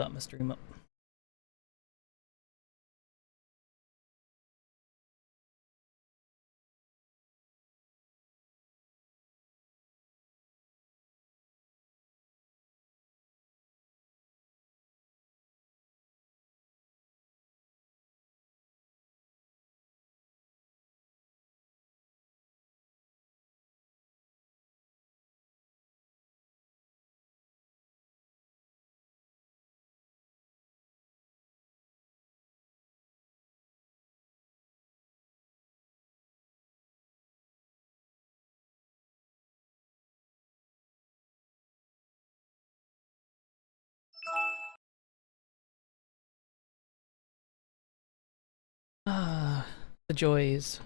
Start my stream up. Ah, the joys.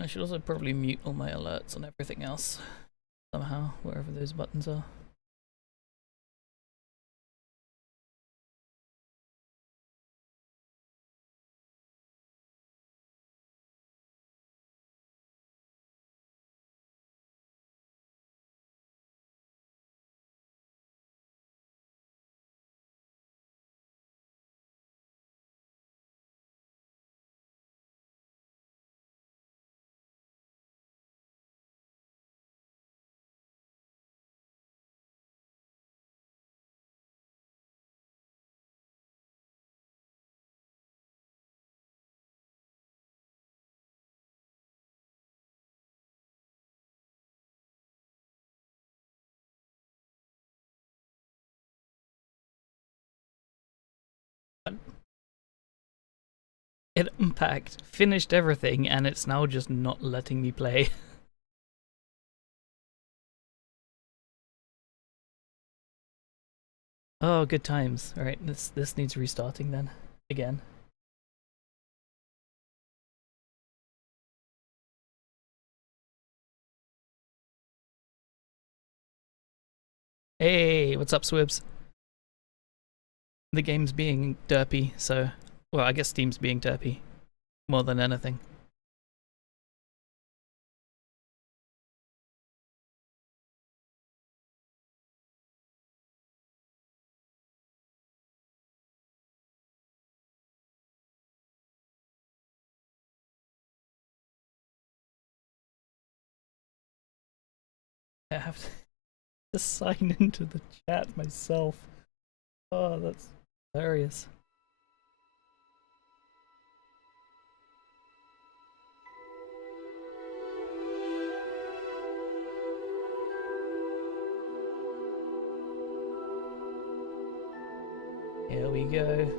I should also probably mute all my alerts and everything else somehow, wherever those buttons are. It unpacked, finished everything, and it's now just not letting me play. Oh, good times. Alright, this needs restarting then. Again. Hey, what's up, Swibs? The game's being derpy, so... Well, I guess Steam's being derpy. More than anything. I have to sign into the chat myself. Oh, that's hilarious. Here we go.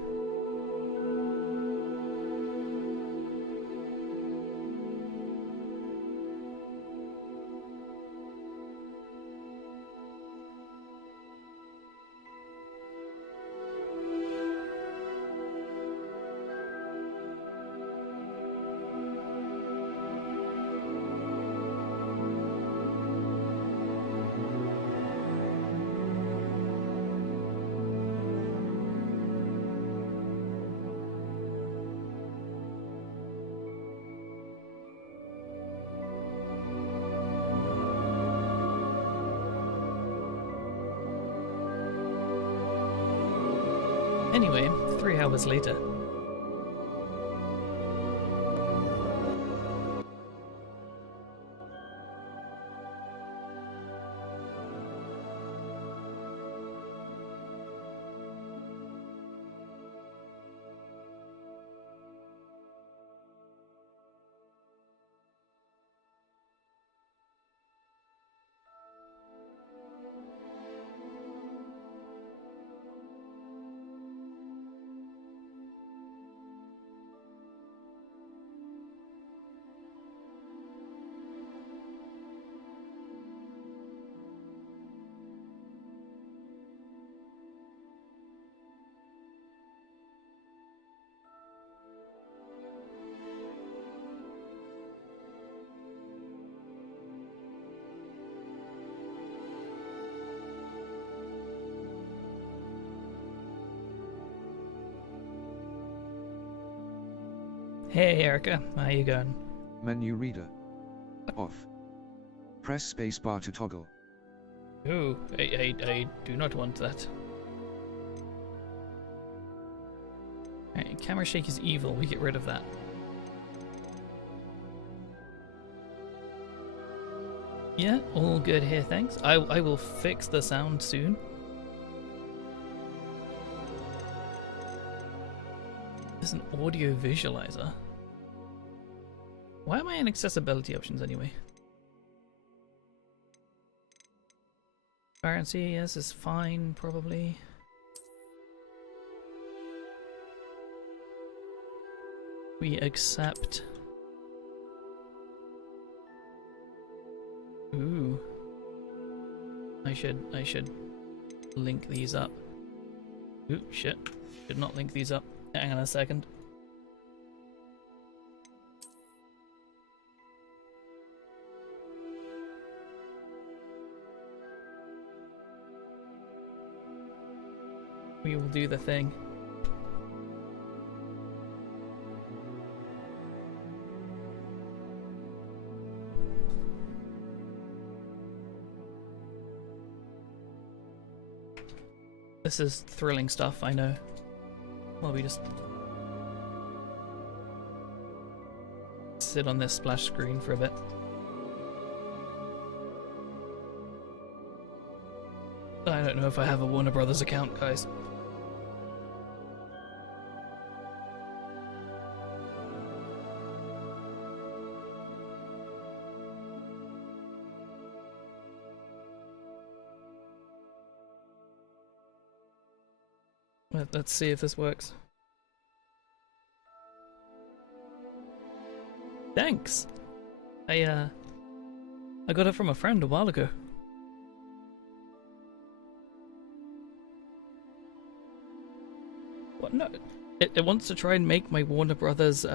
Anyway, 3 hours later. Hey Erica, how you going? Menu reader. Off. Press spacebar to toggle. Ooh, I do not want that. Alright, camera shake is evil. We get rid of that. Yeah, all good here, thanks. I will fix the sound soon. There's an audio visualizer. Why am I in accessibility options anyway? Transparency, yes, is fine, probably. We accept. Ooh. I should link these up. Ooh, shit. Should not link these up. Hang on a second. We will do the thing. This is thrilling stuff, I know. Well, we just sit on this splash screen for a bit. I don't know if I have a Warner Brothers account, guys. Let's see if this works. Thanks. I got it from a friend a while ago. What? No, it wants to try and make my Warner Brothers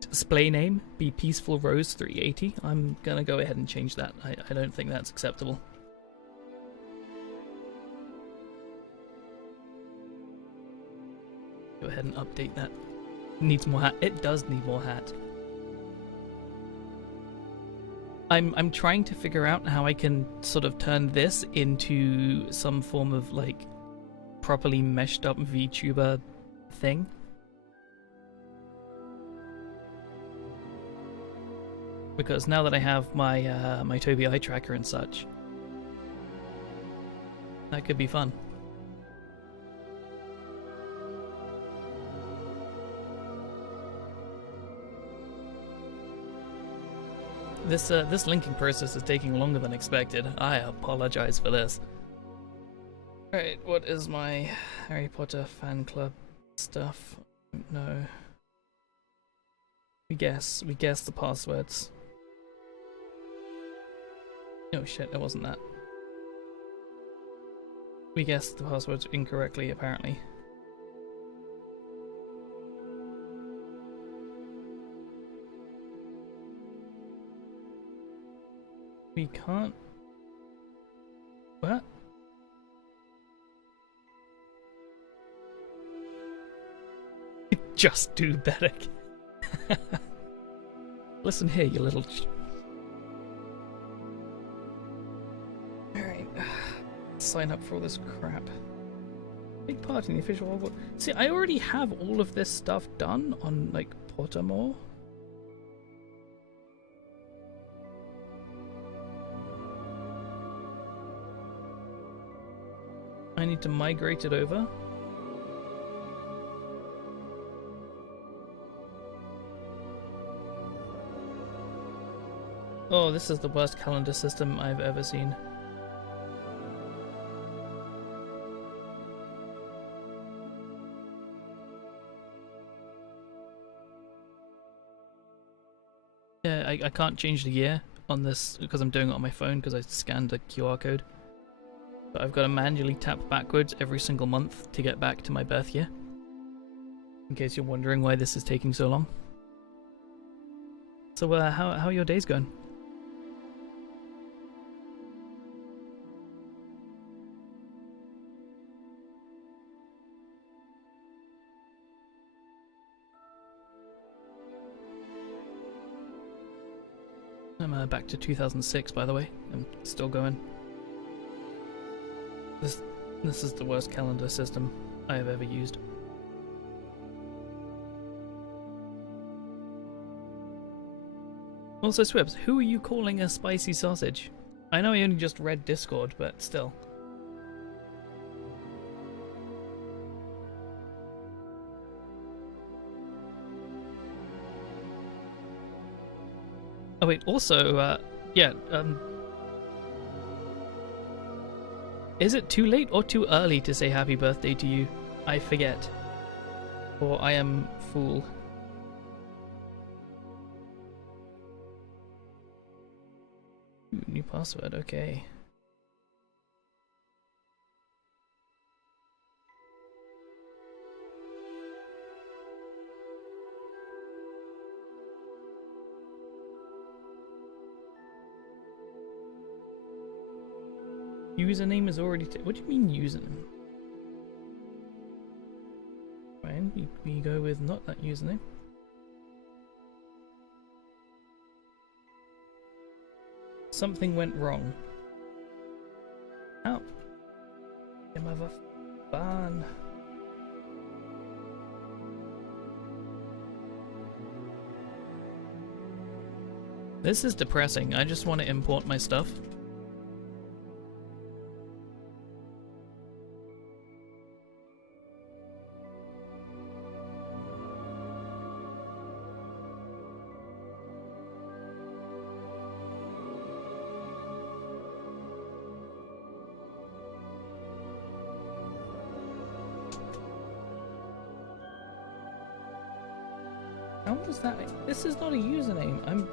display name be Peaceful Rose 380. I'm gonna go ahead and change that. I don't think that's acceptable. Go ahead and update that. Needs more hat. It does need more hat. I'm trying to figure out how I can sort of turn this into some form of like properly meshed up VTuber thing. Because now that I have my my Tobii eye tracker and such, that could be fun. This linking process is taking longer than expected. I apologize for this. Alright, what is my Harry Potter fan club stuff? No. We guess the passwords. Oh shit, it wasn't that. We guessed the passwords incorrectly, apparently. We can't... What? Just do better. Listen here, you little... Alright. Sign up for all this crap. Big part in the official Hogwarts. See, I already have all of this stuff done on, like, Pottermore. I need to migrate it over. Oh, this is the worst calendar system I've ever seen. Yeah, I can't change the year on this because I'm doing it on my phone because I scanned a QR code. But I've got to manually tap backwards every single month to get back to my birth year. In case you're wondering why this is taking so long. So how are your days going? I'm back to 2006, by the way. I'm still going. This is the worst calendar system I have ever used. Also, Swibs, who are you calling a spicy sausage? I know I only just read Discord, but still. Oh wait, also, yeah, is it too late or too early to say happy birthday to you? I forget. Or I am fool. Ooh, new password, okay. Username is already. What do you mean username? Fine, we go with not that username. Something went wrong. Ow. Im mother fan. This is depressing. I just want to import my stuff. How was that? This is not a username.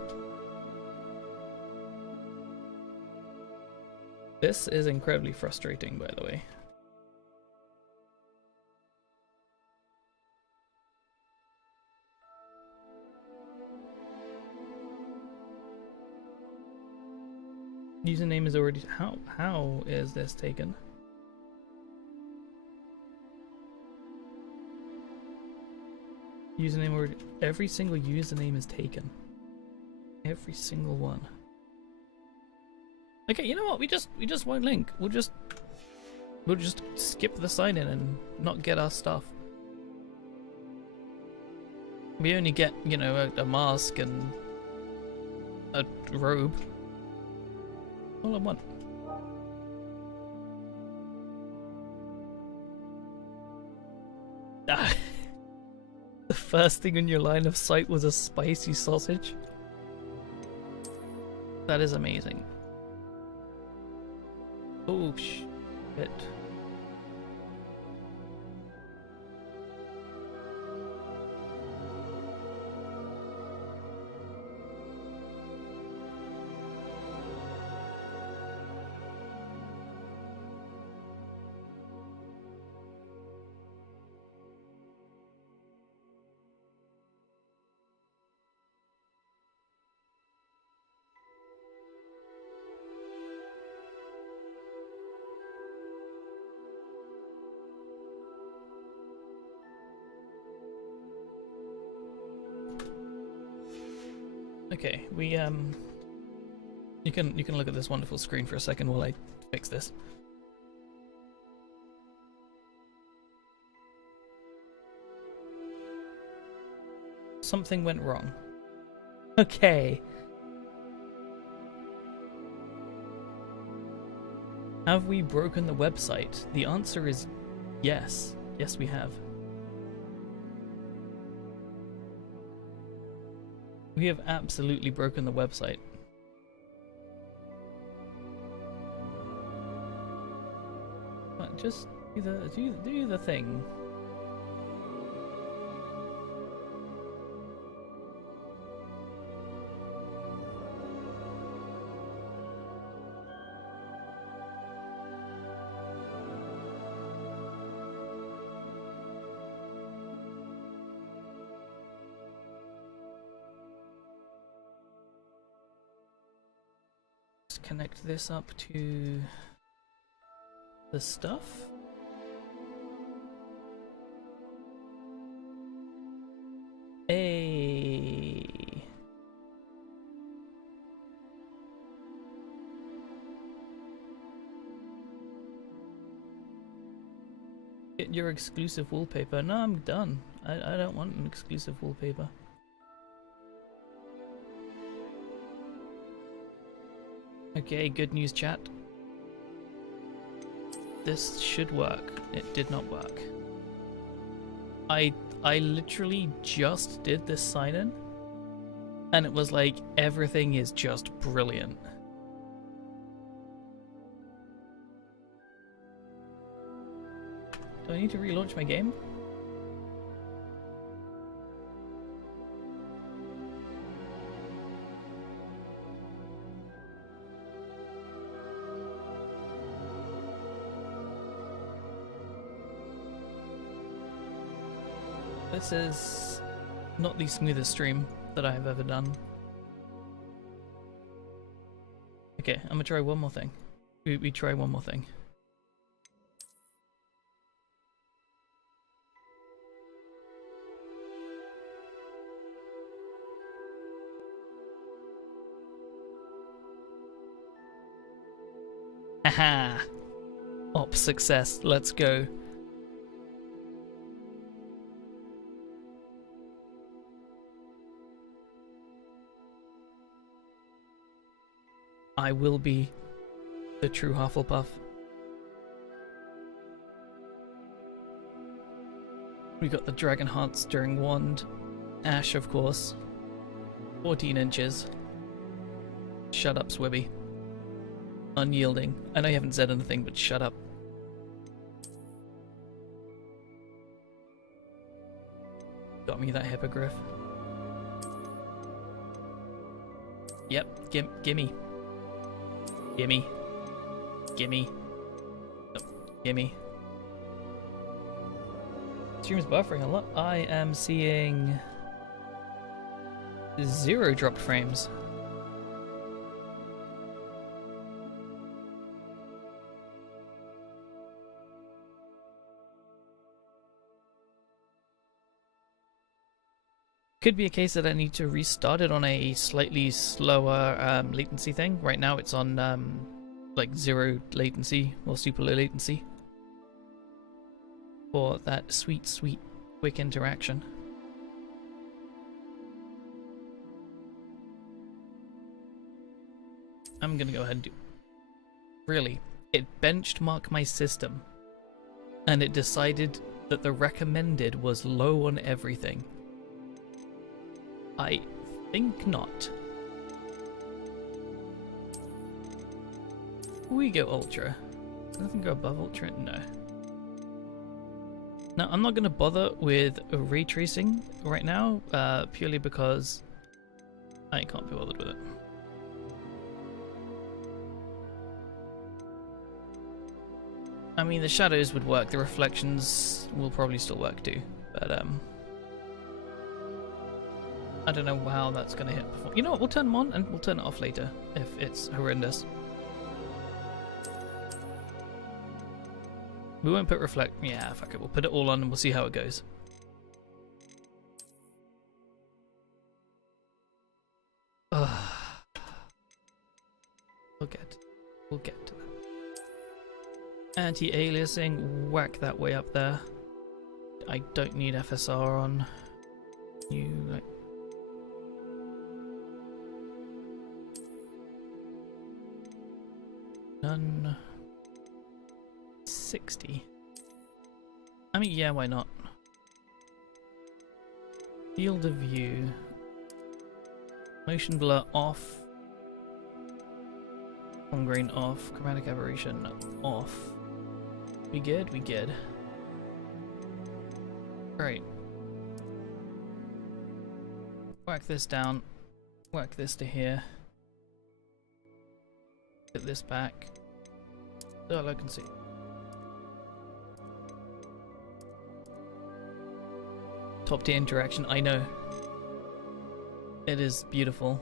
This is incredibly frustrating, by the way. Username is already. How is this taken? Username already. Every single username is taken. Every single one. Okay, you know what? We just won't link. We'll just skip the sign in and not get our stuff. We only get, you know, a mask and a robe. All I want. The first thing in your line of sight was a spicy sausage. That is amazing. Oh shit. Okay, we you can look at this wonderful screen for a second while I fix this. Something went wrong. Okay. Have we broken the website? The answer is yes. Yes, we have. We have absolutely broken the website. But just do the thing. Connect this up to the stuff. Get your exclusive wallpaper. No, I'm done. I don't want an exclusive wallpaper. Okay, good news, chat. This should work. It did not work. I literally just did this sign-in, and it was like everything is just brilliant. Do I need to relaunch my game? This is not the smoothest stream that I have ever done. Okay, I'm gonna try one more thing. We try one more thing. Haha! Op success, let's go. I will be the true Hufflepuff. We got the Dragon Heart Stirring Wand. Ash, of course. 14 inches. Shut up, Swibby. Unyielding. I know you haven't said anything, but shut up. Got me that hippogriff. Yep, gimme. Gimme. Gimme. Oh, gimme. Stream's buffering a lot. I am seeing 0 dropped frames. Could be a case that I need to restart it on a slightly slower latency thing. Right now it's on like 0 latency or super low latency for that sweet, sweet quick interaction. I'm gonna go ahead and do... Really, it benchmarked my system and it decided that the recommended was low on everything. I think not. We go Ultra. Does anything go above Ultra? No. Now, I'm not going to bother with ray tracing right now, purely because I can't be bothered with it. I mean, the shadows would work, the reflections will probably still work too, but I don't know how that's going to hit before. You know what, we'll turn them on and we'll turn it off later if it's horrendous. We won't put reflect... Yeah, fuck it, we'll put it all on and we'll see how it goes. Ugh. We'll get to that. Anti-aliasing, whack that way up there. I don't need FSR on you, like... None. 60. I mean, yeah, why not? Field of view. Motion blur off. On grain off. Chromatic aberration off. We good? We good. Right. Whack this down. Whack this to here. Get this back. So I can see. Top tier interaction, I know. It is beautiful.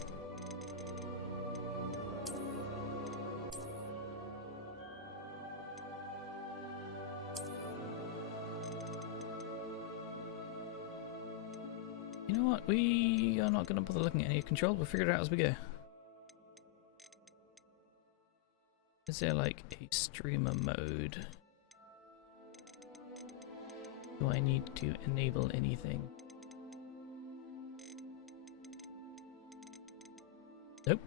You know what? We are not going to bother looking at any control. We'll figure it out as we go. Is there like a streamer mode? Do I need to enable anything? Nope.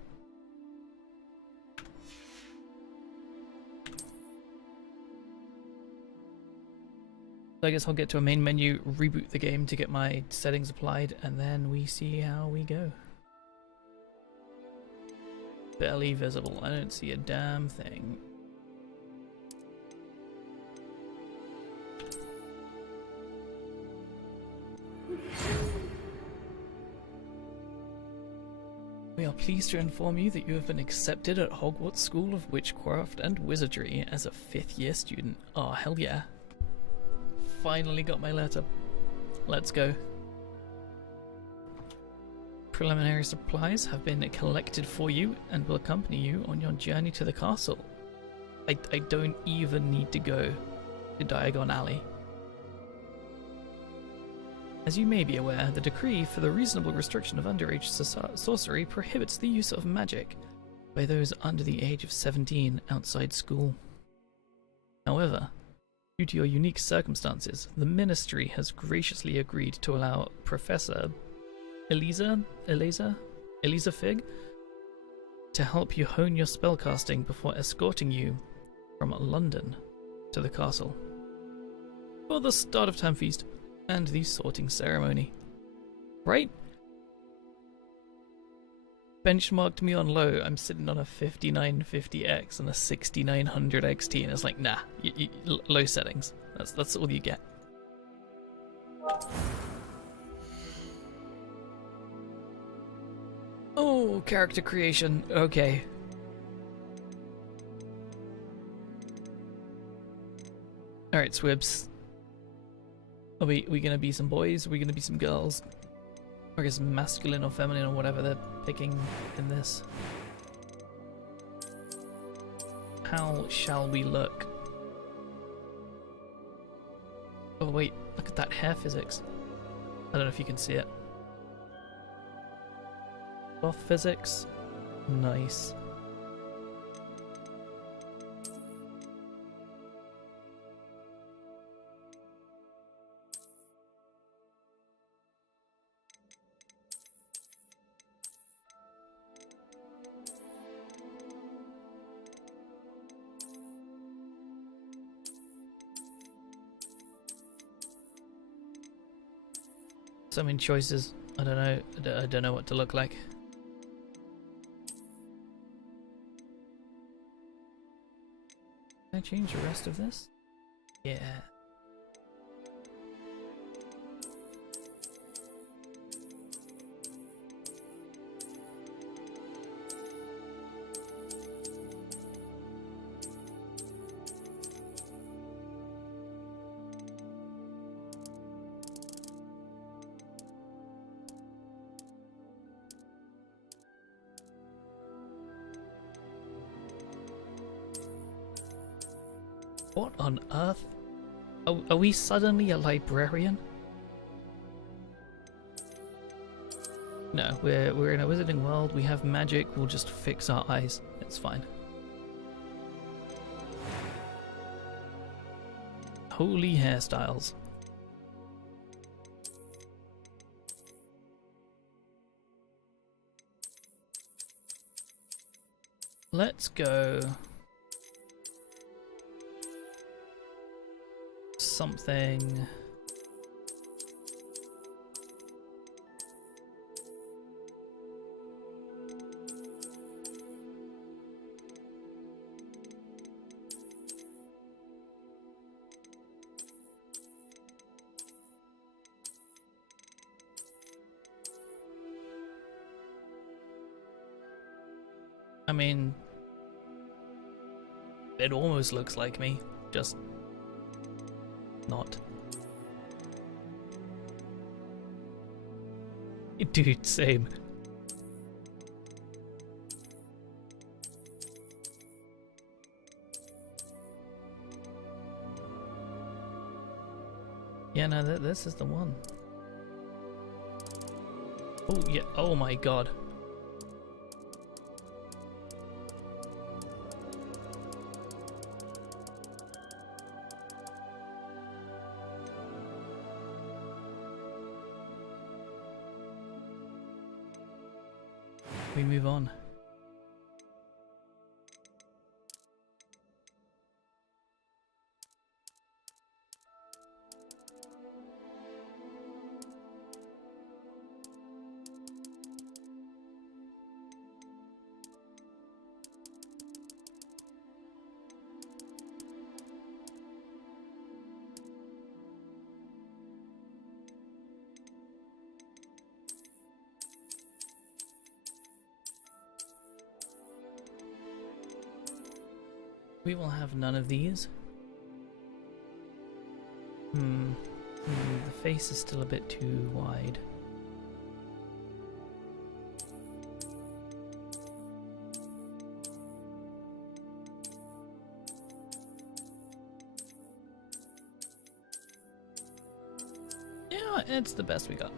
So I guess I'll get to a main menu, reboot the game to get my settings applied, and then we see how we go. Barely visible. I don't see a damn thing. We are pleased to inform you that you have been accepted at Hogwarts School of Witchcraft and Wizardry as a 5th year student. Oh, hell yeah. Finally got my letter. Let's go. Preliminary supplies have been collected for you and will accompany you on your journey to the castle. I don't even need to go to Diagon Alley. As you may be aware, the decree for the reasonable restriction of underage sorcery prohibits the use of magic by those under the age of 17 outside school. However, due to your unique circumstances, the Ministry has graciously agreed to allow Professor Eliza Fig to help you hone your spellcasting before escorting you from London to the castle for the start of term feast and the sorting ceremony. Right? Benchmarked me on low. I'm sitting on a 5950X and a 6900 XT, and it's like, nah, low settings. That's all you get. Oh, character creation. Okay. Alright, Swibs. Are we gonna be some boys? Are we gonna be some girls? Or I guess masculine or feminine or whatever they're picking in this. How shall we look? Oh wait, look at that hair physics. I don't know if you can see it. Cloth physics. Nice. So many choices. I don't know. I don't know what to look like. Can I change the rest of this? Yeah. What on earth? Are we suddenly a librarian? No, we're in a wizarding world. We have magic. We'll just fix our eyes. It's fine. Holy hairstyles. Let's go. Something. I mean, it almost looks like me, just not. Dude, same. Yeah, no, this is the one. Oh, yeah. Oh my god. we move on. We will have none of these. The face is still a bit too wide. Yeah, it's the best we got.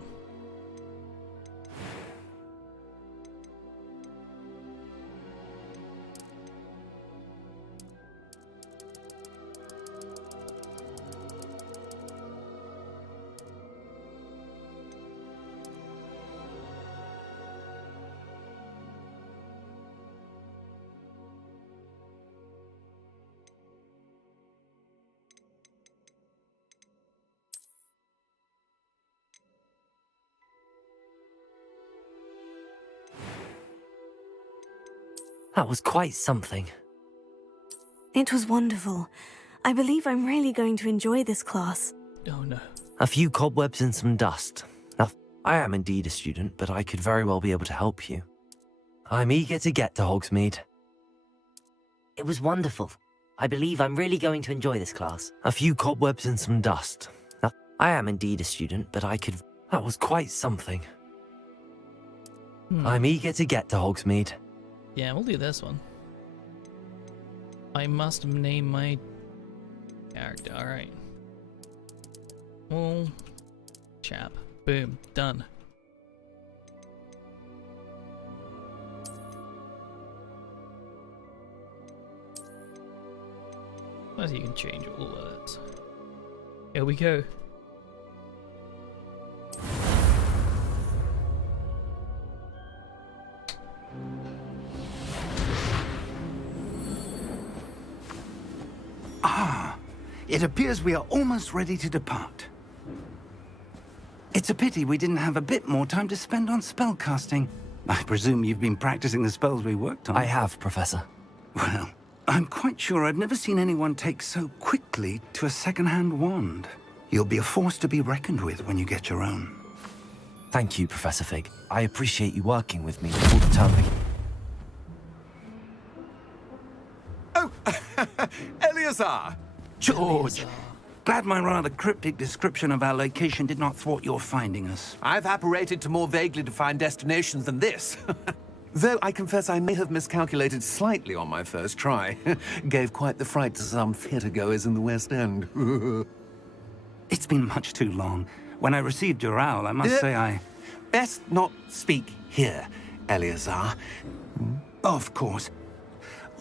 That was quite something. It was wonderful. I believe I'm really going to enjoy this class. Oh no. A few cobwebs and some dust. Now, I am indeed a student, but I could very well be able to help you. I'm eager to get to Hogsmeade. It was wonderful. I believe I'm really going to enjoy this class. A few cobwebs and some dust. Now, I am indeed a student, but I could... That was quite something. I'm eager to get to Hogsmeade. Yeah, we'll do this one. I must name my character. Alright. Well, Chap. Boom. Done. As you can change all of this. Here we go. It appears we are almost ready to depart. It's a pity we didn't have a bit more time to spend on spellcasting. I presume you've been practicing the spells we worked on. I have, Professor. Well, I'm quite sure I've never seen anyone take so quickly to a second-hand wand. You'll be a force to be reckoned with when you get your own. Thank you, Professor Fig. I appreciate you working with me all the time. Oh, Eleazar! George! Glad my rather cryptic description of our location did not thwart your finding us. I've apparated to more vaguely defined destinations than this. Though I confess I may have miscalculated slightly on my first try. Gave quite the fright to some theatre-goers in the West End. It's been much too long. When I received your owl, I must say I... Best not speak here, Eleazar. Of course.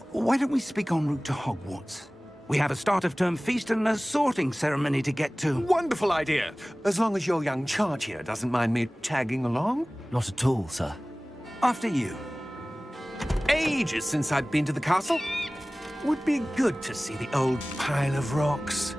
Why don't we speak en route to Hogwarts? We have a start-of-term feast and a sorting ceremony to get to. Wonderful idea! As long as your young charge here doesn't mind me tagging along. Not at all, sir. After you. Ages since I've been to the castle. Would be good to see the old pile of rocks.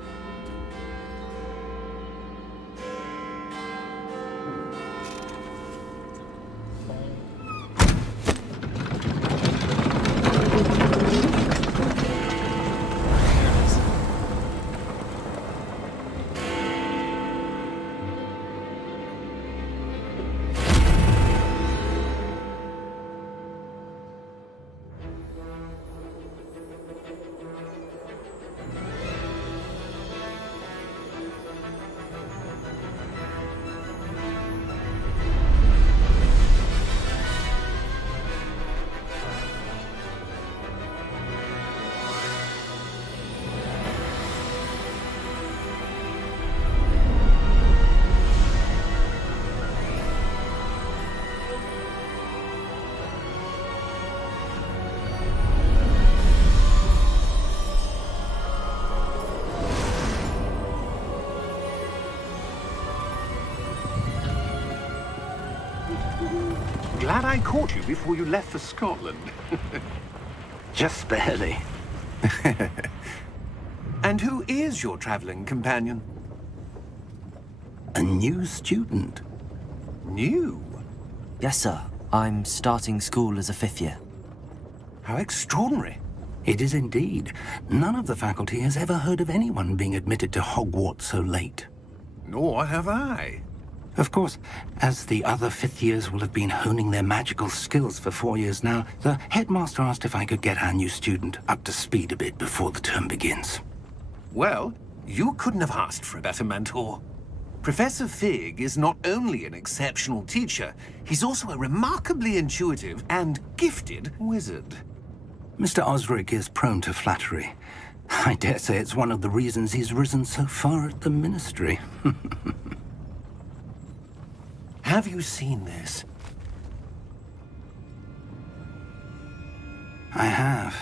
I caught you before you left for Scotland. Just barely. And who is your traveling companion? A new student. New? Yes, sir. I'm starting school as a 5th year. How extraordinary. It is indeed. None of the faculty has ever heard of anyone being admitted to Hogwarts so late. Nor have I. Of course, as the other 5th years will have been honing their magical skills for 4 years now, the headmaster asked if I could get our new student up to speed a bit before the term begins. Well, you couldn't have asked for a better mentor. Professor Fig is not only an exceptional teacher, he's also a remarkably intuitive and gifted wizard. Mr. Osric is prone to flattery. I dare say it's one of the reasons he's risen so far at the Ministry. Have you seen this? I have.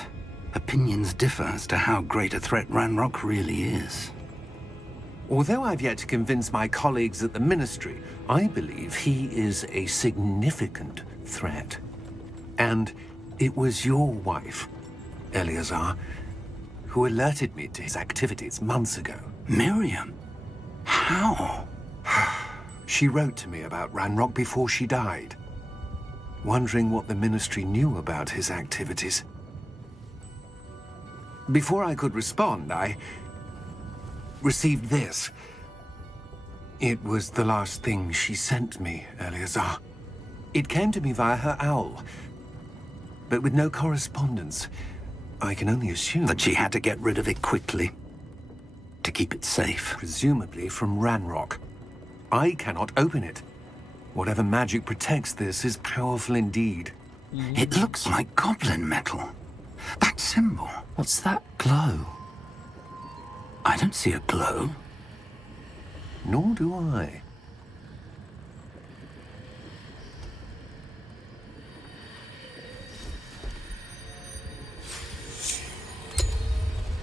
Opinions differ as to how great a threat Ranrock really is. Although I've yet to convince my colleagues at the Ministry, I believe he is a significant threat. And it was your wife, Eleazar, who alerted me to his activities months ago. Miriam? How? She wrote to me about Ranrock before she died, wondering what the Ministry knew about his activities. Before I could respond, I received this. It was the last thing she sent me, Eleazar. It came to me via her owl, but with no correspondence. I can only assume That she had to get rid of it quickly. To keep it safe. presumably from Ranrock. I cannot open it. Whatever magic protects this is powerful indeed. It looks like goblin metal. That symbol. What's that glow? I don't see a glow. Nor do I.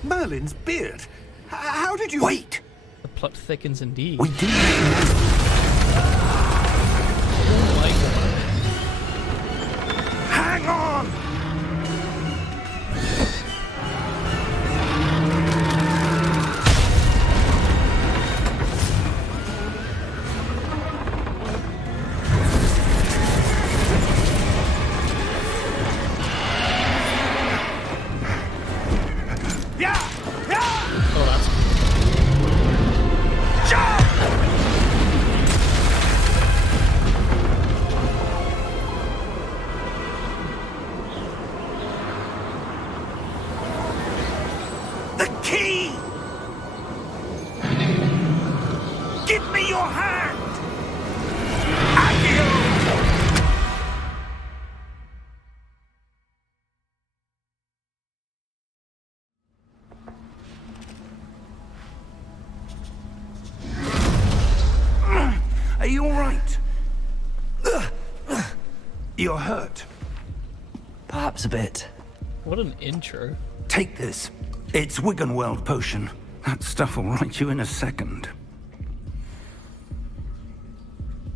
Merlin's beard? How did you... Wait! The plot thickens indeed. We do. Oh my Hang on! Oh, that's The key! Give me your hand! Accio! Are you all right? You're hurt. Perhaps a bit. what an intro. Take this. It's Wiggenweld potion. That stuff will right you in a second.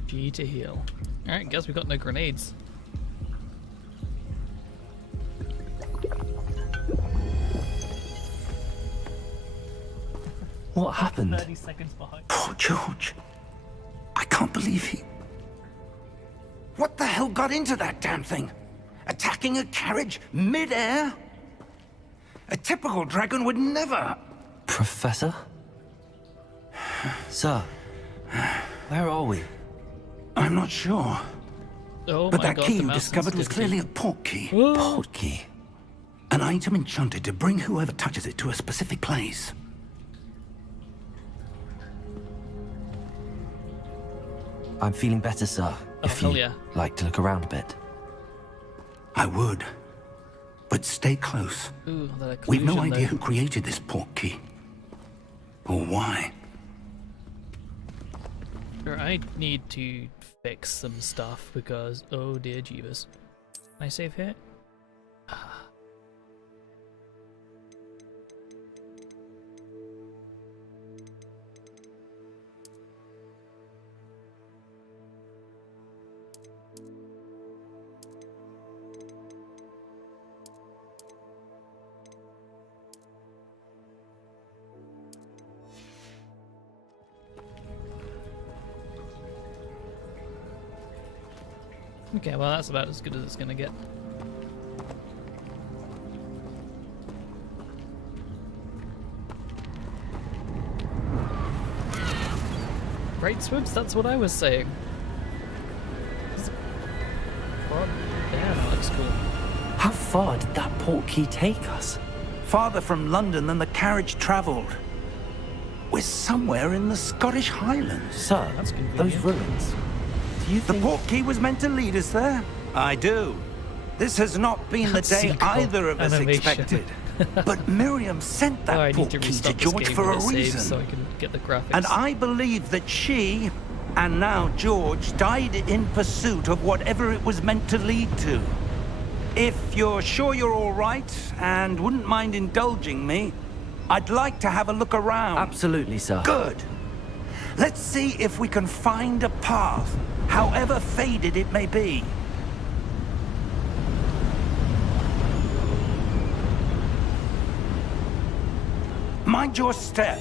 G to heal. Alright, guess we got no grenades. What happened? 30 seconds behind. Poor George. I can't believe he... What the hell got into that damn thing? Attacking a carriage mid-air? A typical dragon would never... Professor? Sir, where are we? I'm not sure. Oh But my that god, key the you mouse discovered was sensitivity. clearly a port key. Portkey. An item enchanted to bring whoever touches it to a specific place. I'm feeling better, sir. If hell you'd yeah. like to look around a bit. I would. But stay close. Ooh, that We've no occlusion, idea though. who created this port key. Or why. Sure, I need to fix some stuff because, oh dear Jeebus. Can I save here? Okay, well that's about as good as it's gonna get. Great swibs, that's what I was saying. Oh, damn, that looks cool. How far did that portkey take us? Farther from London than the carriage travelled. We're somewhere in the Scottish Highlands. Sir, That's those convenient. ruins. Do you The think... portkey was meant to lead us there? I do. This has not been the day Seagull either of us animation. expected. But Miriam sent Oh, that I need to portkey to restart this George game for when a it saves reason. so I can get the graphics. And I believe that she, and now George, died in pursuit of whatever it was meant to lead to. If you're sure you're all right, and wouldn't mind indulging me, I'd like to have a look around. Absolutely, sir. Good. Let's see if we can find a path, however faded it may be. Mind your step.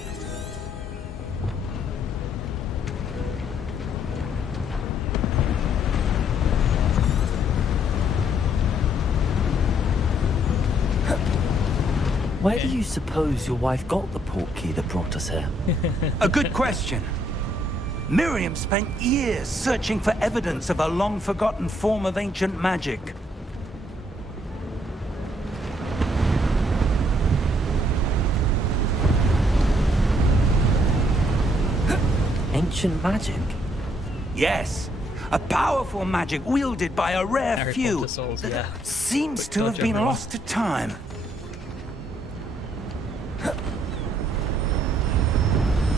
Where do you suppose your wife got the portkey that brought us here? A good question. Miriam spent years searching for evidence of a long-forgotten form of ancient magic. Ancient magic? Yes, a powerful magic wielded by a rare Harry few Potter souls, yeah. seems Quick to have dodge, been everyone. lost to time.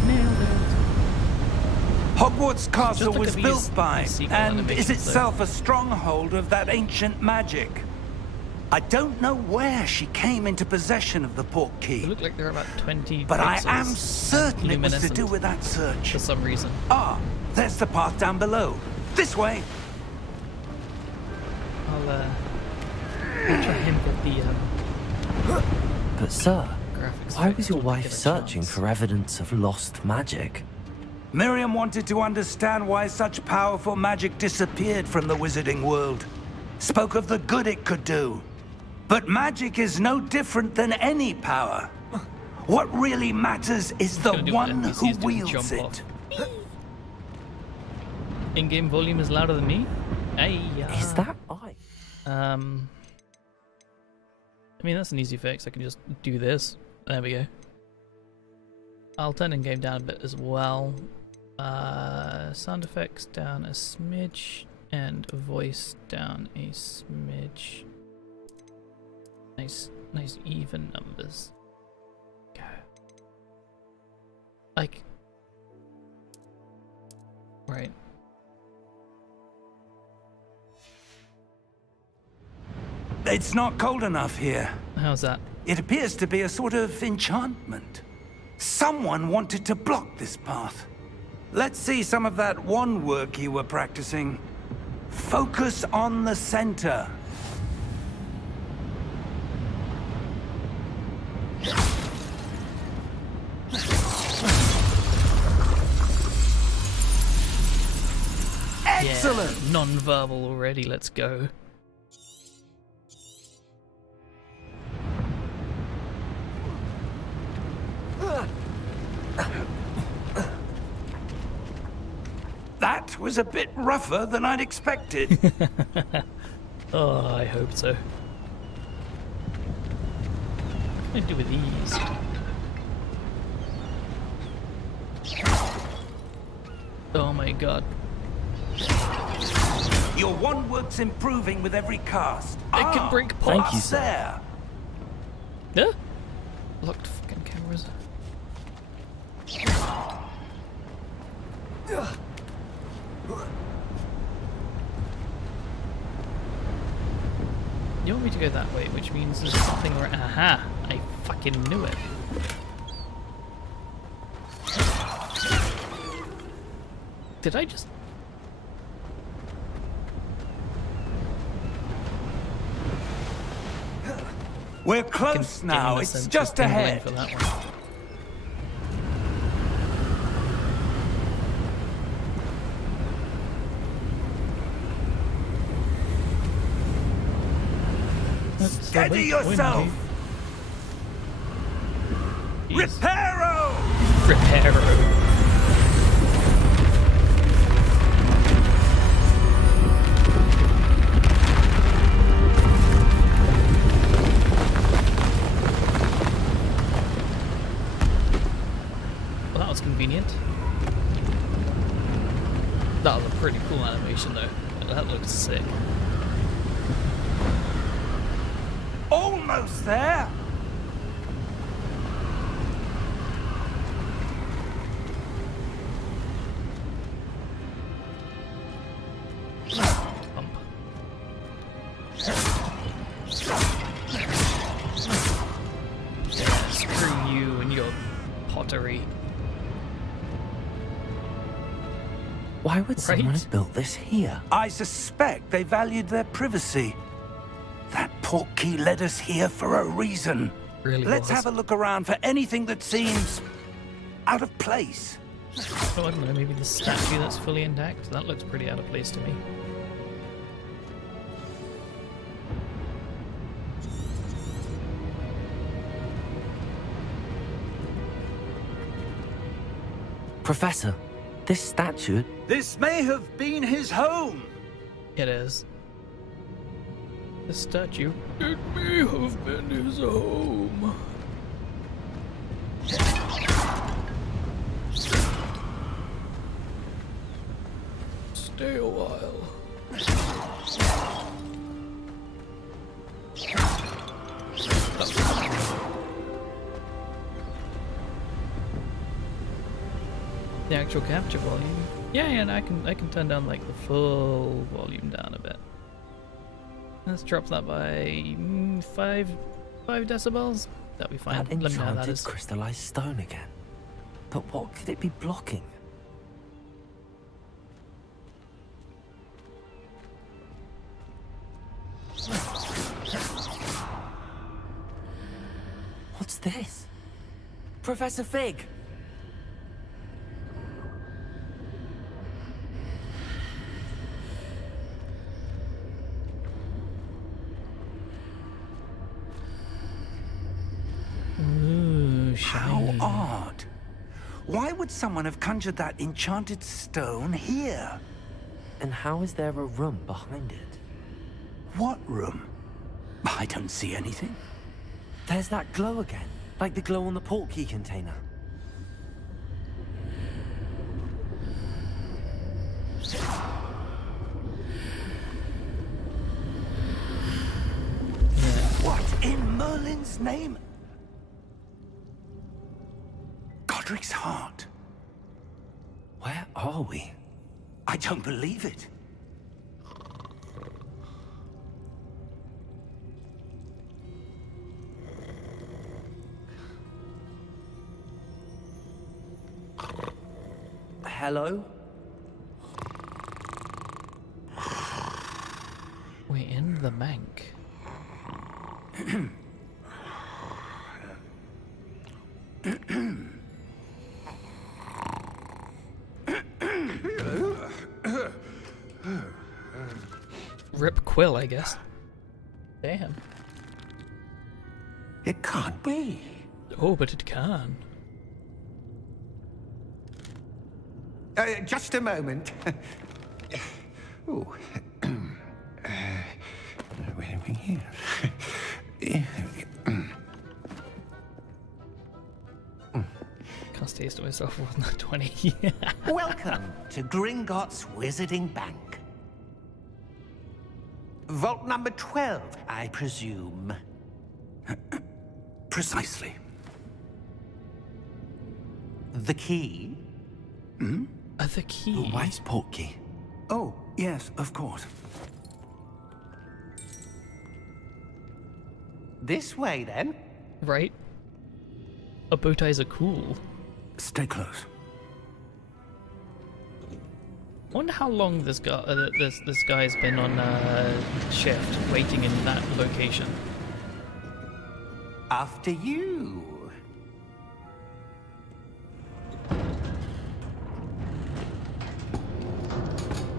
Nailed it. Hogwarts Castle look was at these built by, sequel and is animations, though. itself a stronghold of that ancient magic. I don't know where she came into possession of the They portkey, look like they're about 20 but I pixels am and certain it was to luminescent do with that search. for some reason. Ah, there's the path down below. This way. I'll try and get the But sir, graphics. why was fixed your when I wife get a searching chance. for evidence of lost magic? Miriam wanted to understand why such powerful magic disappeared from the wizarding world. Spoke of the good it could do. But magic is no different than any power. What really matters is the Gonna do what one NPCs who do and wields jump it. off. In-game volume is louder than me? Hey, Is that right? I mean, that's an easy fix. I can just do this. There we go. I'll turn in-game down a bit as well. Sound effects down a smidge, and voice down a smidge. Nice even numbers. Go. Like. Right. It's not cold enough here. How's that? It appears to be a sort of enchantment. Someone wanted to block this path. Let's see some of that wand work you were practicing. Focus on the center. Excellent! Yeah, non-verbal already, let's go. That was a bit rougher than I'd expected. Oh, I hope so. What can I do with these? Oh my god. Your wand work's improving with every cast. I can break Thank pots. you, sir. There. Yeah? Locked fucking cameras. You want me to go that way, which means there's something right. Aha! I fucking knew it. Did I just. We're Fucking close now. getting It's the sense just of tingling ahead. for that one. Steady yourself! Reparo! Reparo. Well, that was convenient. That was a pretty cool animation though. That looks sick. Almost there! Bump. Yeah, screw you and your pottery. Why would someone Right? have built this here? I suspect they valued their privacy. That portkey led us here for a reason. Really Let's was. have a look around for anything that seems out of place. Oh, I don't know, maybe the statue that's fully intact? That looks pretty out of place to me. Professor, this statue... This may have been his home. It is. The statue. It may have been his home. Stay a while. The actual capture volume. Yeah, and I can turn down like the full volume down a bit. Let's drop that by 5 decibels. That'll be fine. That Let me know how that enchanted is. crystallized stone again. But what could it be blocking? What's this? Professor Fig! Ooh, How shiny. odd. Why would someone have conjured that enchanted stone here? And how is there a room behind it? What room? I don't see anything. There's that glow again, like the glow on the portkey container. What in Merlin's name? Godric's heart. Where are we? I don't believe it. Hello? We're in the bank. Rip Quill, I guess. Damn. It can't be. Oh, but it can. Just a moment. Ooh. Where are we here? Can't taste myself with not 20. Welcome to Gringotts Wizarding Bank. Vault number 12, I presume. Precisely. The key? The key. Your wife's portkey. Oh, yes, of course. This way, then. Right? A bow ties are cool. Stay close. Wonder how long this guy this guy's been on shift, waiting in that location. After you.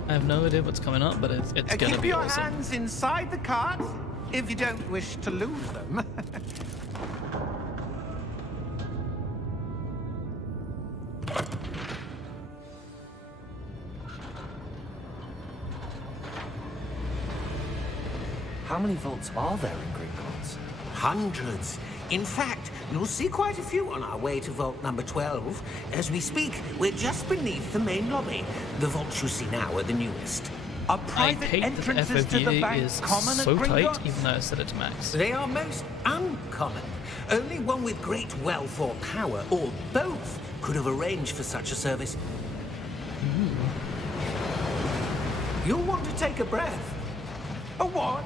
I have no idea what's coming up, but it's gonna Keep be your awesome. hands inside the cart. if you don't wish to lose them. How many vaults are there in Gringotts? Hundreds. In fact, you'll see quite a few on our way to vault number 12. As we speak, we're just beneath the main lobby. The vaults you see now are the newest. Are I private hate that the entrances to the FOV bank is common so at tight, Gringotts? even though I set it to max. They are most uncommon. Only one with great wealth or power, or both, could have arranged for such a service. You'll want to take a breath. A what?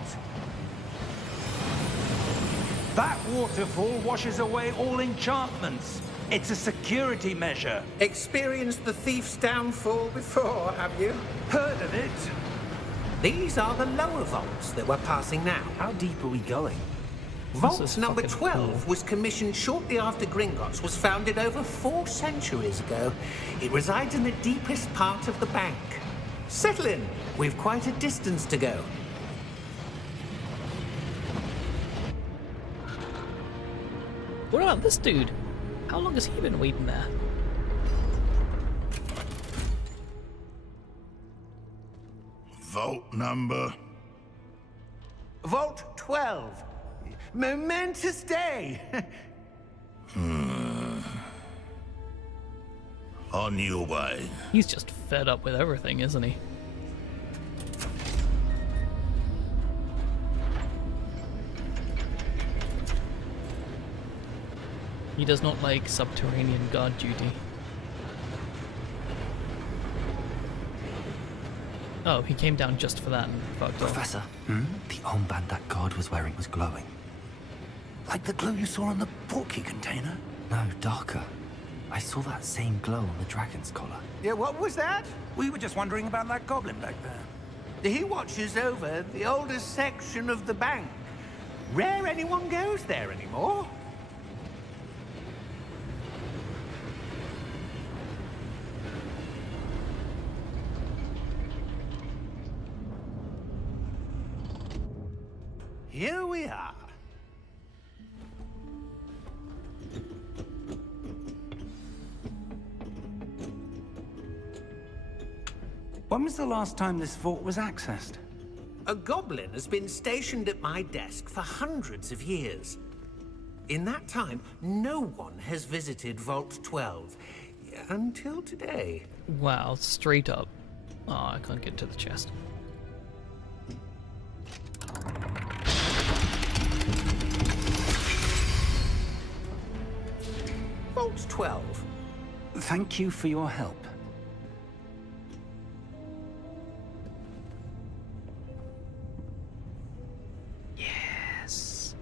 That waterfall washes away all enchantments. It's a security measure. Experienced the thief's downfall before, have you? Heard of it? These are the lower vaults that we're passing now. How deep are we going? Vault is number fucking 12 cool. was commissioned shortly after Gringotts was founded over 4 centuries ago. It resides in the deepest part of the bank. Settle in. We've quite a distance to go. What about this dude? How long has he been waiting there? Vault number. Vault 12. Momentous day. On your way. He's just fed up with everything, isn't he? He does not like subterranean guard duty. Oh, he came down just for that and fucked off. Professor, the armband that guard was wearing was glowing. Like the glow you saw on the portkey container? No, darker. I saw that same glow on the dragon's collar. Yeah, what was that? We were just wondering about that goblin back there. He watches over the oldest section of the bank. Rare anyone goes there anymore. Here we are. When was the last time this vault was accessed? A goblin has been stationed at my desk for hundreds of years. In that time, no one has visited Vault 12. Until today. Wow, straight up. Oh, I can't get to the chest. Vault 12. Thank you for your help. Yes.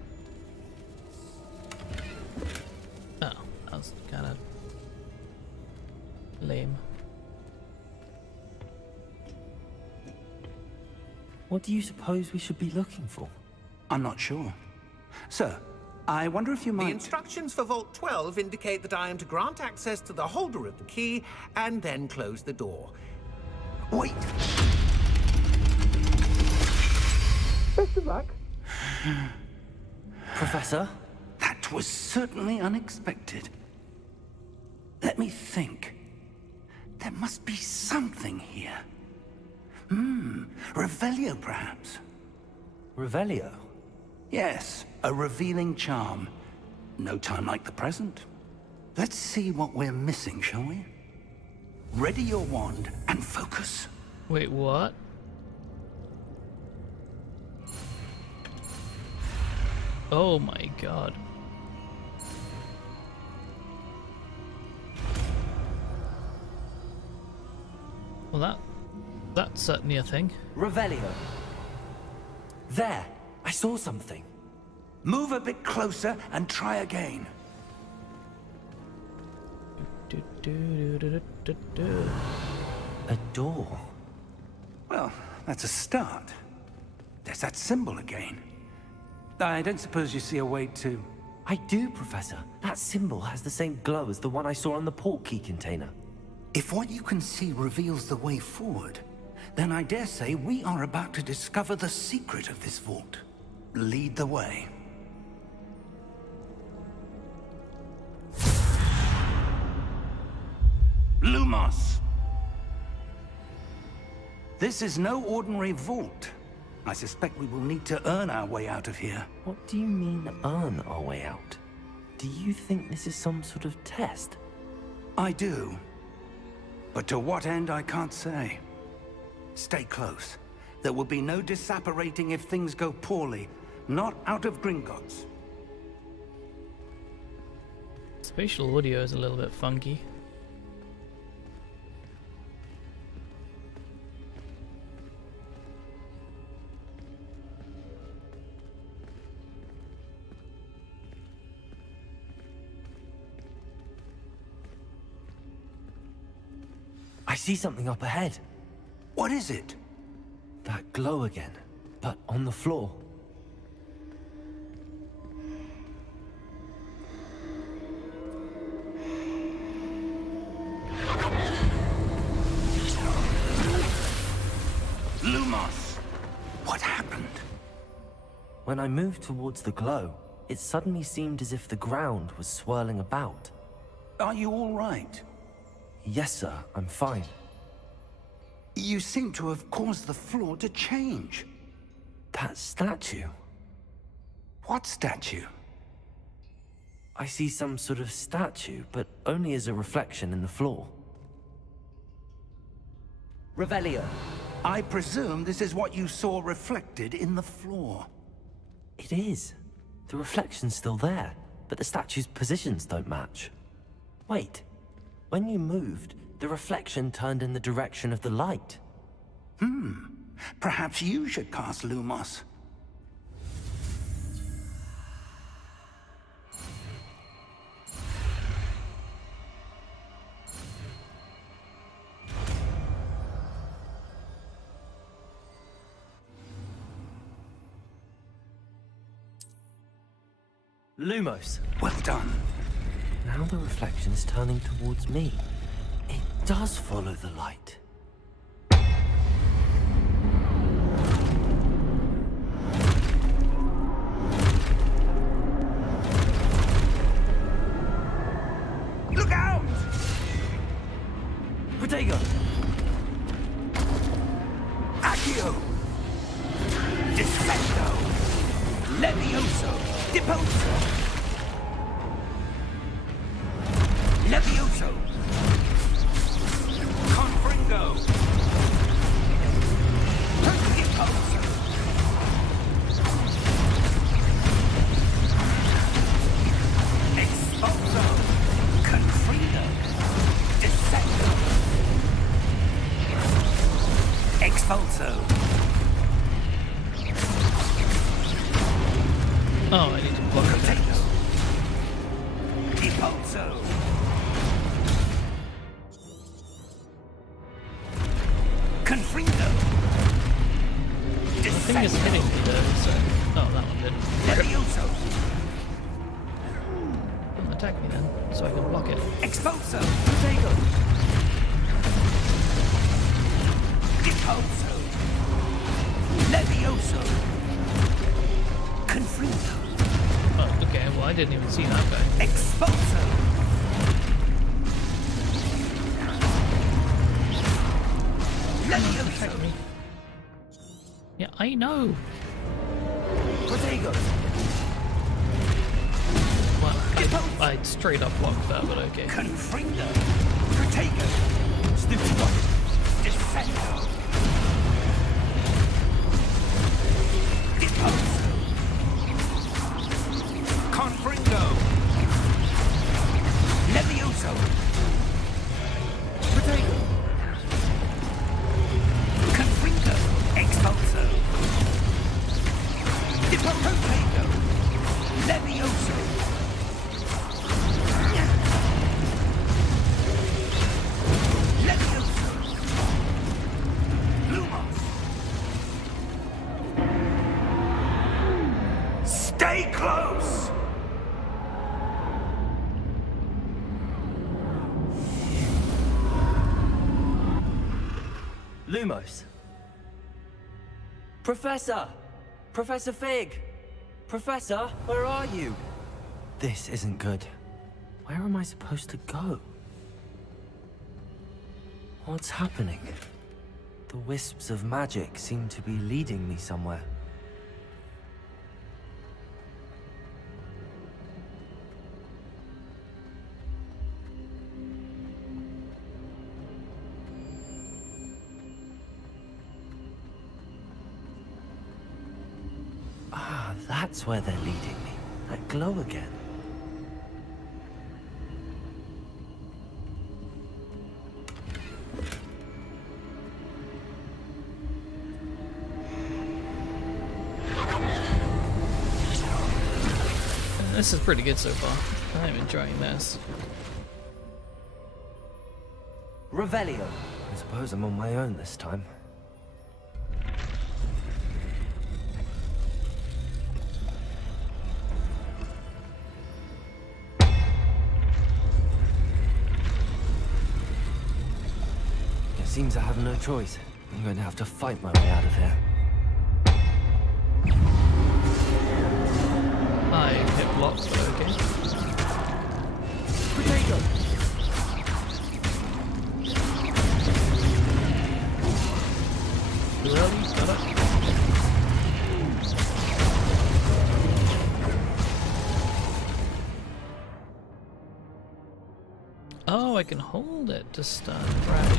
Oh, that was kind of lame. What do you suppose we should be looking for? I'm not sure. Sir, I wonder if you The might... instructions for Vault 12 indicate that I am to grant access to the holder of the key and then close the door. Wait! Best of luck. Professor? That was certainly unexpected. Let me think. There must be something here. Revelio, perhaps? Revelio? Yes, a revealing charm. No time like the present. Let's see what we're missing, shall we? Ready your wand and focus. Wait, what? Oh my god. Well, that's certainly a thing. Revelio. There! I saw something. Move a bit closer and try again. A door. Well, that's a start. There's that symbol again. I don't suppose you see a way to... I do, Professor. That symbol has the same glow as the one I saw on the portkey container. If what you can see reveals the way forward, then I dare say we are about to discover the secret of this vault. lead the way. Lumos! This is no ordinary vault. I suspect we will need to earn our way out of here. What do you mean, earn our way out? Do you think this is some sort of test? I do. But to what end, I can't say. Stay close. There will be no disapparating if things go poorly. Not out of Gringotts. Spatial audio is a little bit funky. I see something up ahead. What is it? That glow again, but on the floor. Lumos! What happened? When I moved towards the glow, it suddenly seemed as if the ground was swirling about. Are you all right? Yes, sir, I'm fine. You seem to have caused the floor to change. That statue. What statue? I see some sort of statue, but only as a reflection in the floor. Revelio. I presume this is what you saw reflected in the floor. It is. The reflection's still there, but the statue's positions don't match. Wait. When you moved, the reflection turned in the direction of the light. Perhaps you should cast Lumos. Lumos. Well done. Now the reflection is turning towards me. It does follow the light. Look out! Protego! Accio! Defendo! Levioso! Deposo! Levioso! Confringo! Deposo! Expulso! Confringo! Descendo! Expulso! Oh, I need to block it. Potato! Deposo! Confringo! The thing is hitting me though, so... Oh, that one did. Levioso! Don't attack me then, so I can block it. Expulso! Potato! Deposo! Levioso! Confringo! Oh, okay, well I didn't even see that guy. Expulso! Levioso! Attack me. Yeah, I know. Protego! Well, I straight up blocked that, but okay. Confringo! Protego! Stupido! Defendo! Deposo! Confringo! Levioso! Protego! Confringo! Expulso! Protego! Levioso! Levioso! Lumos! Stay close! Lumos. Professor! Professor Fig! Professor, where are you? This isn't good. Where am I supposed to go? What's happening? The wisps of magic seem to be leading me somewhere. Ah, that's where they're leading me. That glow again. This is pretty good so far. I'm enjoying this. Revelio. I suppose I'm on my own this time. It seems I have no choice. I'm going to have to fight my way out of here. I hit blocks, but okay. Potato! Really? Got it? Oh, I can hold it to stun. Right.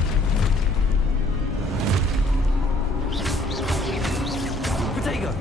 Potato!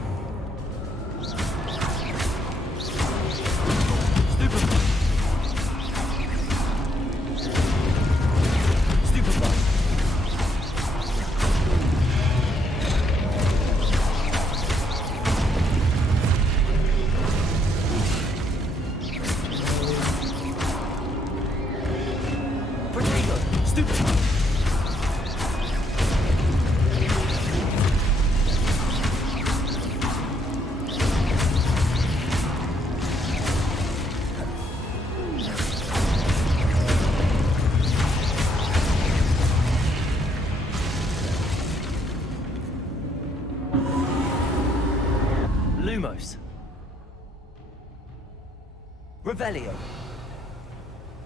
Lumos. Revelio.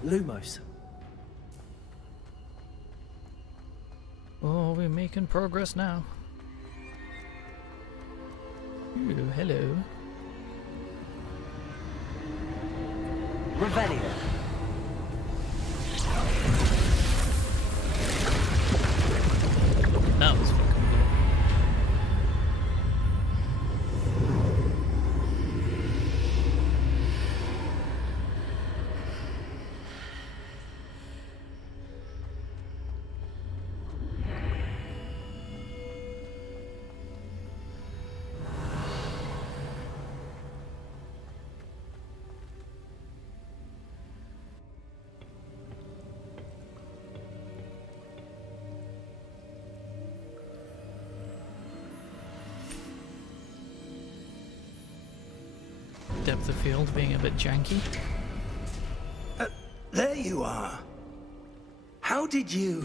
Lumos. Oh, we're making progress now. Ooh, hello. Revelio. That was fucking cool. Depth of field being a bit janky. There you are. How did you...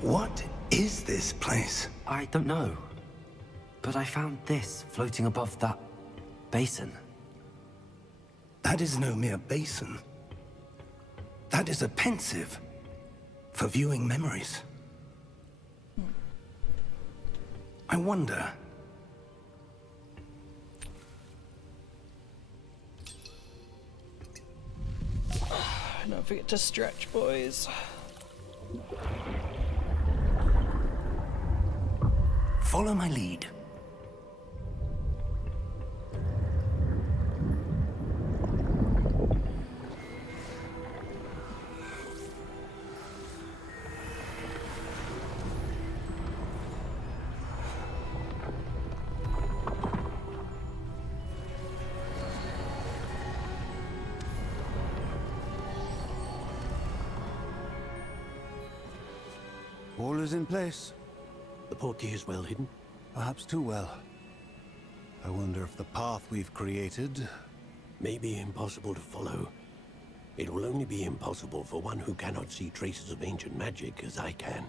What is this place? I don't know. But I found this floating above that basin. That is no mere basin. That is a pensive for viewing memories. I wonder... Don't forget to stretch, boys. Follow my lead. All is in place. The portkey is well hidden. Perhaps too well. I wonder if the path we've created... May be impossible to follow. It will only be impossible for one who cannot see traces of ancient magic as I can.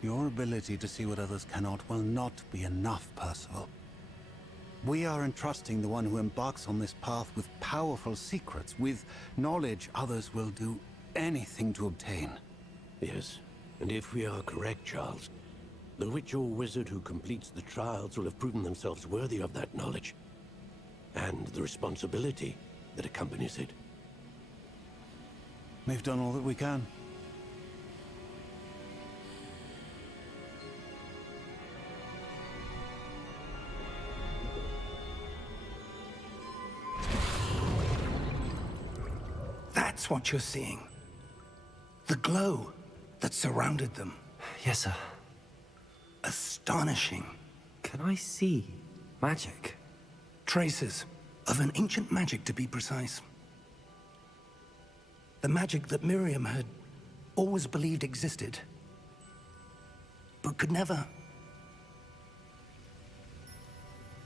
Your ability to see what others cannot will not be enough, Percival. We are entrusting the one who embarks on this path with powerful secrets, with knowledge others will do anything to obtain. Yes, and if we are correct, Charles, the witch or wizard who completes the trials will have proven themselves worthy of that knowledge, and the responsibility that accompanies it. We've done all that we can. That's what you're seeing. The glow that surrounded them. Yes, sir. Astonishing. Can I see magic? Traces of an ancient magic, to be precise. The magic that Miriam had always believed existed, but could never.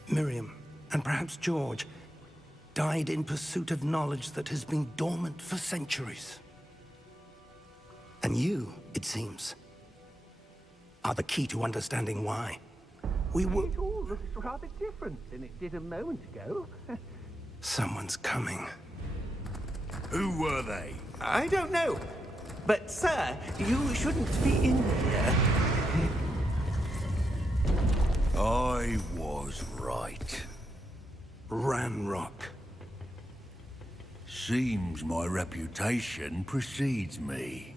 Miriam, and perhaps George, died in pursuit of knowledge that has been dormant for centuries. And you, it seems, are the key to understanding why. We were... It all looks rather different than it did a moment ago. Someone's coming. Who were they? I don't know. But, sir, you shouldn't be in here. I was right. Ranrock. Seems my reputation precedes me.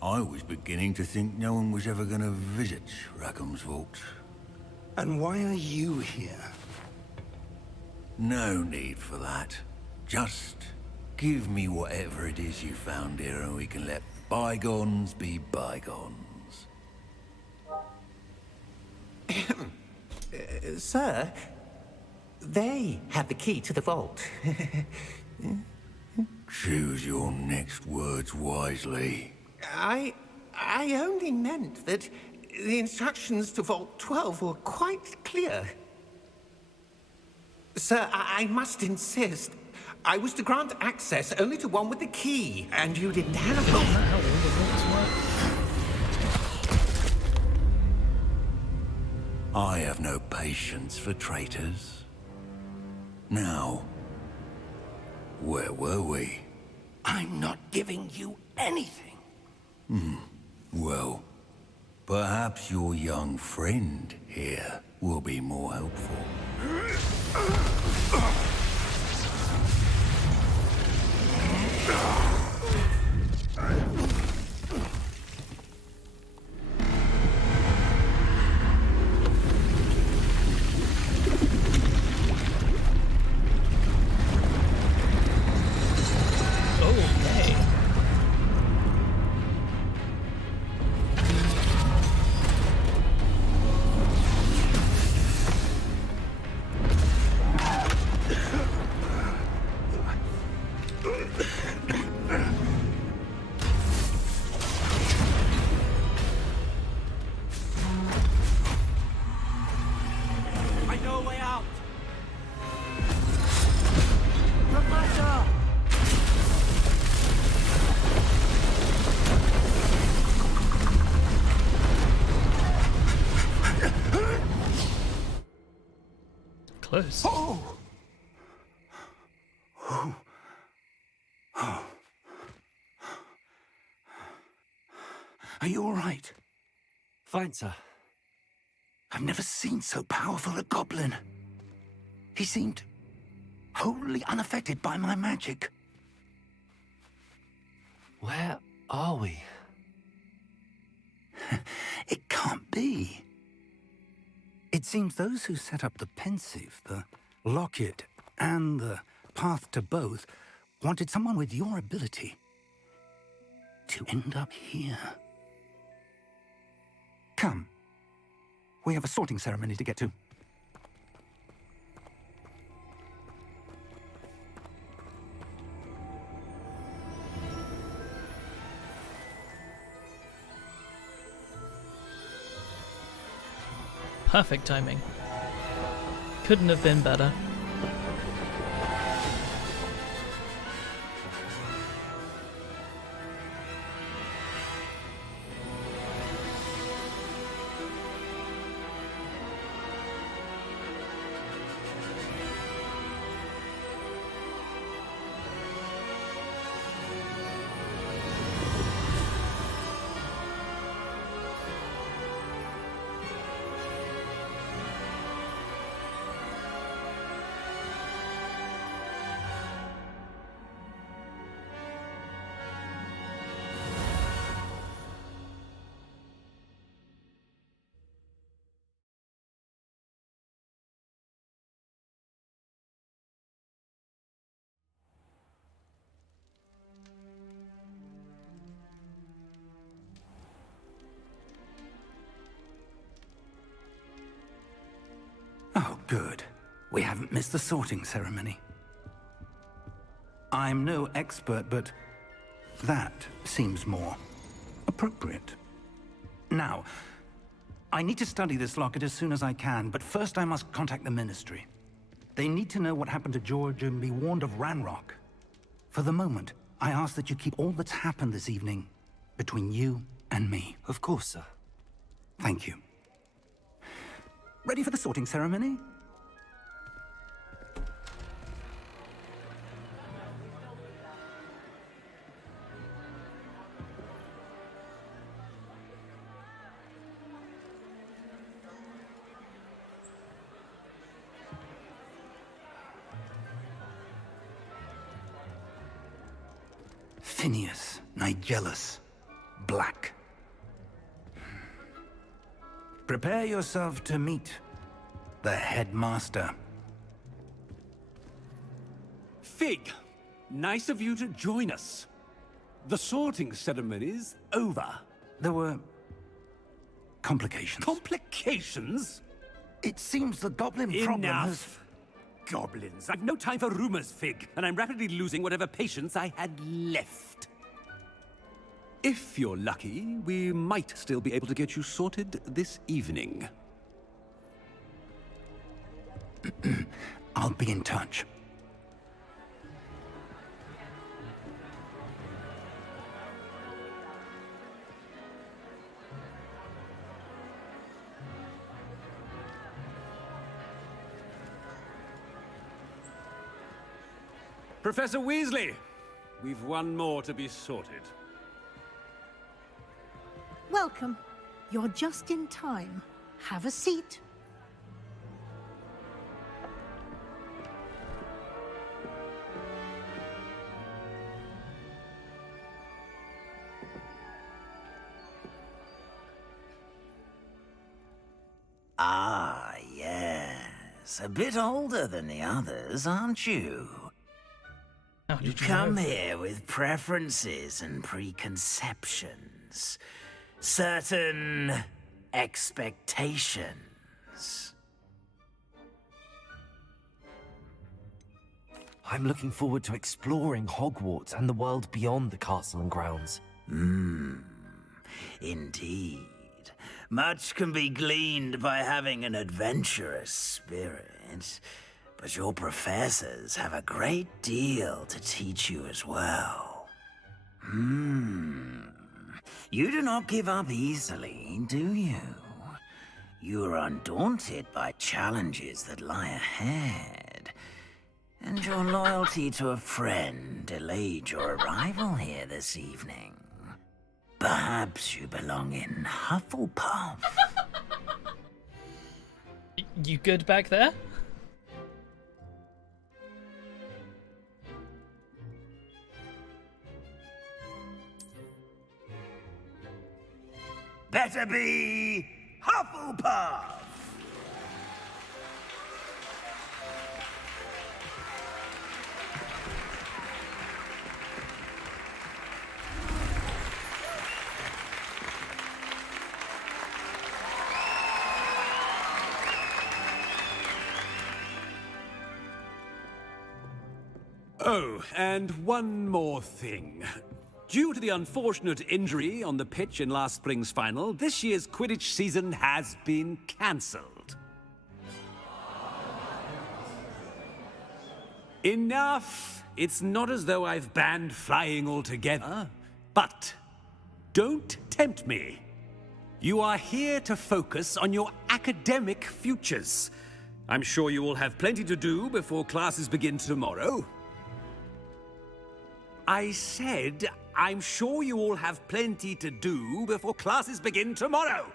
I was beginning to think no one was ever going to visit Rackham's vault. And why are you here? No need for that. Just give me whatever it is you found here and we can let bygones be bygones. Sir, they have the key to the vault. Choose your next words wisely. I only meant that the instructions to Vault 12 were quite clear. Sir, I must insist. I was to grant access only to one with the key, and you didn't have it. I have no patience for traitors. Now, where were we? I'm not giving you anything. Well, perhaps your young friend here will be more helpful. Okay. I know a way out! Professor! Close. Oh! Oh. Oh. Are you all right? Fine, sir. I've never seen so powerful a goblin. He seemed wholly unaffected by my magic. Where are we? It can't be. It seems those who set up the pensive, the locket, and the path to both wanted someone with your ability to end up here. Come. We have a sorting ceremony to get to. Perfect timing. Couldn't have been better. Good. We haven't missed the sorting ceremony. I'm no expert, but that seems more appropriate. Now, I need to study this locket as soon as I can, but first I must contact the Ministry. They need to know what happened to George and be warned of Ranrock. For the moment, I ask that you keep all that's happened this evening between you and me. Of course, sir. Thank you. Ready for the sorting ceremony? Phineas, Nigellus, Black. Prepare yourself to meet the headmaster. Fig, nice of you to join us. The sorting ceremony's over. There were complications. Complications? It seems the goblin problem has... Enough! Goblins. I've no time for rumors, Fig, and I'm rapidly losing whatever patience I had left. If you're lucky, we might still be able to get you sorted this evening. I'll be in touch. Professor Weasley, we've one more to be sorted. Welcome. You're just in time. Have a seat. Ah, yes. A bit older than the others, aren't you? You come here with preferences and preconceptions. Certain expectations. I'm looking forward to exploring Hogwarts and the world beyond the castle and grounds. Indeed. Much can be gleaned by having an adventurous spirit, but your professors have a great deal to teach you as well. You do not give up easily, do you? You are undaunted by challenges that lie ahead, and your loyalty to a friend delayed your arrival here this evening. Perhaps you belong in Hufflepuff. You good back there? Better be Hufflepuff! Oh, and one more thing. Due to the unfortunate injury on the pitch in last spring's final, this year's Quidditch season has been cancelled. Enough! It's not as though I've banned flying altogether. But don't tempt me. You are here to focus on your academic futures. I'm sure you will have plenty to do before classes begin tomorrow. I said, I'm sure you all have plenty to do before classes begin tomorrow.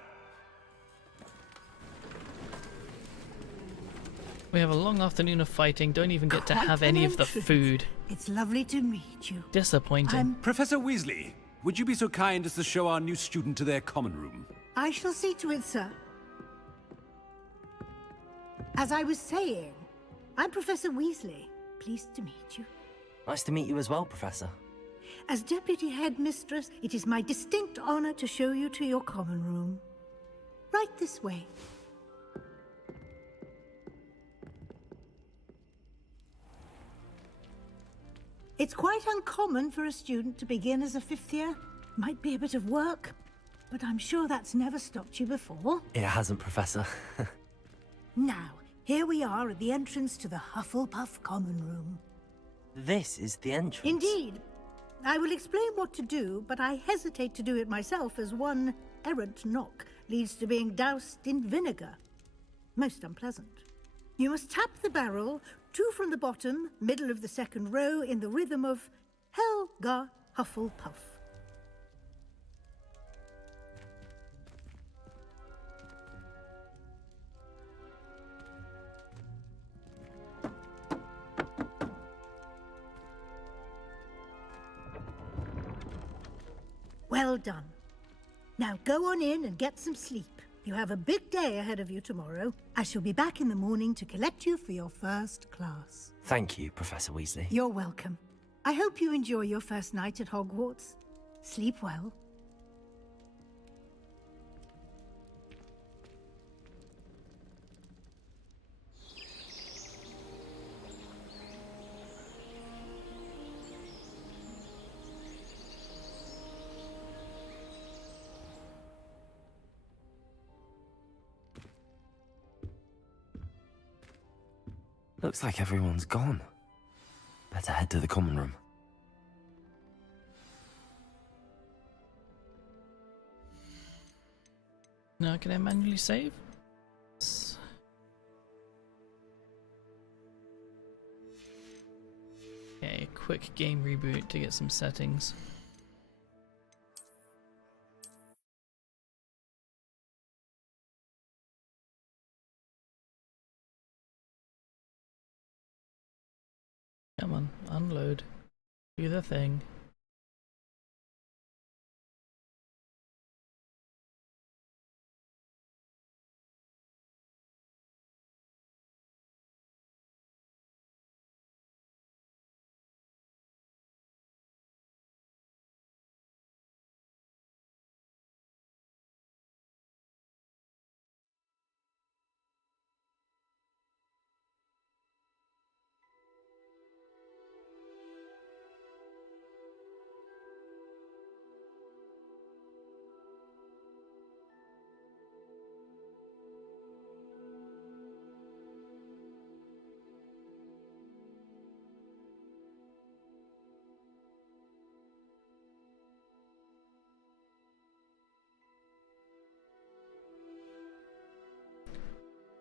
We have a long afternoon of fighting, don't even get to have any of the food. It's lovely to meet you. Disappointing. Professor Weasley, would you be so kind as to show our new student to their common room? I shall see to it, sir. As I was saying, I'm Professor Weasley. Pleased to meet you. Nice to meet you as well, Professor. As Deputy Headmistress, it is my distinct honor to show you to your common room. Right this way. It's quite uncommon for a student to begin as a fifth year. Might be a bit of work, but I'm sure that's never stopped you before. It hasn't, Professor. Now, here we are at the entrance to the Hufflepuff Common Room. This is the entrance. Indeed. I will explain what to do, but I hesitate to do it myself as one errant knock leads to being doused in vinegar. Most unpleasant. You must tap the barrel, 2 from the bottom, middle of the second row, in the rhythm of Helga Hufflepuff. Well done. Now go on in and get some sleep. You have a big day ahead of you tomorrow. I shall be back in the morning to collect you for your first class. Thank you, Professor Weasley. You're welcome. I hope you enjoy your first night at Hogwarts. Sleep well. Looks like everyone's gone. Better head to the common room. Now, can I manually save? Okay, quick game reboot to get some settings. Come on, unload. Do the thing.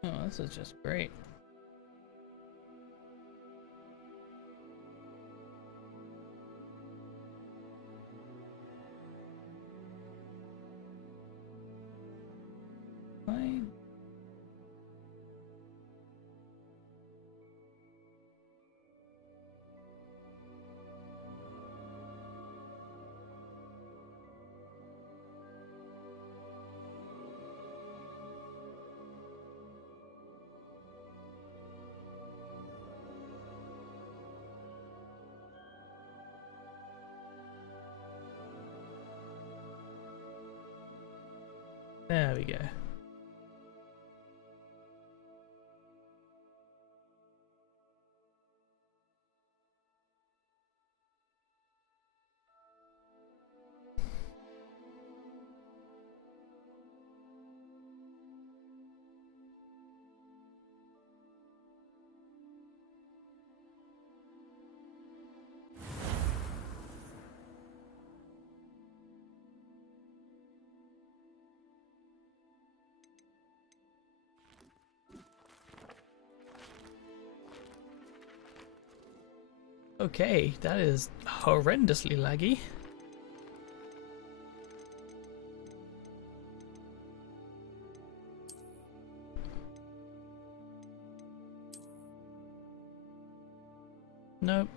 Oh, this is just great. Fine. There we go. Okay, that is horrendously laggy. Nope.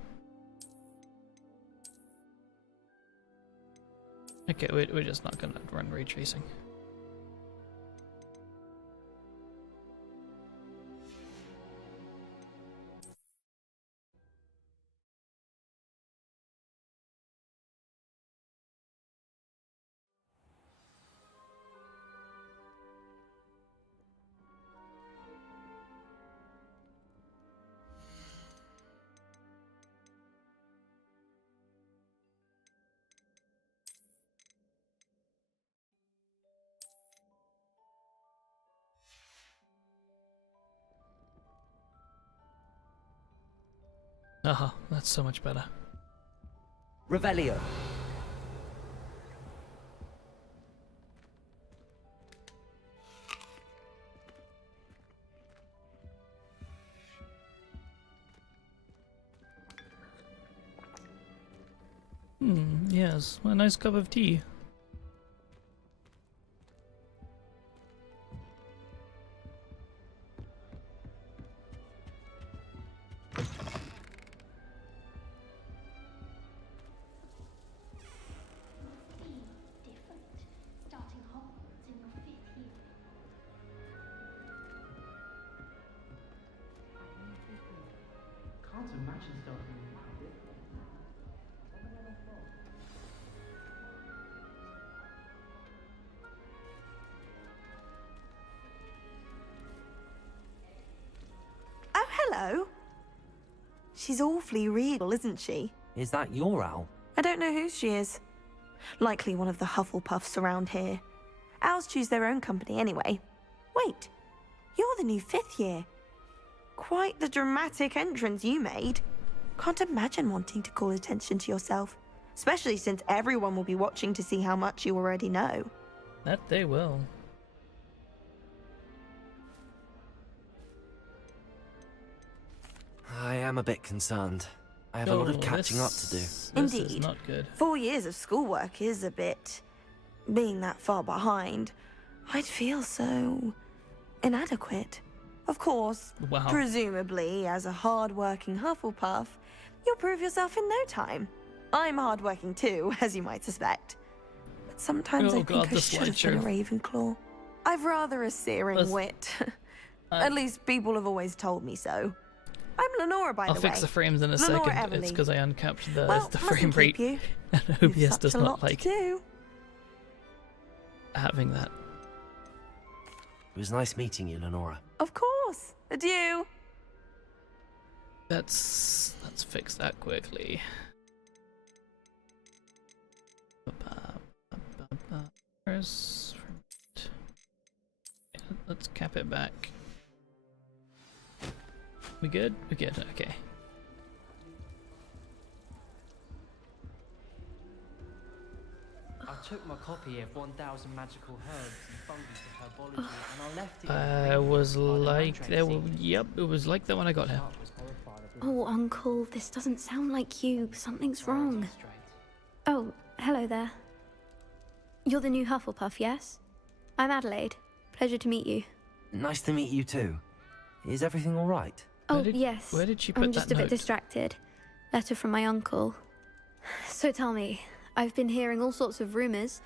Okay, we're just not gonna run ray tracing. Haha, that's so much better. Revelio. Yes, a nice cup of tea. Starting Hogwarts in your 5th year. Can't imagine starting with it. Oh, hello. She's awfully regal, isn't she? Is that your owl? I don't know who she is. Likely one of the Hufflepuffs around here. Owls choose their own company anyway. Wait, you're the new 5th year. Quite the dramatic entrance you made. Can't imagine wanting to call attention to yourself, especially since everyone will be watching to see how much you already know. That they will. I am a bit concerned. I have a lot of catching up to do. Indeed. This is not good. 4 years of schoolwork is a bit... being that far behind, I'd feel so... inadequate. Of course, Wow. presumably, as a hard-working Hufflepuff, you'll prove yourself in no time. I'm hard-working too, as you might suspect. But sometimes I think I should have been a Ravenclaw. I've rather a searing wit. At least people have always told me so. I'm Lenora, by I'll the way. fix the frames in a Lenora second. It's Everly. because I uncapped the Well, frame mustn't rate. keep you. And You've OBS such does a not lot to like do. having that. It was nice meeting you, Lenora. Of course. Adieu. Let's fix that quickly. Where's... Let's cap it back. We good? We good, okay. I took my copy of 1,000 Magical Herbs and Fungi to Herbology, and I left it. I was like, yep, it was like that when I got here. Oh, Uncle, this doesn't sound like you. Something's wrong. Oh, hello there. You're the new Hufflepuff, yes? I'm Adelaide. Pleasure to meet you. Nice to meet you too. Is everything all right? Oh, yes. Where did she put I'm just that a bit note? distracted. Letter from my uncle. So tell me, I've been hearing all sorts of rumours.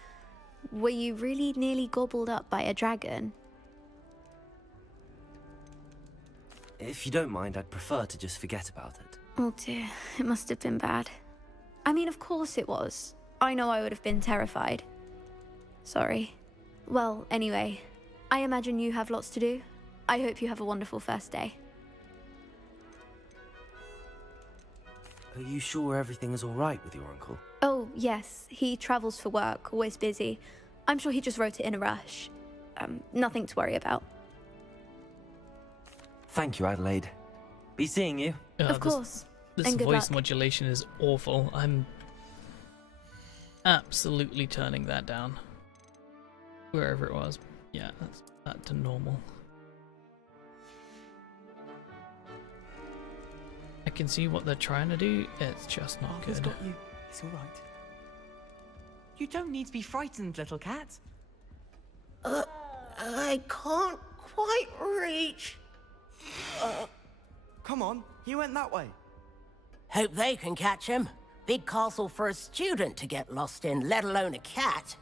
Were you really nearly gobbled up by a dragon? If you don't mind, I'd prefer to just forget about it. Oh dear, it must have been bad. I mean, of course it was. I know I would have been terrified. Sorry. Well, anyway, I imagine you have lots to do. I hope you have a wonderful first day. Are you sure everything is all right with your uncle? Oh, yes. He travels for work, always busy. I'm sure he just wrote it in a rush. Nothing to worry about. Thank you, Adelaide. Be seeing you. Of course. This And good voice luck. modulation is awful. I'm absolutely turning that down. Wherever it was. Yeah, that's that to normal. I can see what they're trying to do. It's just not Father's good. got you. It's all right. You don't need to be frightened, little cat. I can't quite reach. Come on, he went that way. Hope they can catch him. Big castle for a student to get lost in, let alone a cat.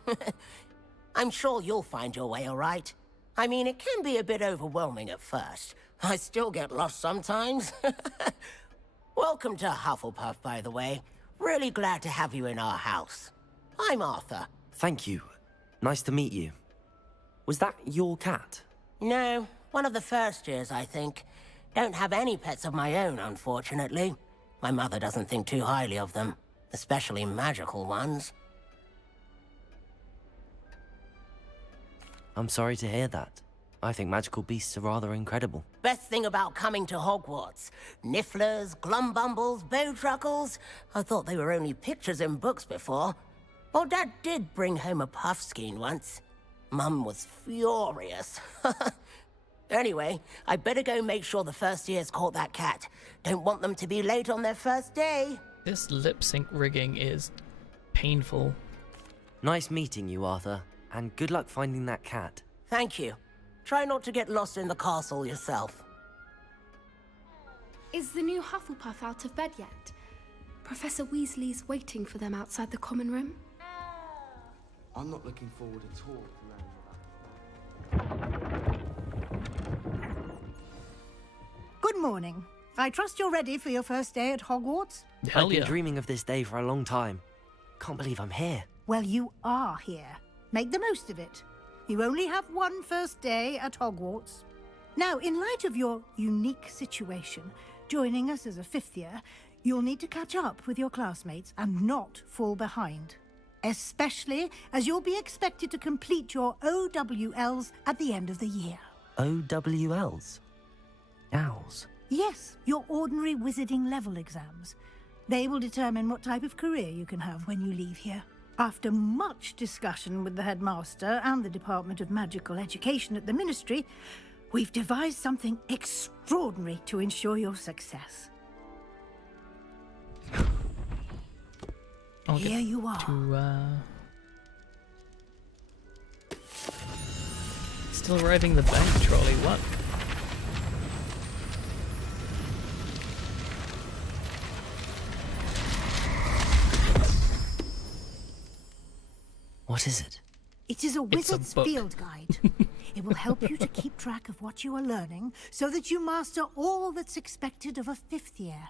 I'm sure you'll find your way all right. I mean, it can be a bit overwhelming at first. I still get lost sometimes. Welcome to Hufflepuff, by the way. Really glad to have you in our house. I'm Arthur. Thank you. Nice to meet you. Was that your cat? No, one of the first years, I think. Don't have any pets of my own, unfortunately. My mother doesn't think too highly of them, especially magical ones. I'm sorry to hear that. I think magical beasts are rather incredible. Best thing about coming to Hogwarts. Nifflers, glumbumbles, bowtruckles. I thought they were only pictures in books before. Well, Dad did bring home a puffskein once. Mum was furious. Anyway, I better go make sure the first years caught that cat. Don't want them to be late on their first day. This lip sync rigging is painful. Nice meeting you, Arthur, and good luck finding that cat. Thank you. Try not to get lost in the castle yourself. Is the new Hufflepuff out of bed yet? Professor Weasley's waiting for them outside the common room. I'm not looking forward at all to learning about Good morning. I trust you're ready for your first day at Hogwarts? I've been dreaming of this day for a long time. Can't believe I'm here. Well, you are here. Make the most of it. You only have one first day at Hogwarts. Now, in light of your unique situation, joining us as a fifth year, you'll need to catch up with your classmates and not fall behind. Especially as you'll be expected to complete your OWLs at the end of the year. OWLs? Owls? Yes, your ordinary wizarding level exams. They will determine what type of career you can have when you leave here. After much discussion with the headmaster and the Department of Magical Education at the Ministry, we've devised something extraordinary to ensure your success. Here you are. Still riding the bank trolley, what? What is it? It is a It's a wizard's book. field guide. It will help you to keep track of what you are learning so that you master all that's expected of a fifth year.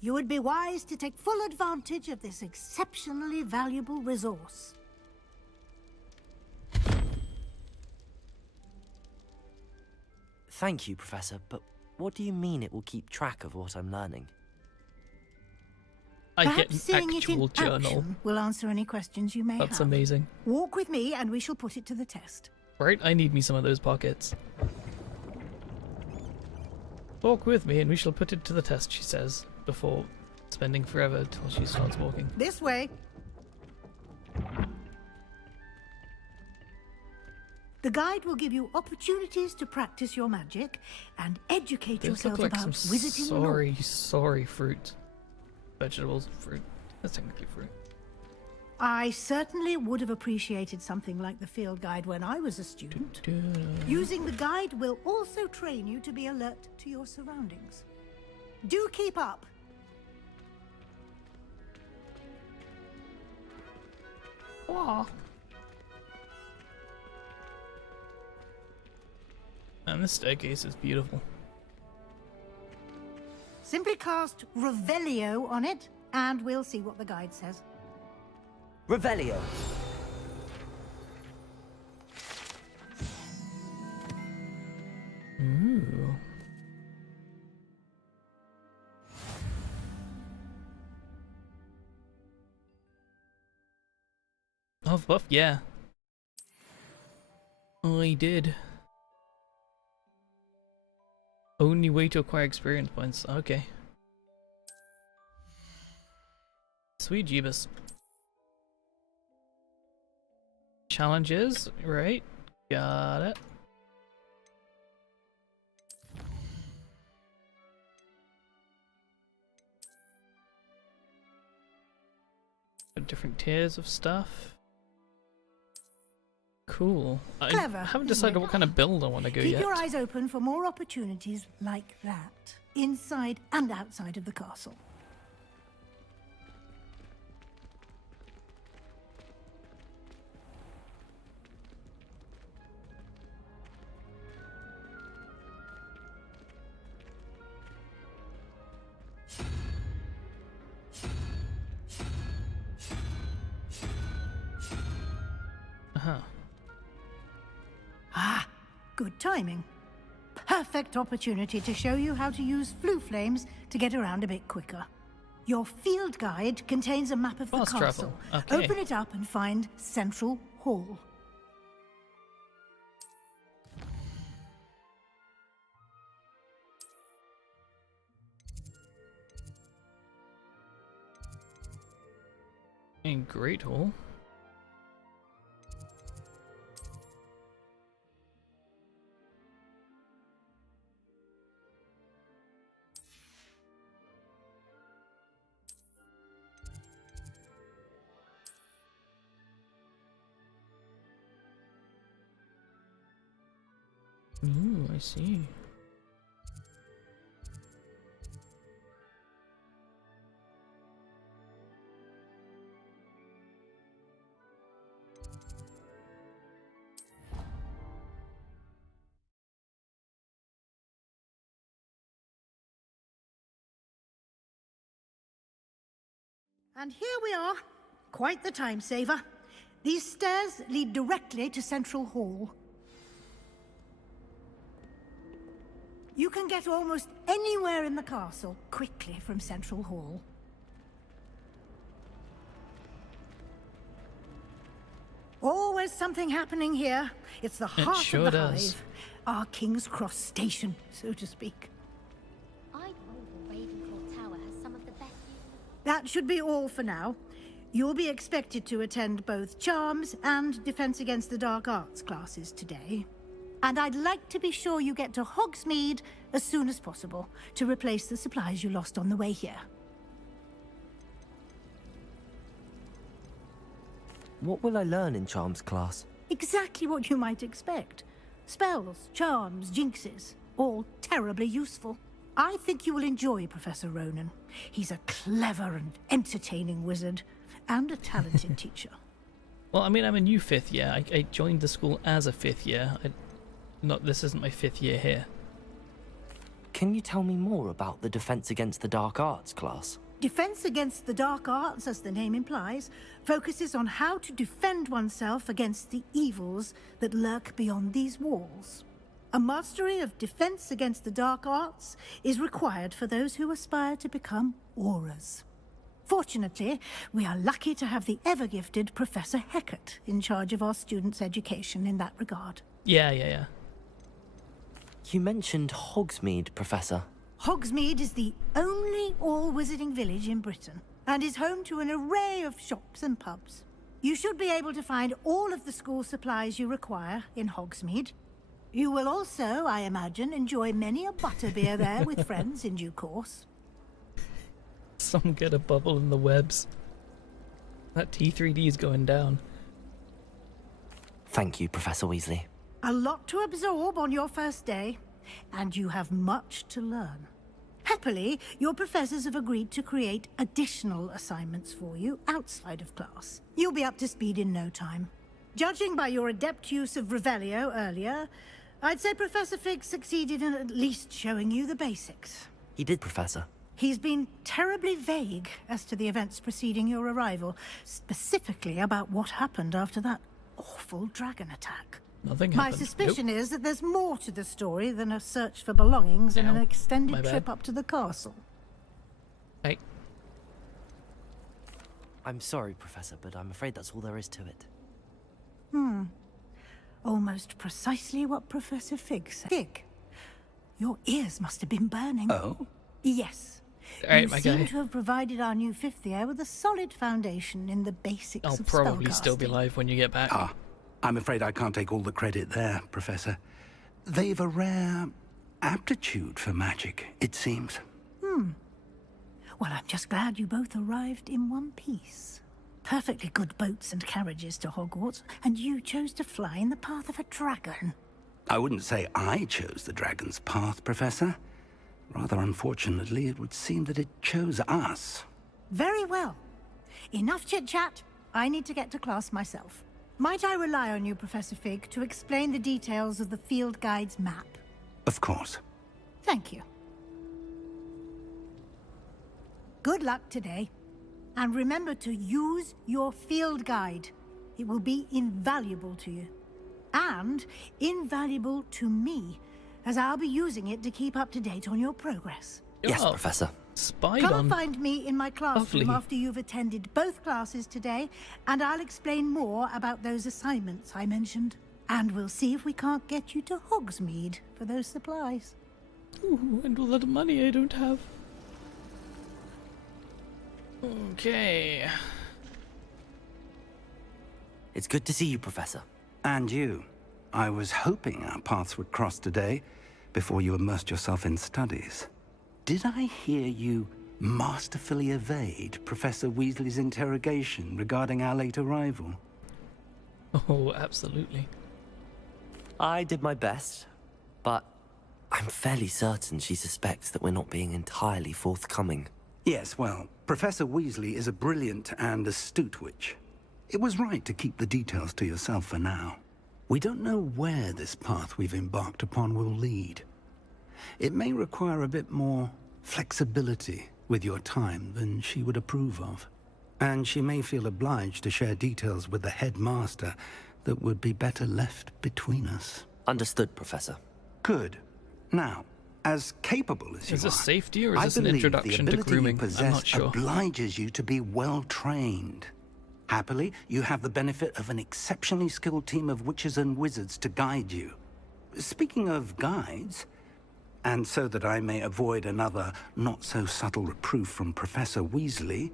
You would be wise to take full advantage of this exceptionally valuable resource. Thank you, Professor, but what do you mean it will keep track of what I'm learning? I get Perhaps an seeing it actual in journal. action will answer any questions you may have. That's amazing. Walk with me and we shall put it to the test. Right? I need me some of those pockets. Walk with me and we shall put it to the test, she says, before spending forever till she starts walking. This way. The guide will give you opportunities to practice your magic and educate Those yourself look like about some wizarding lore. sorry fruit. Vegetables, fruit. That's technically fruit. I certainly would have appreciated something like the field guide when I was a student. Using the guide will also train you to be alert to your surroundings. Do keep up. Aw. And this staircase is beautiful. Simply cast Revelio on it, and we'll see what the guide says. Revelio. Ooh. Hufflepuff, yeah. I did. Only way to acquire experience points. Okay. Sweet Jeebus. Challenges, right? Got it. Different tiers of stuff. Cool. Clever, I haven't isn't decided it? what kind of build I want to go Keep yet. your eyes open for more opportunities like that, inside and outside of the castle. Uh-huh. Ah, good timing. Perfect opportunity to show you how to use flue flames to get around a bit quicker. Your field guide contains a map of the Fast castle. travel, okay. Open it up and find Central Hall. in Great Hall. Ooh, I see. And here we are. Quite the time saver. These stairs lead directly to Central Hall. You can get almost anywhere in the castle quickly from Central Hall. Always something happening here. It's the heart sure of the does. hive. Our King's Cross station, so to speak. I know the Ravenclaw Tower has some of the best. That should be all for now. You'll be expected to attend both Charms and Defense Against the Dark Arts classes today. And I'd like to be sure you get to Hogsmeade as soon as possible to replace the supplies you lost on the way here. What will I learn in Charms class? Exactly what you might expect. Spells, charms, jinxes, all terribly useful. I think you will enjoy Professor Ronan. He's a clever and entertaining wizard, and a talented teacher. Well, I mean, I'm a new 5th year. I joined the school as a 5th year. This isn't my 5th year here. Can you tell me more about the Defense Against the Dark Arts class? Defense Against the Dark Arts, as the name implies, focuses on how to defend oneself against the evils that lurk beyond these walls. A mastery of Defense Against the Dark Arts is required for those who aspire to become Aurors. Fortunately, we are lucky to have the ever-gifted Professor Hecat in charge of our students' education in that regard. Yeah. You mentioned Hogsmeade, Professor. Hogsmeade is the only all-wizarding village in Britain, and is home to an array of shops and pubs. You should be able to find all of the school supplies you require in Hogsmeade. You will also, I imagine, enjoy many a butterbeer there with friends in due course. Some get a bubble in the webs. That T3D is going down. Thank you, Professor Weasley. A lot to absorb on your first day, and you have much to learn. Happily, your professors have agreed to create additional assignments for you outside of class. You'll be up to speed in no time. Judging by your adept use of Revelio earlier, I'd say Professor Fig succeeded in at least showing you the basics. He did, Professor. He's been terribly vague as to the events preceding your arrival, specifically about what happened after that awful dragon attack. Nothing My happened. suspicion is that there's more to the story than a search for belongings and an My extended bad. trip up to the castle. Hey. I'm sorry, Professor, but I'm afraid that's all there is to it. Almost precisely what Professor Fig said. Fig, your ears must have been burning. Oh? Yes. Alright, You my seem guy. to have provided our new 5th year with a solid foundation in the basics I'll of probably still be spellcasting. live when you get back. I'm afraid I can't take all the credit there, Professor. They've a rare aptitude for magic, it seems. Well, I'm just glad you both arrived in one piece. Perfectly good boats and carriages to Hogwarts, and you chose to fly in the path of a dragon. I wouldn't say I chose the dragon's path, Professor. Rather unfortunately, it would seem that it chose us. Very well. Enough chit-chat. I need to get to class myself. Might I rely on you, Professor Fig, to explain the details of the field guide's map? Of course. Thank you. Good luck today. And remember to use your field guide. It will be invaluable to you. And invaluable to me, as I'll be using it to keep up to date on your progress. Yes, Professor. Spied Come on. and find me in my classroom Lovely. after you've attended both classes today, and I'll explain more about those assignments I mentioned. And we'll see if we can't get you to Hogsmeade for those supplies. Ooh, and all that money I don't have. Okay. It's good to see you, Professor. And you. I was hoping our paths would cross today, before you immersed yourself in studies. Did I hear you masterfully evade Professor Weasley's interrogation regarding our late arrival? Oh, absolutely. I did my best, but I'm fairly certain she suspects that we're not being entirely forthcoming. Yes, well, Professor Weasley is a brilliant and astute witch. It was right to keep the details to yourself for now. We don't know where this path we've embarked upon will lead. It may require a bit more flexibility with your time than she would approve of. And she may feel obliged to share details with the headmaster that would be better left between us. Understood, Professor. Good. Now, as capable as you are, Is this safety or is I this an believe introduction the to ability grooming? you I'm possess not sure. obliges you to be well trained. Happily, you have the benefit of an exceptionally skilled team of witches and wizards to guide you. Speaking of guides, and so that I may avoid another not-so-subtle reproof from Professor Weasley,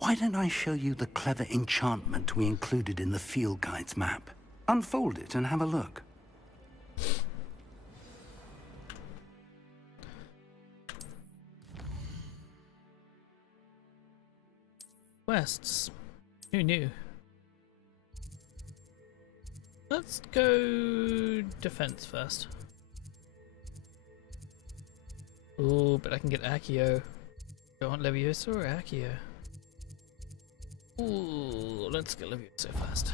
why don't I show you the clever enchantment we included in the field guide's map? Unfold it and have a look. Quests. Who knew? Let's go defense first. Oh, but I can get Accio. Do I want Leviosa or Accio? Ooh, let's get Leviosa first.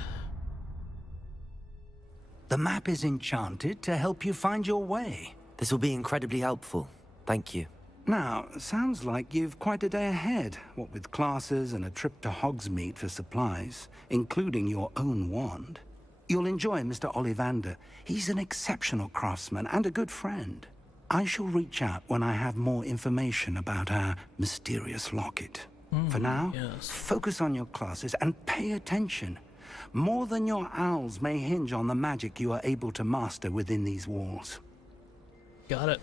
The map is enchanted to help you find your way. This will be incredibly helpful. Thank you. Now, sounds like you've quite a day ahead, what with classes and a trip to Hogsmeade for supplies, including your own wand. You'll enjoy Mr. Ollivander. He's an exceptional craftsman and a good friend. I shall reach out when I have more information about our mysterious locket. For now, focus on your classes and pay attention. More than your owls may hinge on the magic you are able to master within these walls. Got it.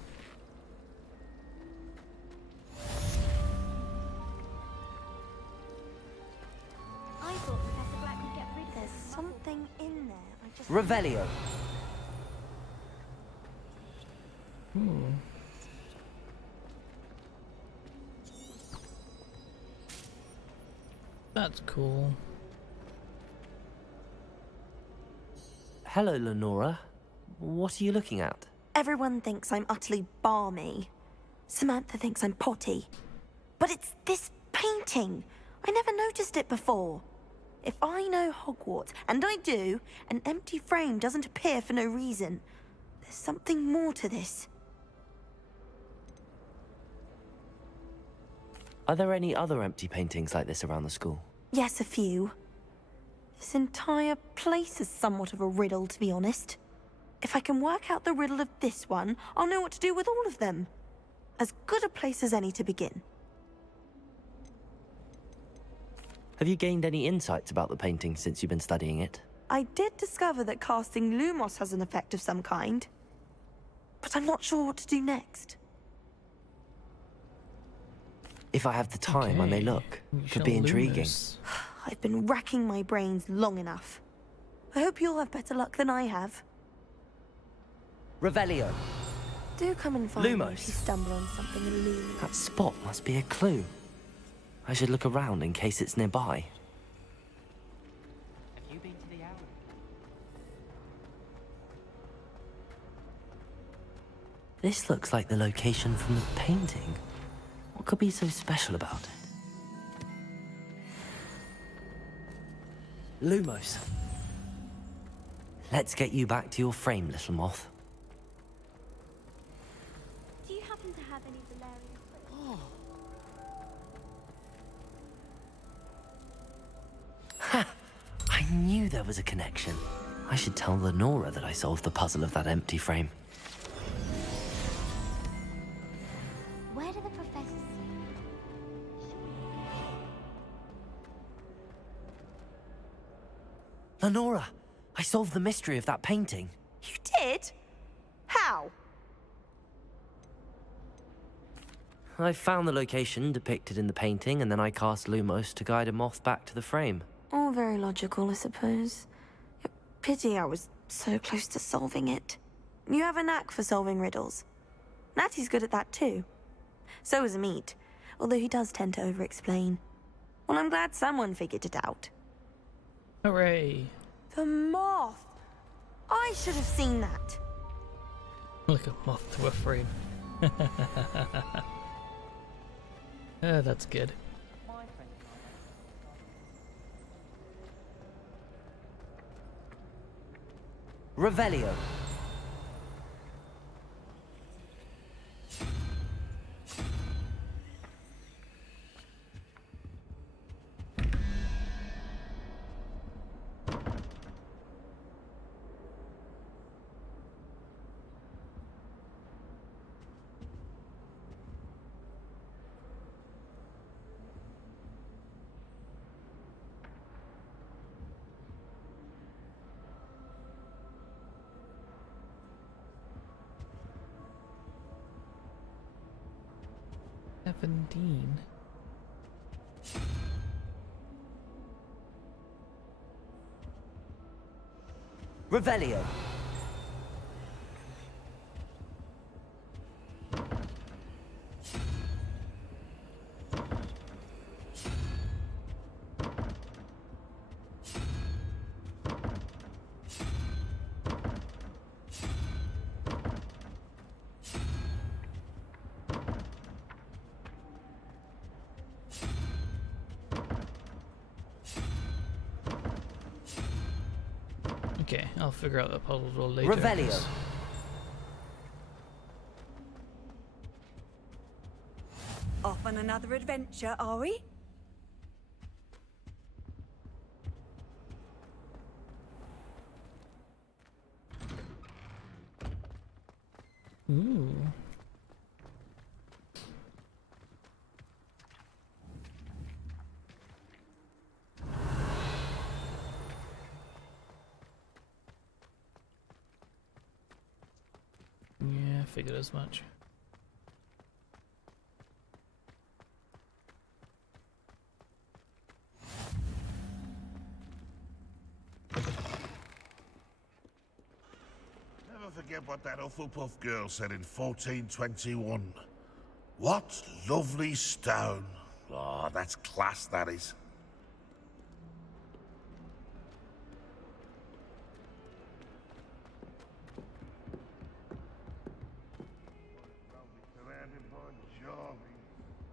I thought Professor Black would get rid of There's something in there. I just Revelio. That's cool. Hello, Lenora. What are you looking at? Everyone thinks I'm utterly balmy. Samantha thinks I'm potty. But it's this painting. I never noticed it before. If I know Hogwarts, and I do, an empty frame doesn't appear for no reason. There's something more to this. Are there any other empty paintings like this around the school? Yes, a few. This entire place is somewhat of a riddle, to be honest. If I can work out the riddle of this one, I'll know what to do with all of them. As good a place as any to begin. Have you gained any insights about the painting since you've been studying it? I did discover that casting Lumos has an effect of some kind. But I'm not sure what to do next. If I have the time, I may look. Could be intriguing. I've been racking my brains long enough. I hope you'll have better luck than I have. Revelio. Do come and find me Lumos. if you stumble on something illuminating. That spot must be a clue. I should look around in case it's nearby. Have you been to the alley? This looks like the location from the painting. What could be so special about it? Lumos. Let's get you back to your frame, little moth. Do you happen to have any Valerian? Ha! I knew there was a connection. I should tell Lenora that I solved the puzzle of that empty frame. Where do the professors Lenora, I solved the mystery of that painting. You did? How? I found the location depicted in the painting, and then I cast Lumos to guide a moth back to the frame. All very logical, I suppose. Pity I was so close to solving it. You have a knack for solving riddles. Natty's good at that too. So is Amit, although he does tend to over-explain. Well, I'm glad someone figured it out. Hooray! The moth! I should have seen that. Like a moth to a frame. That's good. Revelio. Revelio. Okay, I'll figure out that puzzle a little later. Revelio. Off on another adventure, are we? Ooh. Yeah, I figured as much. Never forget what that Hufflepuff girl said in 1421. What lovely stone. Oh, that's class, that is.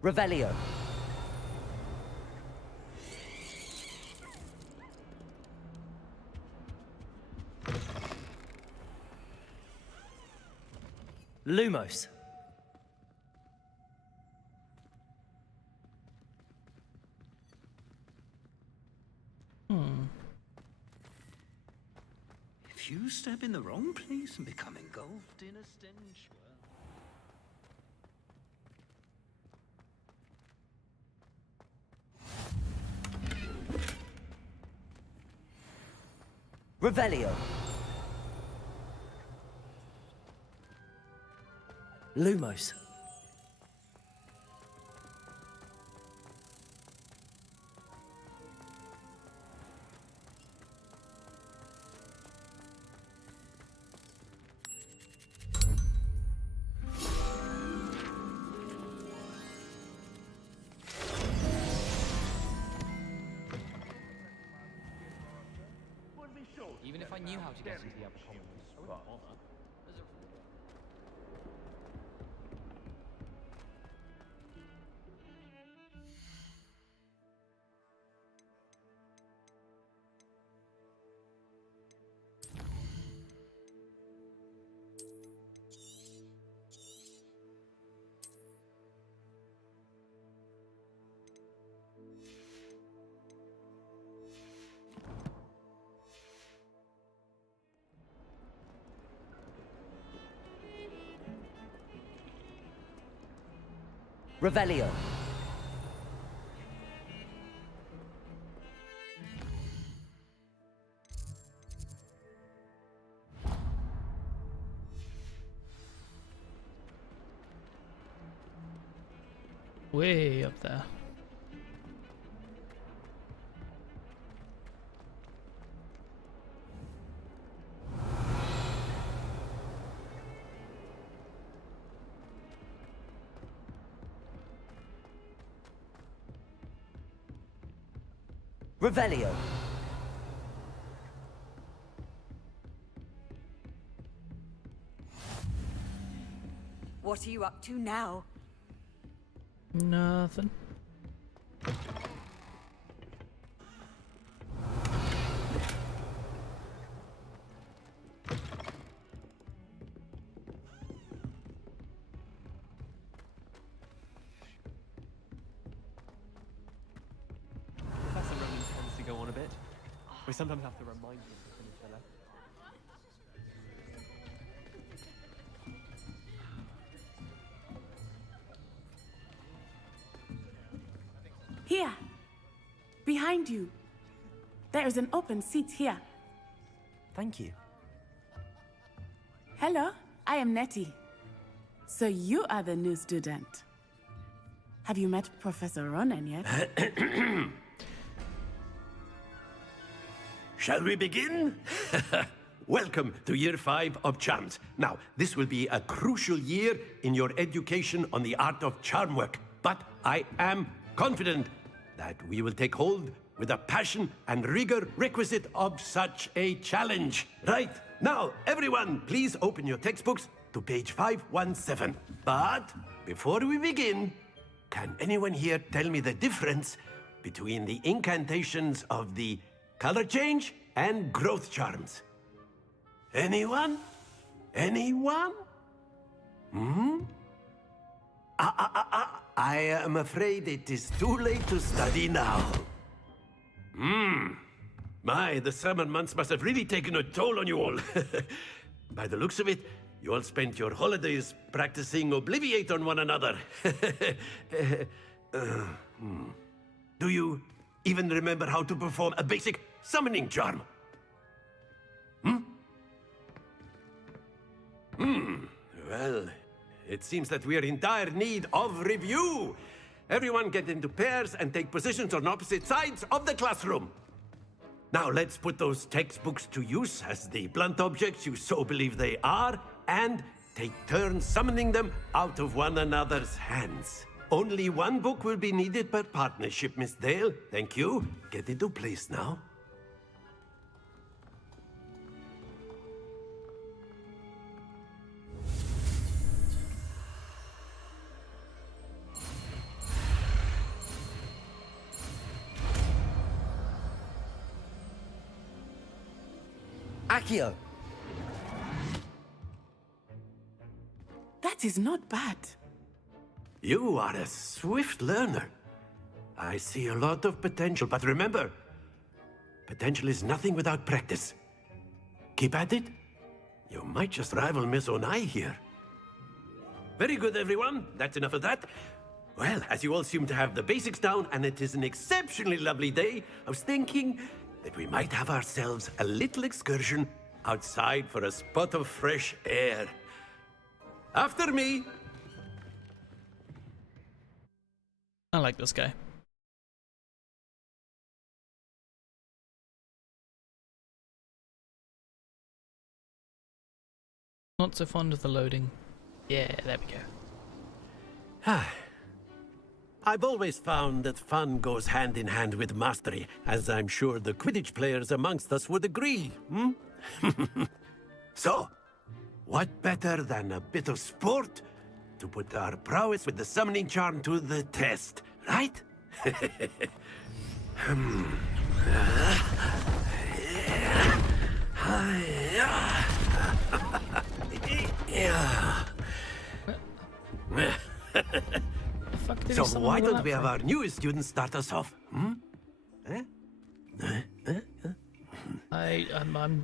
Revelio. Lumos. If you step in the wrong place and become engulfed in a stench, Revelio. Lumos. Even if I knew how to get into the upper commons, I wouldn't bother. There's a... Revelio. Way up there. Revelio. What are you up to now? Nothing. Professor Roman tends to go on a bit. We sometimes have to remind him to finish the lesson. Here. Behind you. There is an open seat here. Thank you. Hello, I am Nettie. So you are the new student. Have you met Professor Ronan yet? Shall we begin? Welcome to Year 5 of Charms. Now, this will be a crucial year in your education on the art of charm work. But I am confident that we will take hold with the passion and rigor requisite of such a challenge. Right, now, everyone, please open your textbooks to page 517. But before we begin, can anyone here tell me the difference between the incantations of the color change and growth charms? Anyone? Anyone? Hmm? I am afraid it is too late to study now. My, the summer months must have really taken a toll on you all. By the looks of it, you all spent your holidays practicing Obliviate on one another. Do you even remember how to perform a basic summoning charm? Well, it seems that we are in dire need of review. Everyone get into pairs and take positions on opposite sides of the classroom. Now let's put those textbooks to use as the blunt objects you so believe they are, and take turns summoning them out of one another's hands. Only one book will be needed per partnership, Miss Dale. Thank you. Get into place now. Accio. That is not bad. You are a swift learner. I see a lot of potential, but remember, potential is nothing without practice. Keep at it. You might just rival Miss Onai here. Very good, everyone. That's enough of that. Well, as you all seem to have the basics down, and it is an exceptionally lovely day, I was thinking that we might have ourselves a little excursion outside for a spot of fresh air. After me. I like this guy. Not so fond of the loading. Yeah, there we go. I've always found that fun goes hand in hand with mastery, as I'm sure the Quidditch players amongst us would agree, So, what better than a bit of sport to put our prowess with the summoning charm to the test, right? So why don't we have our newest student start us off?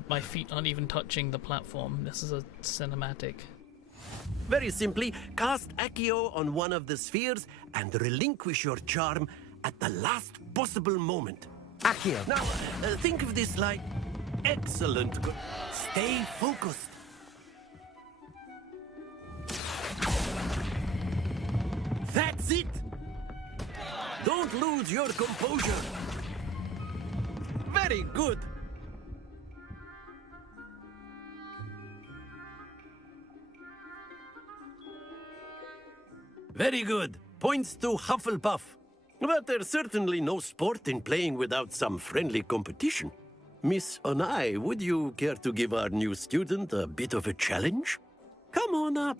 My feet aren't even touching the platform. This is a cinematic. Very simply, cast Accio on one of the spheres and relinquish your charm at the last possible moment. Accio. Now, think of this like excellent. Stay focused. That's it! Don't lose your composure. Very good. Very good. Points to Hufflepuff. But there's certainly no sport in playing without some friendly competition. Miss Onai, would you care to give our new student a bit of a challenge? Come on up.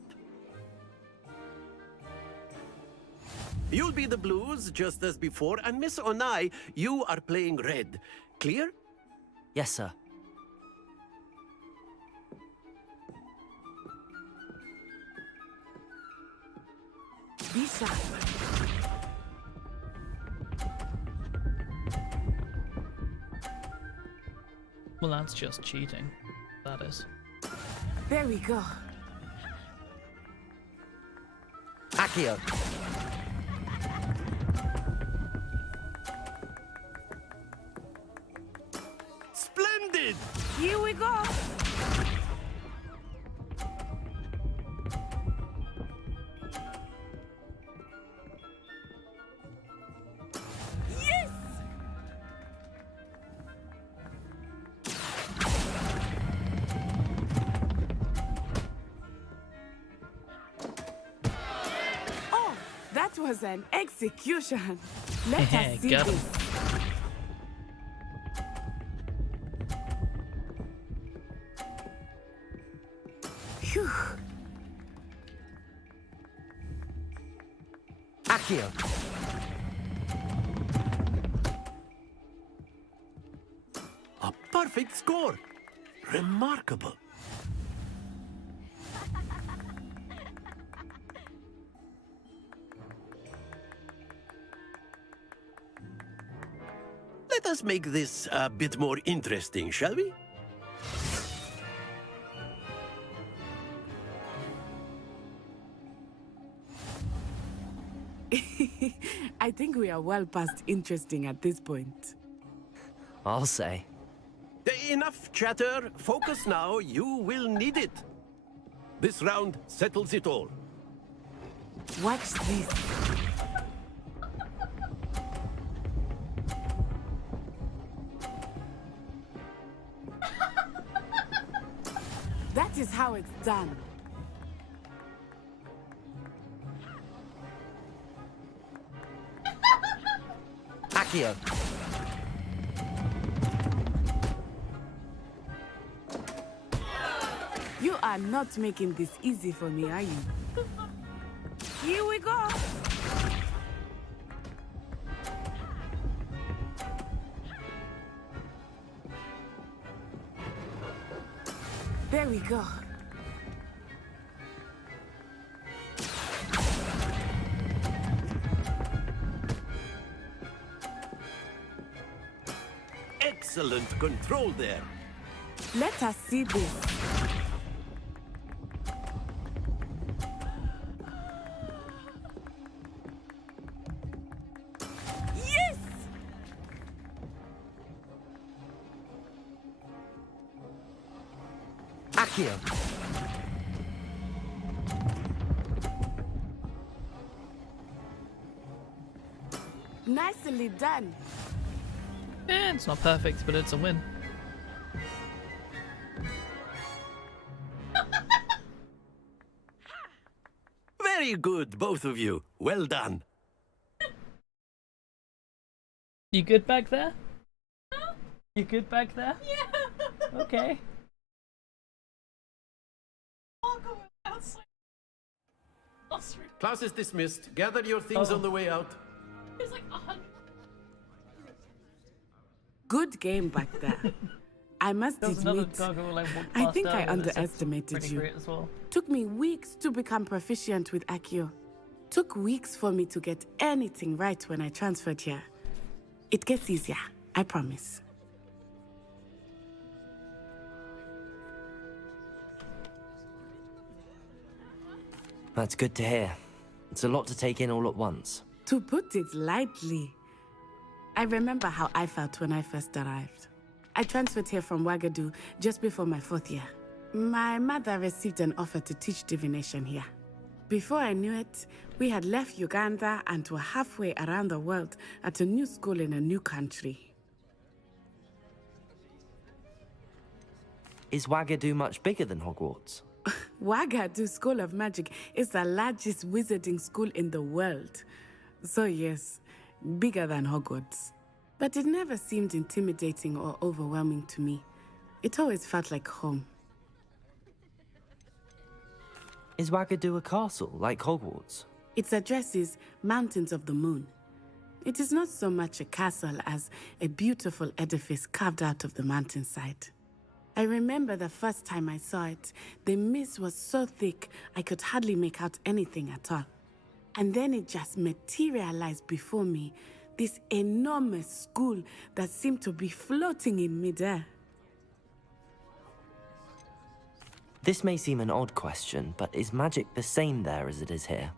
You'll be the blues, just as before, and Miss Onai, you are playing red. Clear? Yes, sir. Be sharp. Well, that's just cheating. That is. There we go. Accio. Splendid! Here we go. Yes! Oh, that was an execution. Let us see Got him. this. Phew. Accio. A perfect score. Remarkable. Let us make this a bit more interesting, shall we? I think we are well past interesting at this point. I'll say. Enough chatter. Focus now. You will need it. This round settles it all. Watch this. That is how it's done. Accio. You are not making this easy for me, are you? Here we go. There we go. Excellent control there. Let us see this. Yes! Accio. Nicely done. It's not perfect, but it's a win. Very good, both of you. Well done. You good back there? You good back there? Yeah. Okay. Class is dismissed. Gather your things on the way out. There's like 100. Good game back there. I must admit, I think I underestimated you. Well. Took me weeks to become proficient with Accio. Took weeks for me to get anything right when I transferred here. It gets easier, I promise. That's good to hear. It's a lot to take in all at once. To put it lightly, I remember how I felt when I first arrived. I transferred here from Wagadu just before my 4th year. My mother received an offer to teach divination here. Before I knew it, we had left Uganda and were halfway around the world at a new school in a new country. Is Wagadu much bigger than Hogwarts? Wagadu School of Magic is the largest wizarding school in the world. So yes, bigger than Hogwarts. But it never seemed intimidating or overwhelming to me. It always felt like home. Is Wagadu a castle, like Hogwarts? Its address is Mountains of the Moon. It is not so much a castle as a beautiful edifice carved out of the mountainside. I remember the first time I saw it, the mist was so thick I could hardly make out anything at all. And then it just materialized before me, this enormous school that seemed to be floating in midair. This may seem an odd question, but is magic the same there as it is here?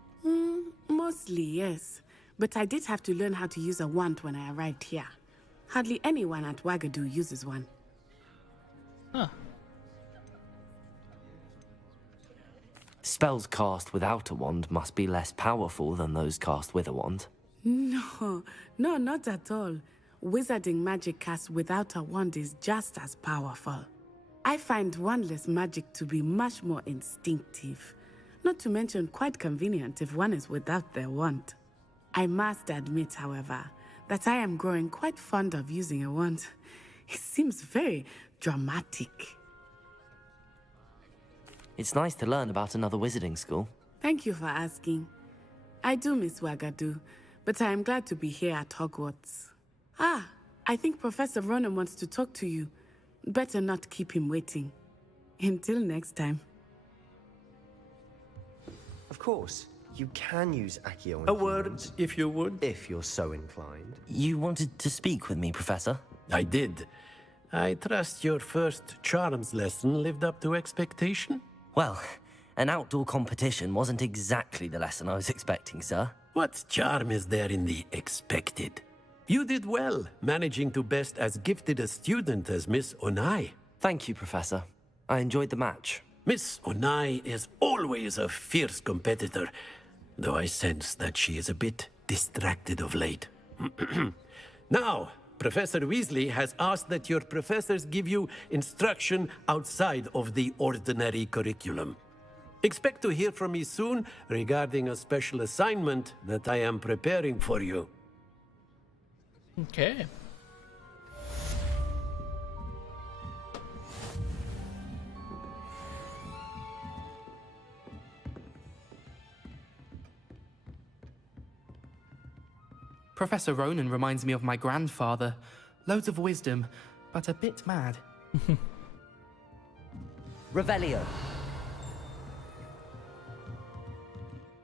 Mostly, yes. But I did have to learn how to use a wand when I arrived here. Hardly anyone at Wagadu uses one. Huh. Spells cast without a wand must be less powerful than those cast with a wand. No, not at all. Wizarding magic cast without a wand is just as powerful. I find wandless magic to be much more instinctive. Not to mention quite convenient if one is without their wand. I must admit, however, that I am growing quite fond of using a wand. It seems very dramatic. It's nice to learn about another wizarding school. Thank you for asking. I do miss Wagadu, but I am glad to be here at Hogwarts. Ah, I think Professor Ronan wants to talk to you. Better not keep him waiting. Until next time. Of course, you can use Accio. A word, if you would. If you're so inclined. You wanted to speak with me, Professor? I did. I trust your first charms lesson lived up to expectation? Well, an outdoor competition wasn't exactly the lesson I was expecting, sir. What charm is there in the expected? You did well, managing to best as gifted a student as Miss Onai. Thank you, Professor. I enjoyed the match. Miss Onai is always a fierce competitor, though I sense that she is a bit distracted of late. Now, Professor Weasley has asked that your professors give you instruction outside of the ordinary curriculum. Expect to hear from me soon regarding a special assignment that I am preparing for you. Okay. Professor Ronan reminds me of my grandfather. Loads of wisdom, but a bit mad. Revelio.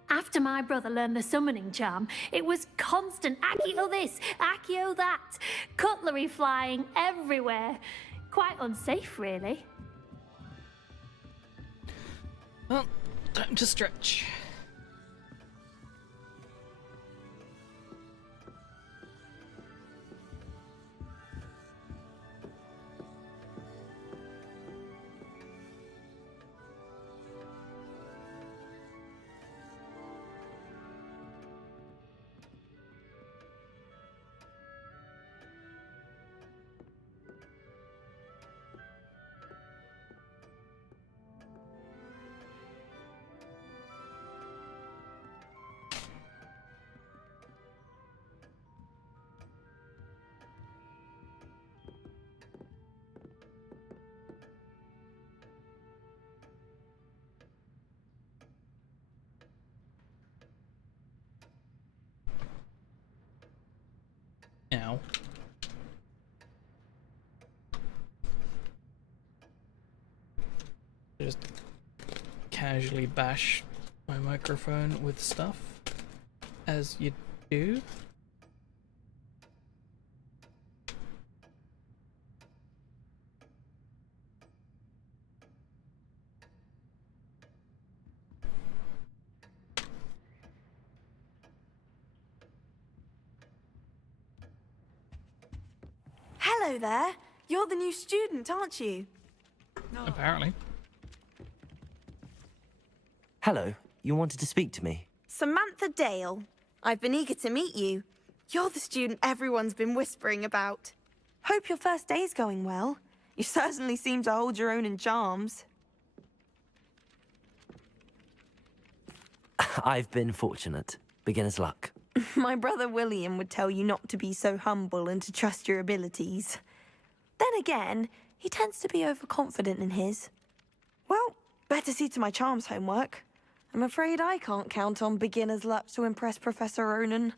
After my brother learned the summoning charm, it was constant Accio this, Accio that, cutlery flying everywhere. Quite unsafe, really. Well, time to stretch. Now. Just casually bash my microphone with stuff, as you do. Hello there. You're the new student, aren't you? Apparently. Hello, you wanted to speak to me? Samantha Dale. I've been eager to meet you. You're the student everyone's been whispering about. Hope your first day's going well. You certainly seem to hold your own in charms. I've been fortunate. Beginner's luck. My brother William would tell you not to be so humble and to trust your abilities. Then again, he tends to be overconfident in his. Well, better see to my charms homework. I'm afraid I can't count on beginner's luck to impress Professor Ronan.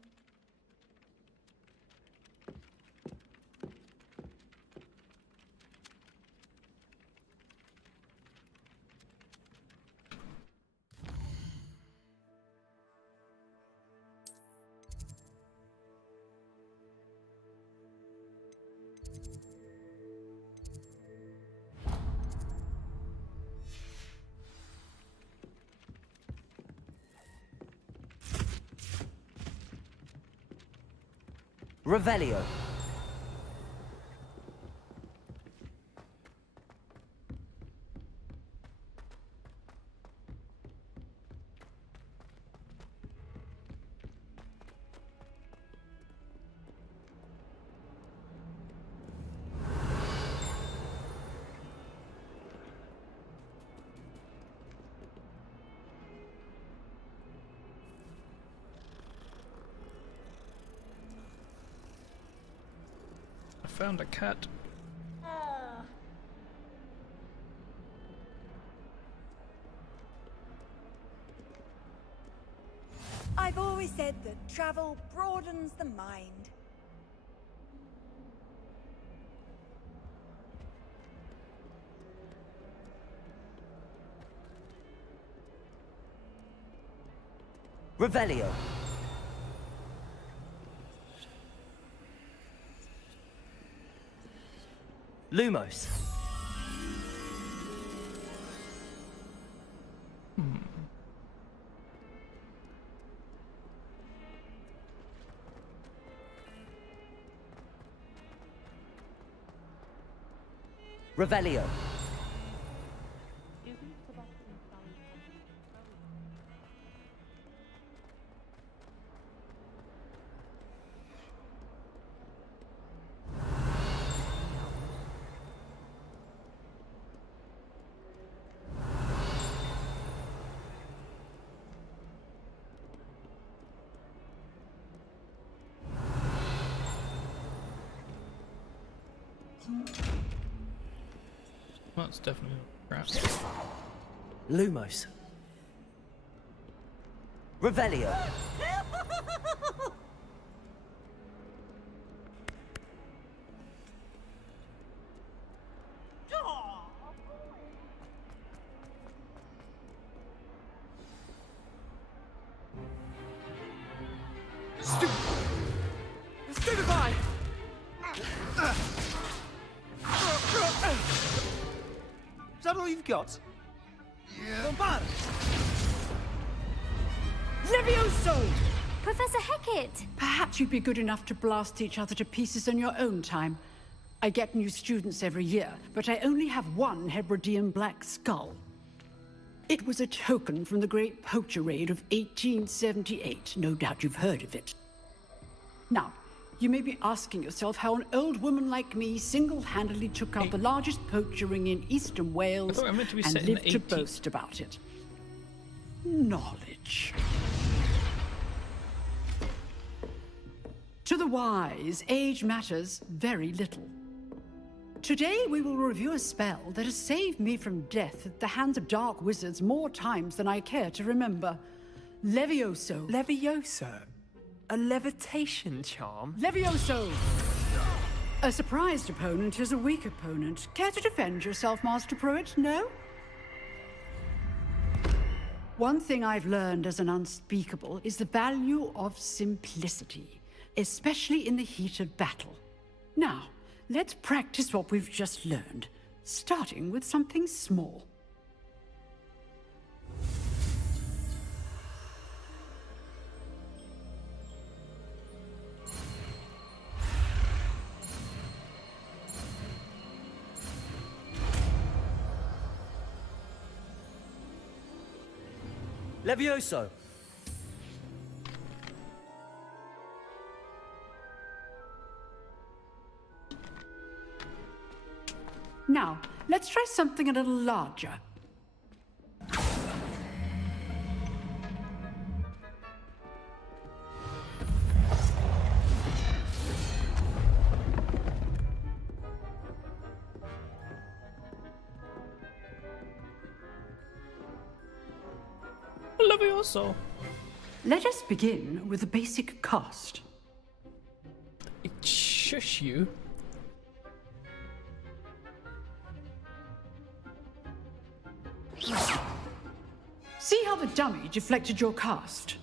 Revelio. I found a cat. I've always said that travel broadens the mind. Revelio. Lumos. Revelio. Well, that's definitely crap. Lumos. Revelio. Stupefy! Is that all you've got? Yeah. Bombard! Levioso! Professor Hecat! Perhaps you'd be good enough to blast each other to pieces in your own time. I get new students every year, but I only have one Hebridean black skull. It was a token from the Great Poacher Raid of 1878. No doubt you've heard of it. Now, you may be asking yourself how an old woman like me single-handedly took out the largest poacher ring in eastern Wales and lived to boast about it. Knowledge. To the wise, age matters very little. Today we will review a spell that has saved me from death at the hands of dark wizards more times than I care to remember. Levioso. Levioso? A levitation charm? Levioso! A surprised opponent is a weak opponent. Care to defend yourself, Master Pruitt? No? One thing I've learned as an unspeakable is the value of simplicity, especially in the heat of battle. Now, let's practice what we've just learned, starting with something small. Levioso. Now, let's try something a little larger. Levioso. Let us begin with the basic cast. Shush you. See how the dummy deflected your cast?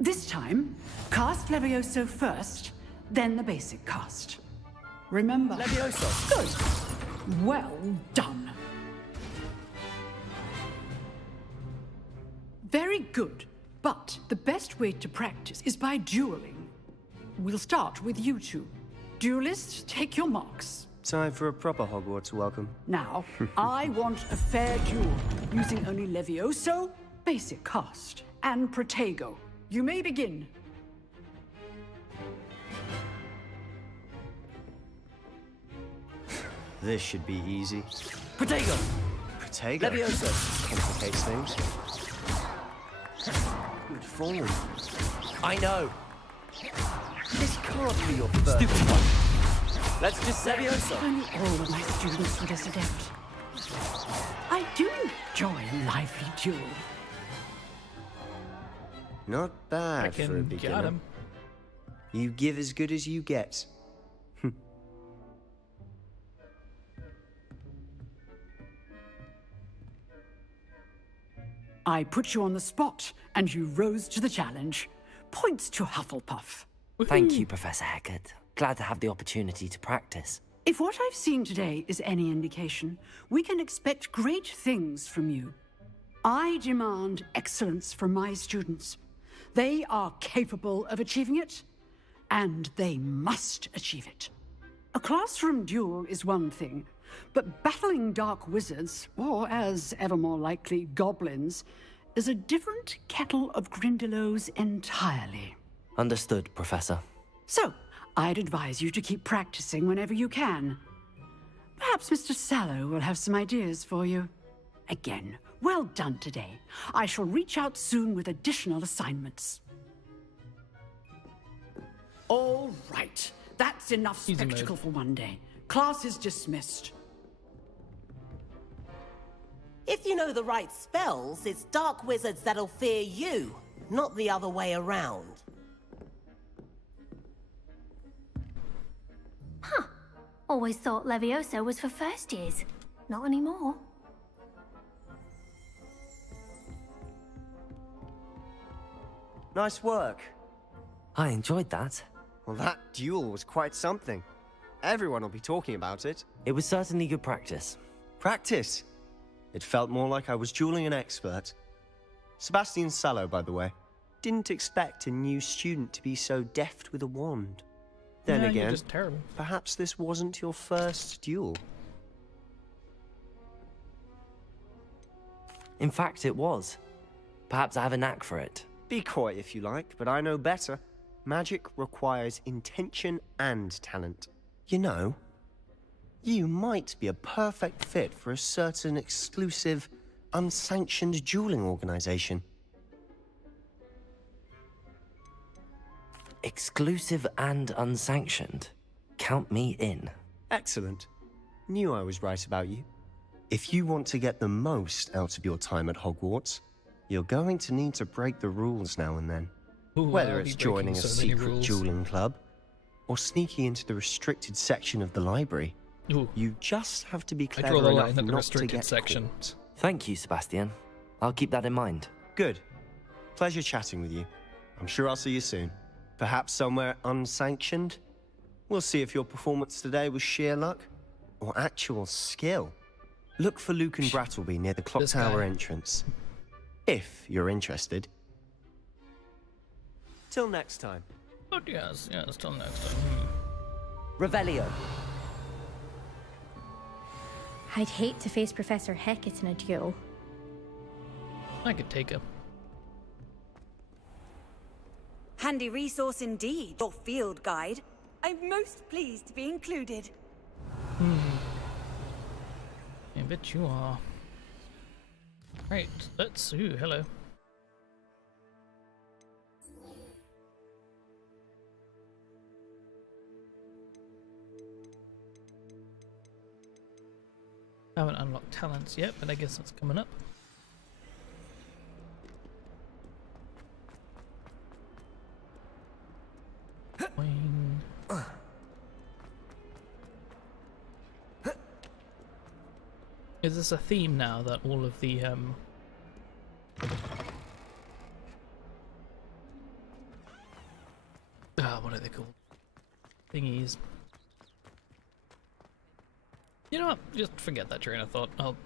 This time, cast Levioso first, then the basic cast. Remember? Levioso. Good. Well done. Very good. But the best way to practice is by dueling. We'll start with you two. Duelists, take your marks. Time for a proper Hogwarts welcome. Now, I want a fair duel, using only Levioso, basic cast, and Protego. You may begin. This should be easy. Protego. Protego? Levioso. Complicates things. Good form. I know. This can't be your first. Stupid one. Let's just say Levioso. Only all of my students were this adept. I do enjoy a lively duel. Not bad for a beginner. Got him. You give as good as you get. I put you on the spot, and you rose to the challenge. Points to Hufflepuff. Thank you, Professor Hecat. Glad to have the opportunity to practice. If what I've seen today is any indication, we can expect great things from you. I demand excellence from my students. They are capable of achieving it, and they must achieve it. A classroom duel is one thing, but battling dark wizards, or as ever more likely, goblins, is a different kettle of Grindylows entirely. Understood, Professor. So, I'd advise you to keep practicing whenever you can. Perhaps Mr. Sallow will have some ideas for you. Again, well done today. I shall reach out soon with additional assignments. All right. That's enough Easy spectacle mode. for one day. Class is dismissed. If you know the right spells, it's dark wizards that'll fear you, not the other way around. Huh. Always thought Levioso was for first years. Not anymore. Nice work. I enjoyed that. Well, that duel was quite something. Everyone will be talking about it. It was certainly good practice. Practice? It felt more like I was dueling an expert. Sebastian Sallow, by the way. Didn't expect a new student to be so deft with a wand. Then No, again, you're just terrible. perhaps this wasn't your first duel. In fact, it was. Perhaps I have a knack for it. Be coy if you like, but I know better. Magic requires intention and talent. You know, you might be a perfect fit for a certain exclusive, unsanctioned dueling organization. Exclusive and unsanctioned. Count me in. Excellent. Knew I was right about you. If you want to get the most out of your time at Hogwarts, you're going to need to break the rules now and then. Ooh, Whether I'll it's be breaking joining a so many secret rules. dueling club, or sneaking into the restricted section of the library. Ooh. You just have to be I clever draw the enough line at the not to restricted get section. caught. Thank you, Sebastian. I'll keep that in mind. Good. Pleasure chatting with you. I'm sure I'll see you soon. Perhaps somewhere unsanctioned? We'll see if your performance today was sheer luck or actual skill. Look for Luke and Brattleby near the clock This tower guy. entrance. If you're interested. Till next time. But yes, till next time. Revelio. I'd hate to face Professor Hecat in a duel. I could take him. Handy resource indeed, your field guide. I'm most pleased to be included. I bet you are. Right, let's. Ooh, hello. I haven't unlocked talents yet, but I guess that's coming up. Is this a theme now that all of the what are they called? Thingies. You know what? Just forget that train of thought. I'll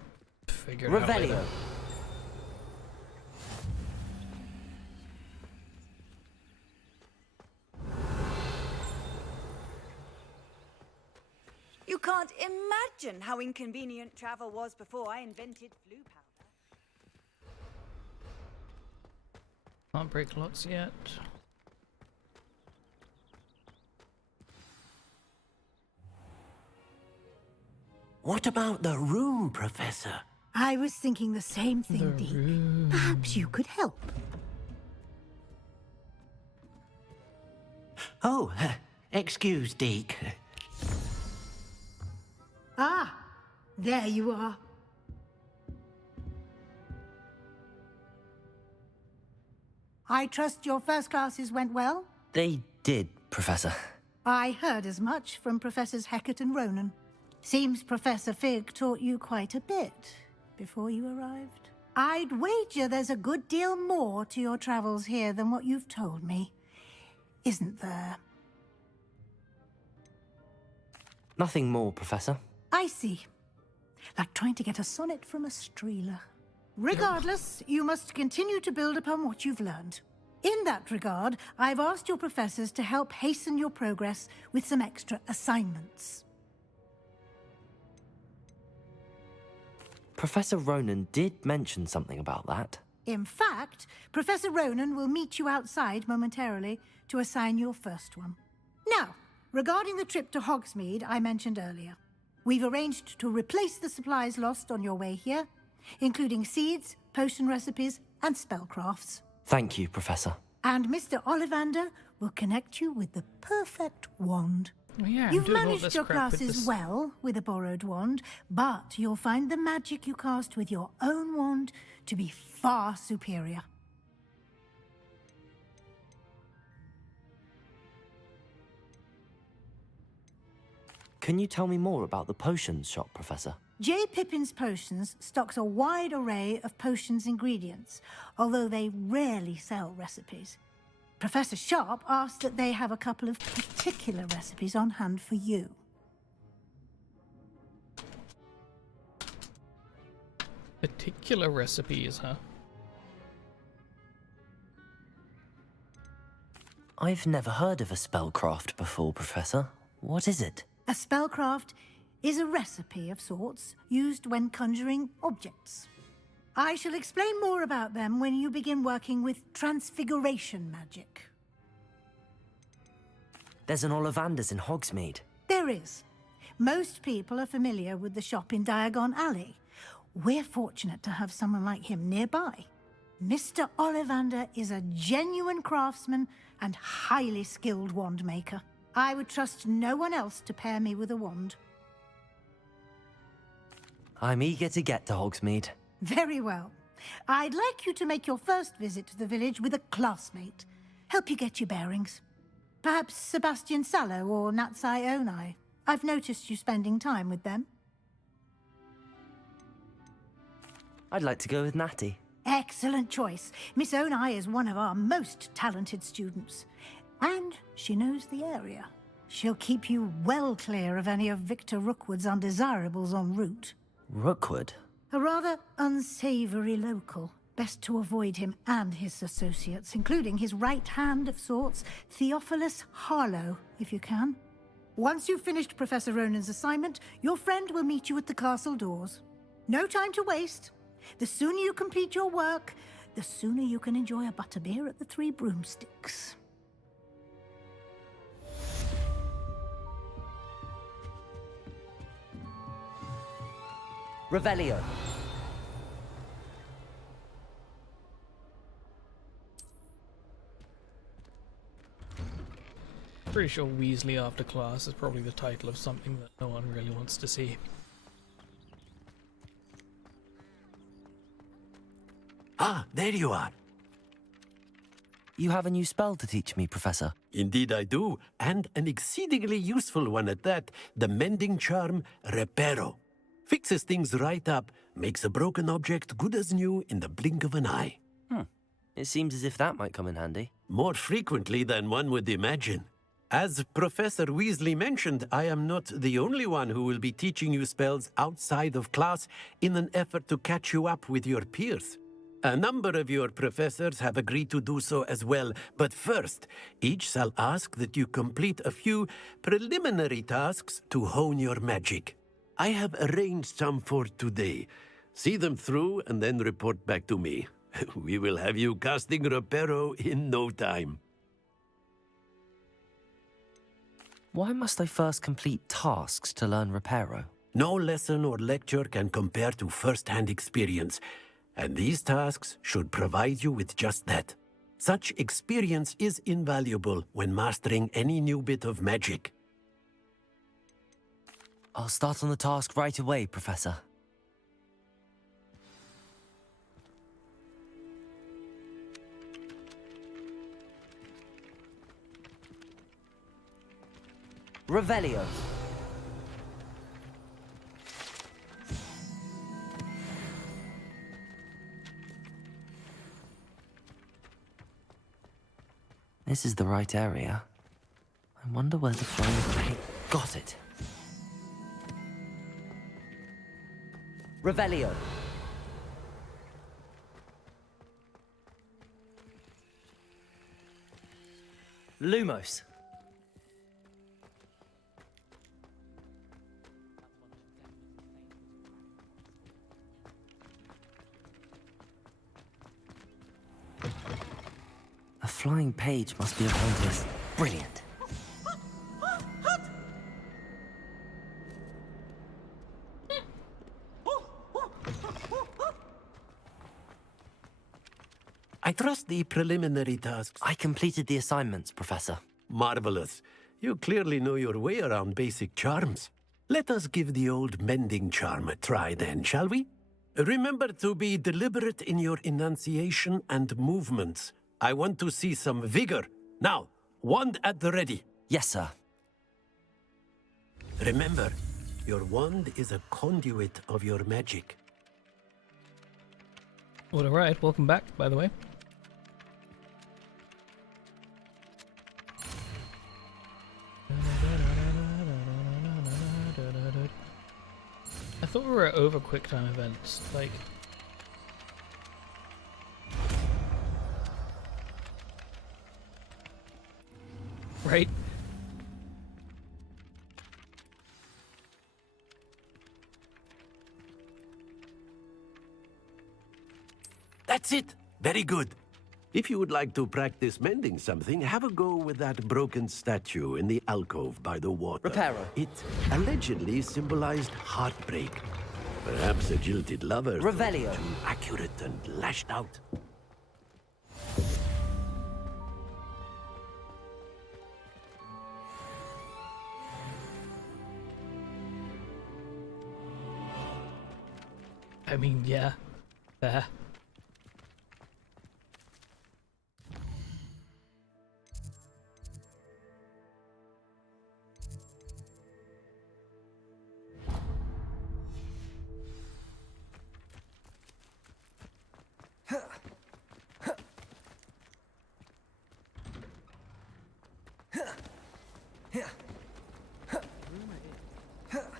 figure it out later. You can't imagine how inconvenient travel was before I invented flu powder. Can't break locks yet. What about the room, Professor? I was thinking the same thing, Deke. Perhaps you could help. Oh, excuse, Deke. Ah, there you are. I trust your first classes went well? They did, Professor. I heard as much from Professors Hecat and Ronan. Seems Professor Fig taught you quite a bit before you arrived. I'd wager there's a good deal more to your travels here than what you've told me. Isn't there? Nothing more, Professor. I see. Like trying to get a sonnet from a streeler. Regardless, you must continue to build upon what you've learned. In that regard, I've asked your professors to help hasten your progress with some extra assignments. Professor Ronan did mention something about that. In fact, Professor Ronan will meet you outside momentarily to assign your first one. Now, regarding the trip to Hogsmeade I mentioned earlier, we've arranged to replace the supplies lost on your way here, including seeds, potion recipes, and spellcrafts. Thank you, Professor. And Mr. Ollivander will connect you with the perfect wand. Oh, yeah, You've managed your classes this... well with a borrowed wand, but you'll find the magic you cast with your own wand to be far superior. Can you tell me more about the potions shop, Professor? J. Pippin's Potions stocks a wide array of potions ingredients, although they rarely sell recipes. Professor Sharp asked that they have a couple of particular recipes on hand for you. Particular recipes, huh? I've never heard of a spellcraft before, Professor. What is it? A spellcraft is a recipe of sorts used when conjuring objects. I shall explain more about them when you begin working with transfiguration magic. There's an Ollivander's in Hogsmeade. There is. Most people are familiar with the shop in Diagon Alley. We're fortunate to have someone like him nearby. Mr. Ollivander is a genuine craftsman and highly skilled wand maker. I would trust no one else to pair me with a wand. I'm eager to get to Hogsmeade. Very well. I'd like you to make your first visit to the village with a classmate. Help you get your bearings. Perhaps Sebastian Sallow or Natsai Onai. I've noticed you spending time with them. I'd like to go with Natty. Excellent choice. Miss Onai is one of our most talented students. And she knows the area. She'll keep you well clear of any of Victor Rookwood's undesirables en route. Rookwood? A rather unsavory local. Best to avoid him and his associates, including his right hand of sorts, Theophilus Harlow, if you can. Once you've finished Professor Ronan's assignment, your friend will meet you at the castle doors. No time to waste. The sooner you complete your work, the sooner you can enjoy a butterbeer at the Three Broomsticks. Revelio. Pretty sure Weasley after class is probably the title of something that no one really wants to see. Ah, there you are. You have a new spell to teach me, Professor. Indeed I do, and an exceedingly useful one at that, the mending charm Reparo. Fixes things right up, makes a broken object good as new in the blink of an eye. It seems as if that might come in handy. More frequently than one would imagine. As Professor Weasley mentioned, I am not the only one who will be teaching you spells outside of class in an effort to catch you up with your peers. A number of your professors have agreed to do so as well, but first, each shall ask that you complete a few preliminary tasks to hone your magic. I have arranged some for today. See them through and then report back to me. We will have you casting Reparo in no time. Why must I first complete tasks to learn Reparo? No lesson or lecture can compare to first-hand experience, and these tasks should provide you with just that. Such experience is invaluable when mastering any new bit of magic. I'll start on the task right away, Professor. Revelio. This is the right area. I wonder where the flying paint... Got it. Revelio. Lumos. A flying page must be upon this. Brilliant. I trust the preliminary tasks. I completed the assignments, Professor. Marvelous. You clearly know your way around basic charms. Let us give the old mending charm a try then, shall we? Remember to be deliberate in your enunciation and movements. I want to see some vigor. Now, wand at the ready. Yes, sir. Remember, your wand is a conduit of your magic. All right, welcome back, by the way. I thought we were over quick time events, like... Right? That's it! Very good. If you would like to practice mending something, have a go with that broken statue in the alcove by the water. Reparo. It allegedly symbolized heartbreak. Perhaps a jilted lover. Revelio. Too accurate and lashed out. I mean, yeah. There.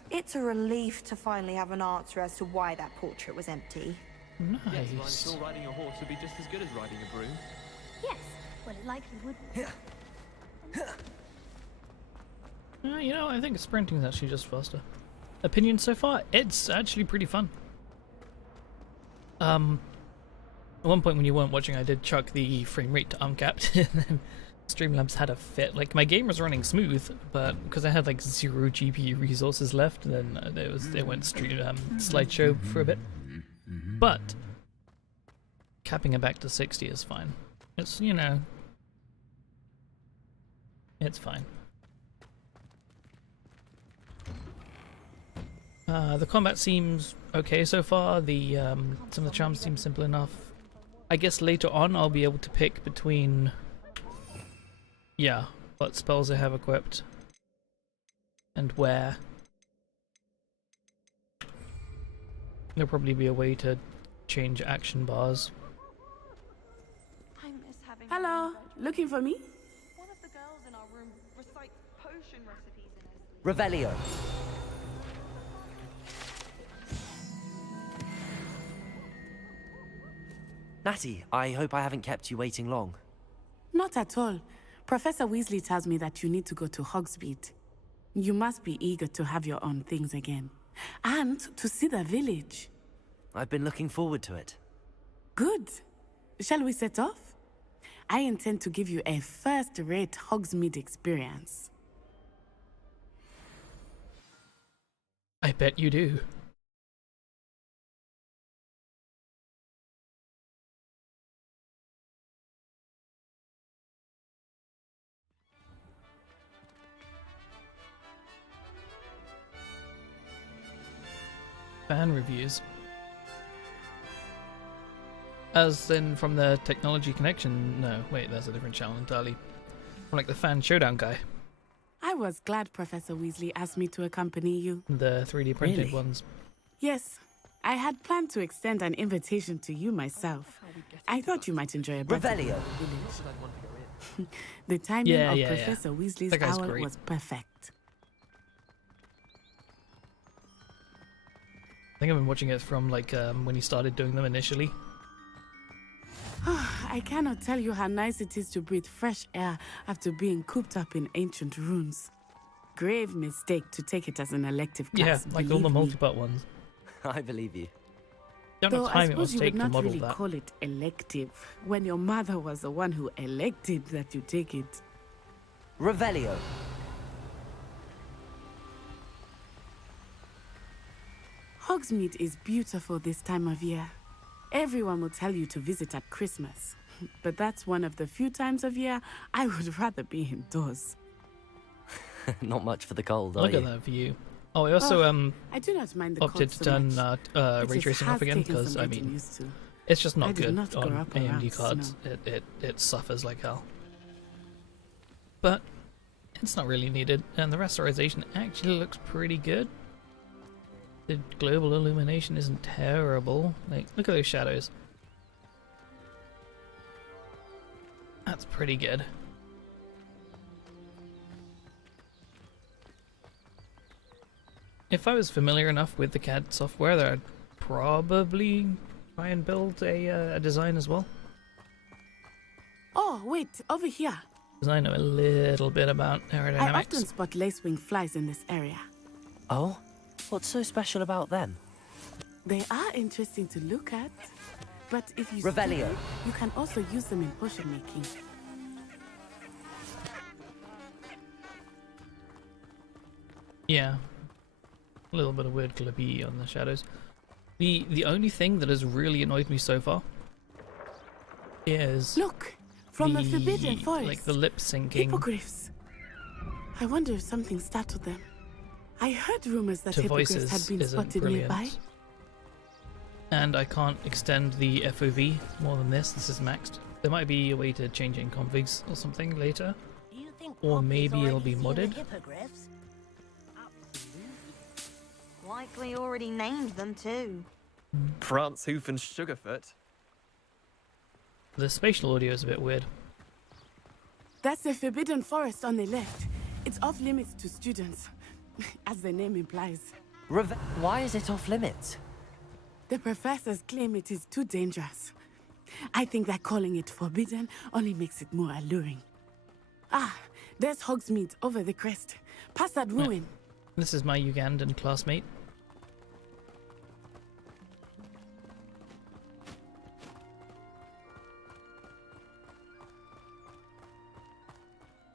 It's a relief to finally have an answer as to why that portrait was empty. Nice. Yes, I'm sure riding a horse would be just as good as riding a broom. Yes, well, it likely would. You know, I think sprinting is actually just faster. Opinion so far? It's actually pretty fun. At one point when you weren't watching, I did chuck the frame rate to uncapped, and then Streamlabs had a fit. Like, my game was running smooth, but because I had like 0 GPU resources left, then it went slideshow for a bit. But capping it back to 60 is fine. It's, you know, it's fine. The combat seems okay so far. The some of the charms seem simple enough. I guess later on I'll be able to pick between, yeah, what spells I have equipped and where. There'll probably be a way to change action bars. I miss having Hello, looking for me? one of the girls in our room recites potion recipes in her sleep. Revelio. Natty, I hope I haven't kept you waiting long. Not at all. Professor Weasley tells me that you need to go to Hogsmeade. You must be eager to have your own things again. And to see the village. I've been looking forward to it. Good. Shall we set off? I intend to give you a first-rate Hogsmeade experience. I bet you do. Fan reviews. As in from the Technology Connection? No, wait, that's a different channel entirely. From like the Fan Showdown guy. I was glad Professor Weasley asked me to accompany you. The 3D printed Really? ones. Yes, I had planned to extend an invitation to you myself. I thought you might enjoy a bit. Revelio. The timing Yeah, of yeah, yeah. Professor Weasley's That guy's hour great. was perfect. I think I've been watching it from like when he started doing them initially. I cannot tell you how nice it is to breathe fresh air after being cooped up in ancient ruins. Grave mistake to take it as an elective class. Yeah, like all the believe me. multi-part ones. I believe you. Don't Though know I time it suppose must you take would to not model really that. call it elective when your mother was the one who elected that you take it. Revelio. Hogsmeade is beautiful this time of year. Everyone will tell you to visit at Christmas. But that's one of the few times of year I would rather be indoors. Not much for the cold, are Look you? at that view. Oh, I also I do not mind the opted cold to so turn much. It ray just tracing has off again taken because some I getting mean used to. it's just I not did good not grow on up AMD around cards. snow. It suffers like hell. But it's not really needed, and the rasterization actually looks pretty good. The global illumination isn't terrible. Like, look at those shadows. That's pretty good. If I was familiar enough with the CAD software, then I'd probably try and build a design as well. Oh, wait, over here. Because I know a little bit about I aerodynamics. often spot lacewing flies in this area. Oh? What's so special about them? They are interesting to look at, but if you Revelio. study, you can also use them in potion making. Yeah. A little bit of weird clippy on the shadows. The only thing that has really annoyed me so far is Look, from the Forbidden Forest. like the lip syncing. Hippogriffs. I wonder if something startled them. I heard rumors that to hippogriffs voices had been isn't spotted brilliant. nearby. And I can't extend the FOV more than this. This is maxed. There might be a way to change in configs or something later. Or maybe it'll be modded. Hippogriffs? Likely already named them too. Prance, Hoof, and Sugarfoot. The spatial audio is a bit weird. That's the Forbidden Forest on the left. It's off limits to students, as the name implies. Why is it off limits? The professors claim it is too dangerous. I think that calling it forbidden only makes it more alluring. Ah, there's Hogsmeade over the crest. Past that ruin. This is my Ugandan classmate.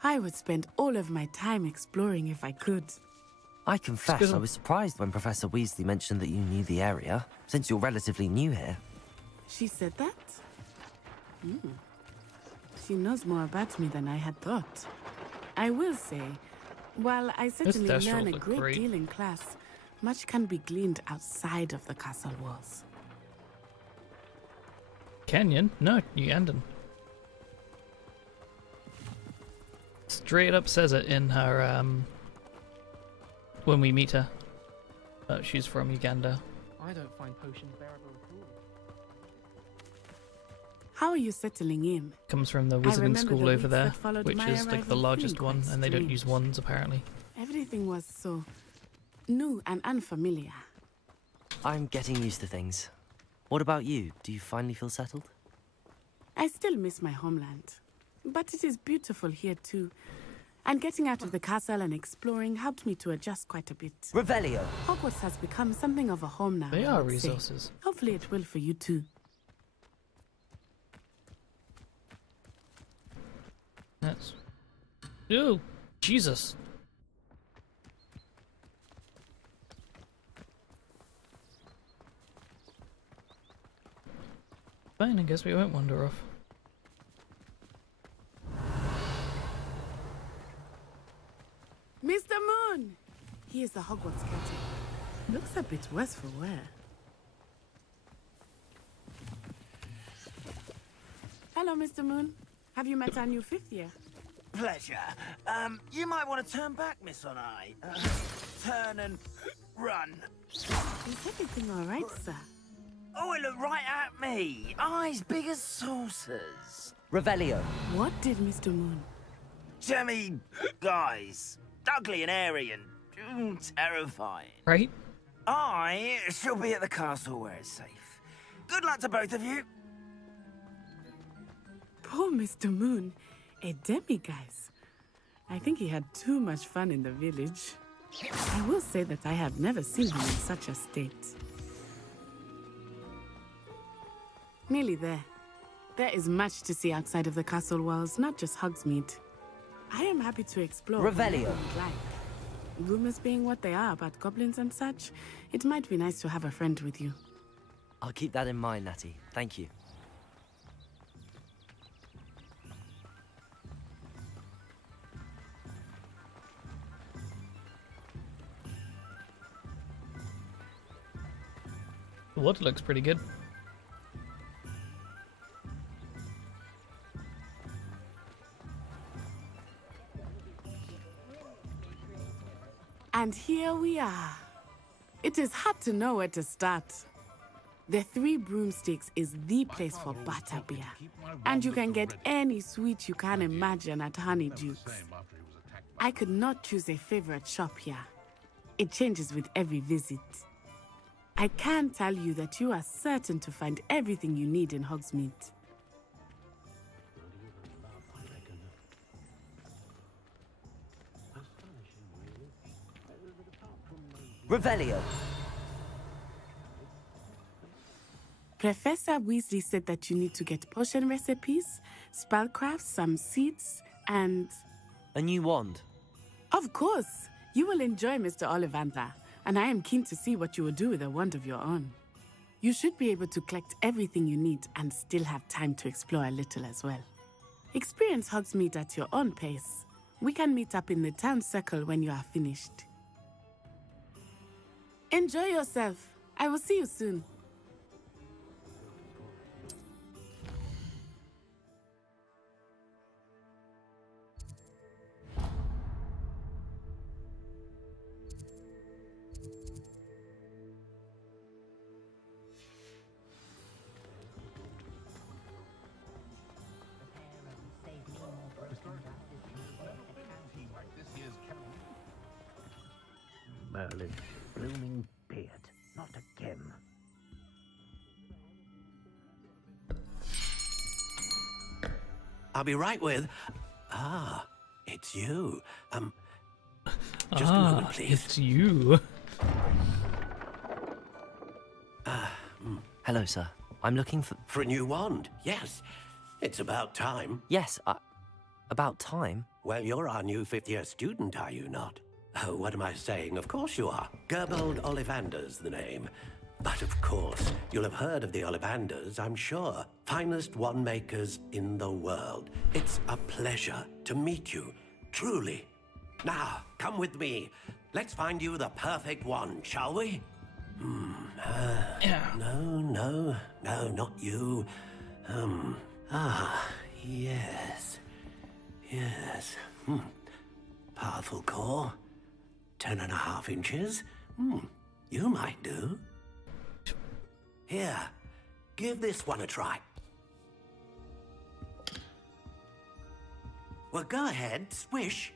I would spend all of my time exploring if I could. I confess I was surprised when Professor Weasley mentioned that you knew the area, since you're relatively new here. She said that? She knows more about me than I had thought. I will say, while I certainly Thestral learn a look great great. deal in class, much can be gleaned outside of the castle walls. Kenyan? No, Ugandan. Straight up says it in her, when we meet her. She's from Uganda. I don't find potions bearable at all. How are you settling in? Comes from the I wizarding remember school the over weeks there, that followed which my is like the arrival largest feeling one, quite and they don't strange. use wands apparently. Everything was so new and unfamiliar. I'm getting used to things. What about you? Do you finally feel settled? I still miss my homeland, but it is beautiful here too. And getting out of the castle and exploring helped me to adjust quite a bit. Revelio! Hogwarts has become something of a home now. They I are would say. resources. Hopefully it will for you too. That's... Ew! Jesus! Fine, I guess we won't wander off. Mr. Moon! He is the Hogwarts caretaker. Looks a bit worse for wear. Hello, Mr. Moon. Have you met our new 5th year? Pleasure. You might want to turn back, Miss Onai. Turn and run. Is everything all right, sir? Oh, it looked right at me. Eyes big as saucers. Revelio. What did Mr. Moon? Jemmy, guys. Ugly and airy and terrifying. Right? I shall be at the castle where it's safe. Good luck to both of you. Poor Mr. Moon. A demiguise. I think he had too much fun in the village. I will say that I have never seen him in such a state. Nearly there. There is much to see outside of the castle walls, not just Hogsmeade. I am happy to explore. Revelio. Like. Rumors being what they are about goblins and such, it might be nice to have a friend with you. I'll keep that in mind, Natty. Thank you. The water looks pretty good. And here we are. It is hard to know where to start. The Three Broomsticks is the place for butterbeer. And you can get any sweet you can imagine at Honeyduke's. I could not choose a favorite shop here. It changes with every visit. I can tell you that you are certain to find everything you need in Hogsmeade. Revelio. Professor Weasley said that you need to get potion recipes, spellcrafts, some seeds, and... A new wand. Of course! You will enjoy Mr. Ollivander, and I am keen to see what you will do with a wand of your own. You should be able to collect everything you need and still have time to explore a little as well. Experience Hogsmeade at your own pace. We can meet up in the town circle when you are finished. Enjoy yourself. I will see you soon. Merlin, blooming beard, not again. I'll be right with... Ah, it's you. Just a moment, please. It's you. Hello, sir. I'm looking for... For a new wand, yes. It's about time. Yes, about time? Well, you're our new 5th-year student, are you not? Oh, what am I saying? Of course you are. Gerbold Ollivander's the name. But of course, you'll have heard of the Ollivanders, I'm sure. Finest wand makers in the world. It's a pleasure to meet you, truly. Now, come with me. Let's find you the perfect wand, shall we? No, not you. Yes. Yes. Powerful core. 10.5 inches. You might do. Here, give this one a try. Well, go ahead, swish.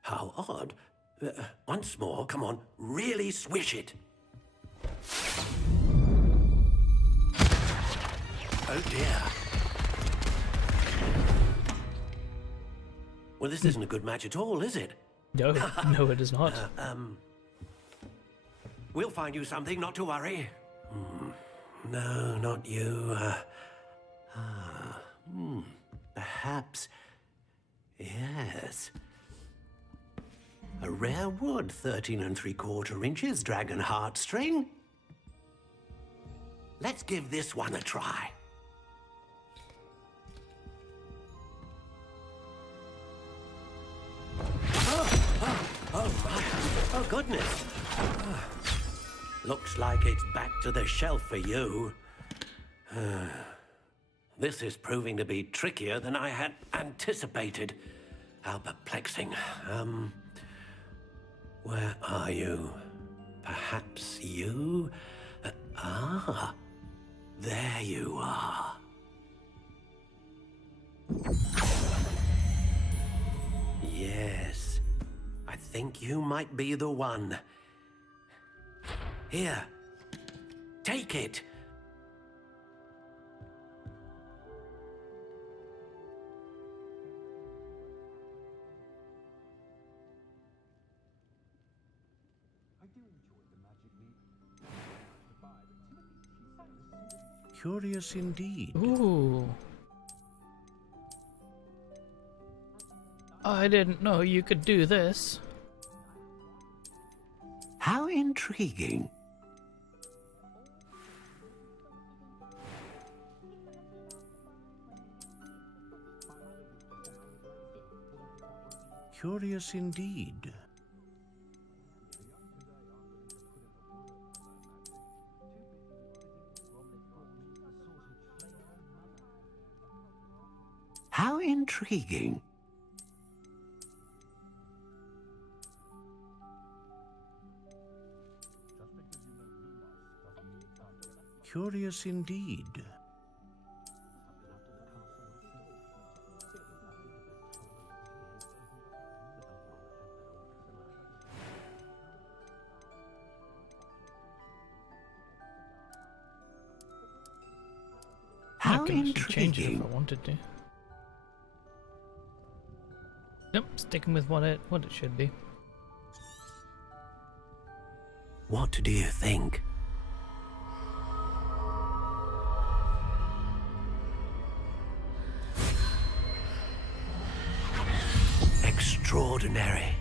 How odd. Once more, come on, really swish it. Oh dear. Well, this isn't a good match at all, is it? No, no, it is not. We'll find you something, not to worry. No, not you. Perhaps. Yes. A rare wood, 13 3/4 inches, dragon heartstring. Let's give this one a try. Oh my. Oh, goodness. Looks like it's back to the shelf for you. This is proving to be trickier than I had anticipated. How perplexing. Where are you? Perhaps you? There you are. Yes, I think you might be the one. Here, take it. Curious indeed. Ooh. I didn't know you could do this. How intriguing. Curious indeed. How intriguing. Curious indeed. How I could actually change it if intriguing. I wanted to. Nope, sticking with what it should be. What do you think? Extraordinary.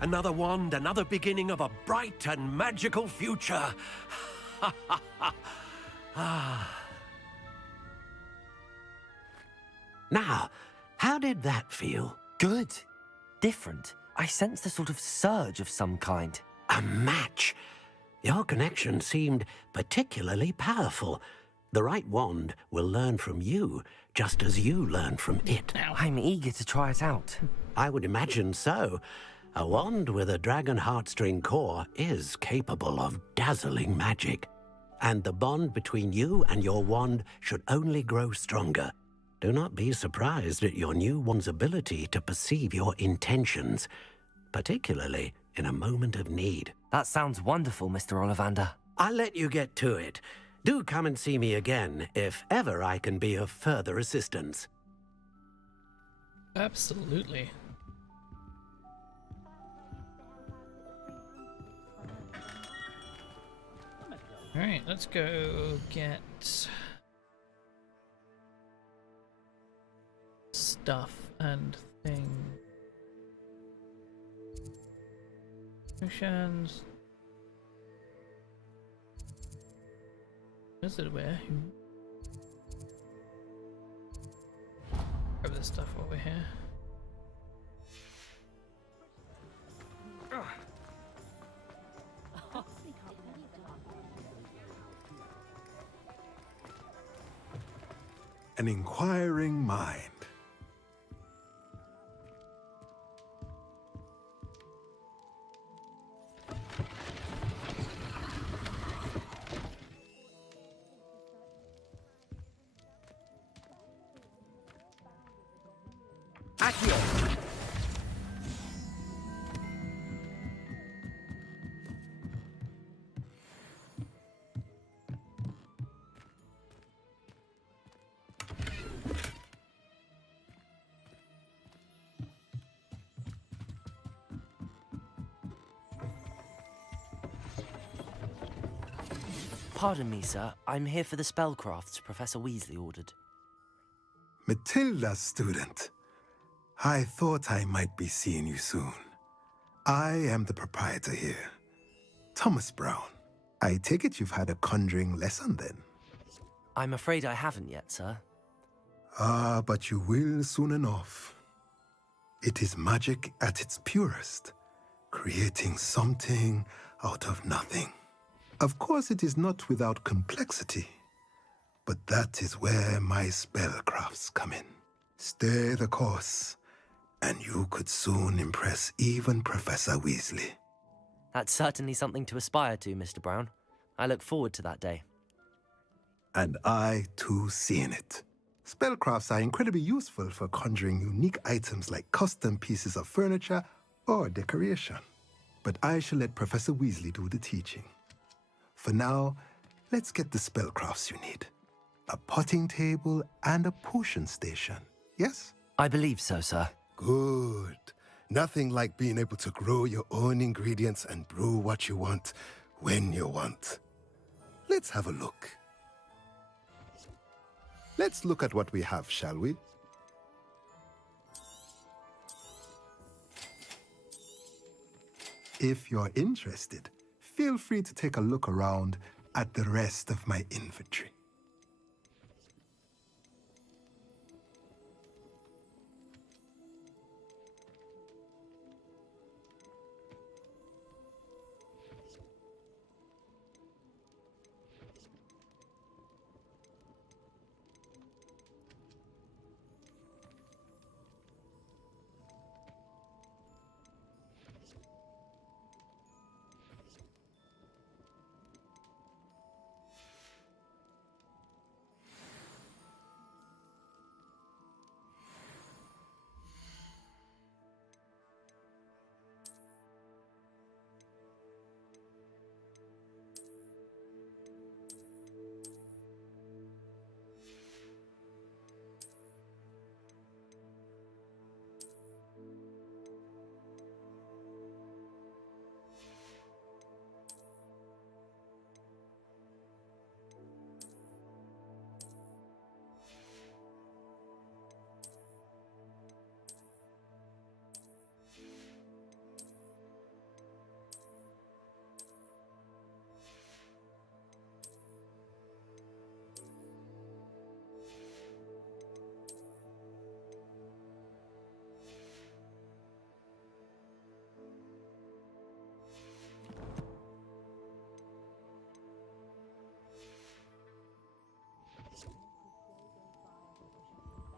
Another wand, another beginning of a bright and magical future. Now, how did that feel? Good. Different. I sensed a sort of surge of some kind. A match. Your connection seemed particularly powerful. The right wand will learn from you, just as you learn from it. I'm eager to try it out. I would imagine so. A wand with a dragon heartstring core is capable of dazzling magic. And the bond between you and your wand should only grow stronger. Do not be surprised at your new wand's ability to perceive your intentions, particularly in a moment of need. That sounds wonderful, Mr. Ollivander. I'll let you get to it. Do come and see me again if ever I can be of further assistance. Absolutely. Alright, let's go get stuff and things. Potions. Is it where? Grab this stuff over here. An inquiring mind. Accio! Pardon me, sir. I'm here for the spellcrafts Professor Weasley ordered. Matilda, student. I thought I might be seeing you soon. I am the proprietor here, Thomas Brown. I take it you've had a conjuring lesson then? I'm afraid I haven't yet, sir. Ah, but you will soon enough. It is magic at its purest, creating something out of nothing. Of course, it is not without complexity, but that is where my spellcrafts come in. Stay the course, and you could soon impress even Professor Weasley. That's certainly something to aspire to, Mr. Brown. I look forward to that day. And I, too, seeing it. Spellcrafts are incredibly useful for conjuring unique items like custom pieces of furniture or decoration. But I shall let Professor Weasley do the teaching. For now, let's get the spellcrafts you need. A potting table and a potion station, yes? I believe so, sir. Good. Nothing like being able to grow your own ingredients and brew what you want when you want. Let's have a look. Let's look at what we have, shall we? If you're interested, feel free to take a look around at the rest of my inventory.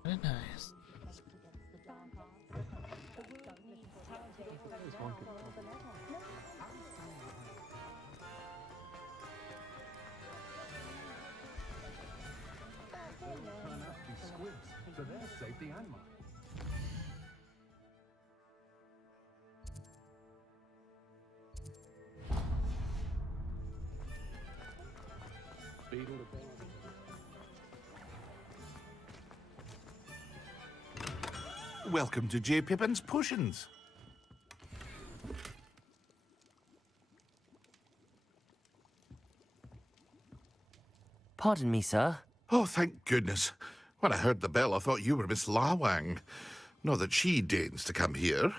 Very nice. Welcome to J. Pippin's Potions. Pardon me, sir. Oh, thank goodness. When I heard the bell, I thought you were Miss Lawang. Not that she deigns to come here.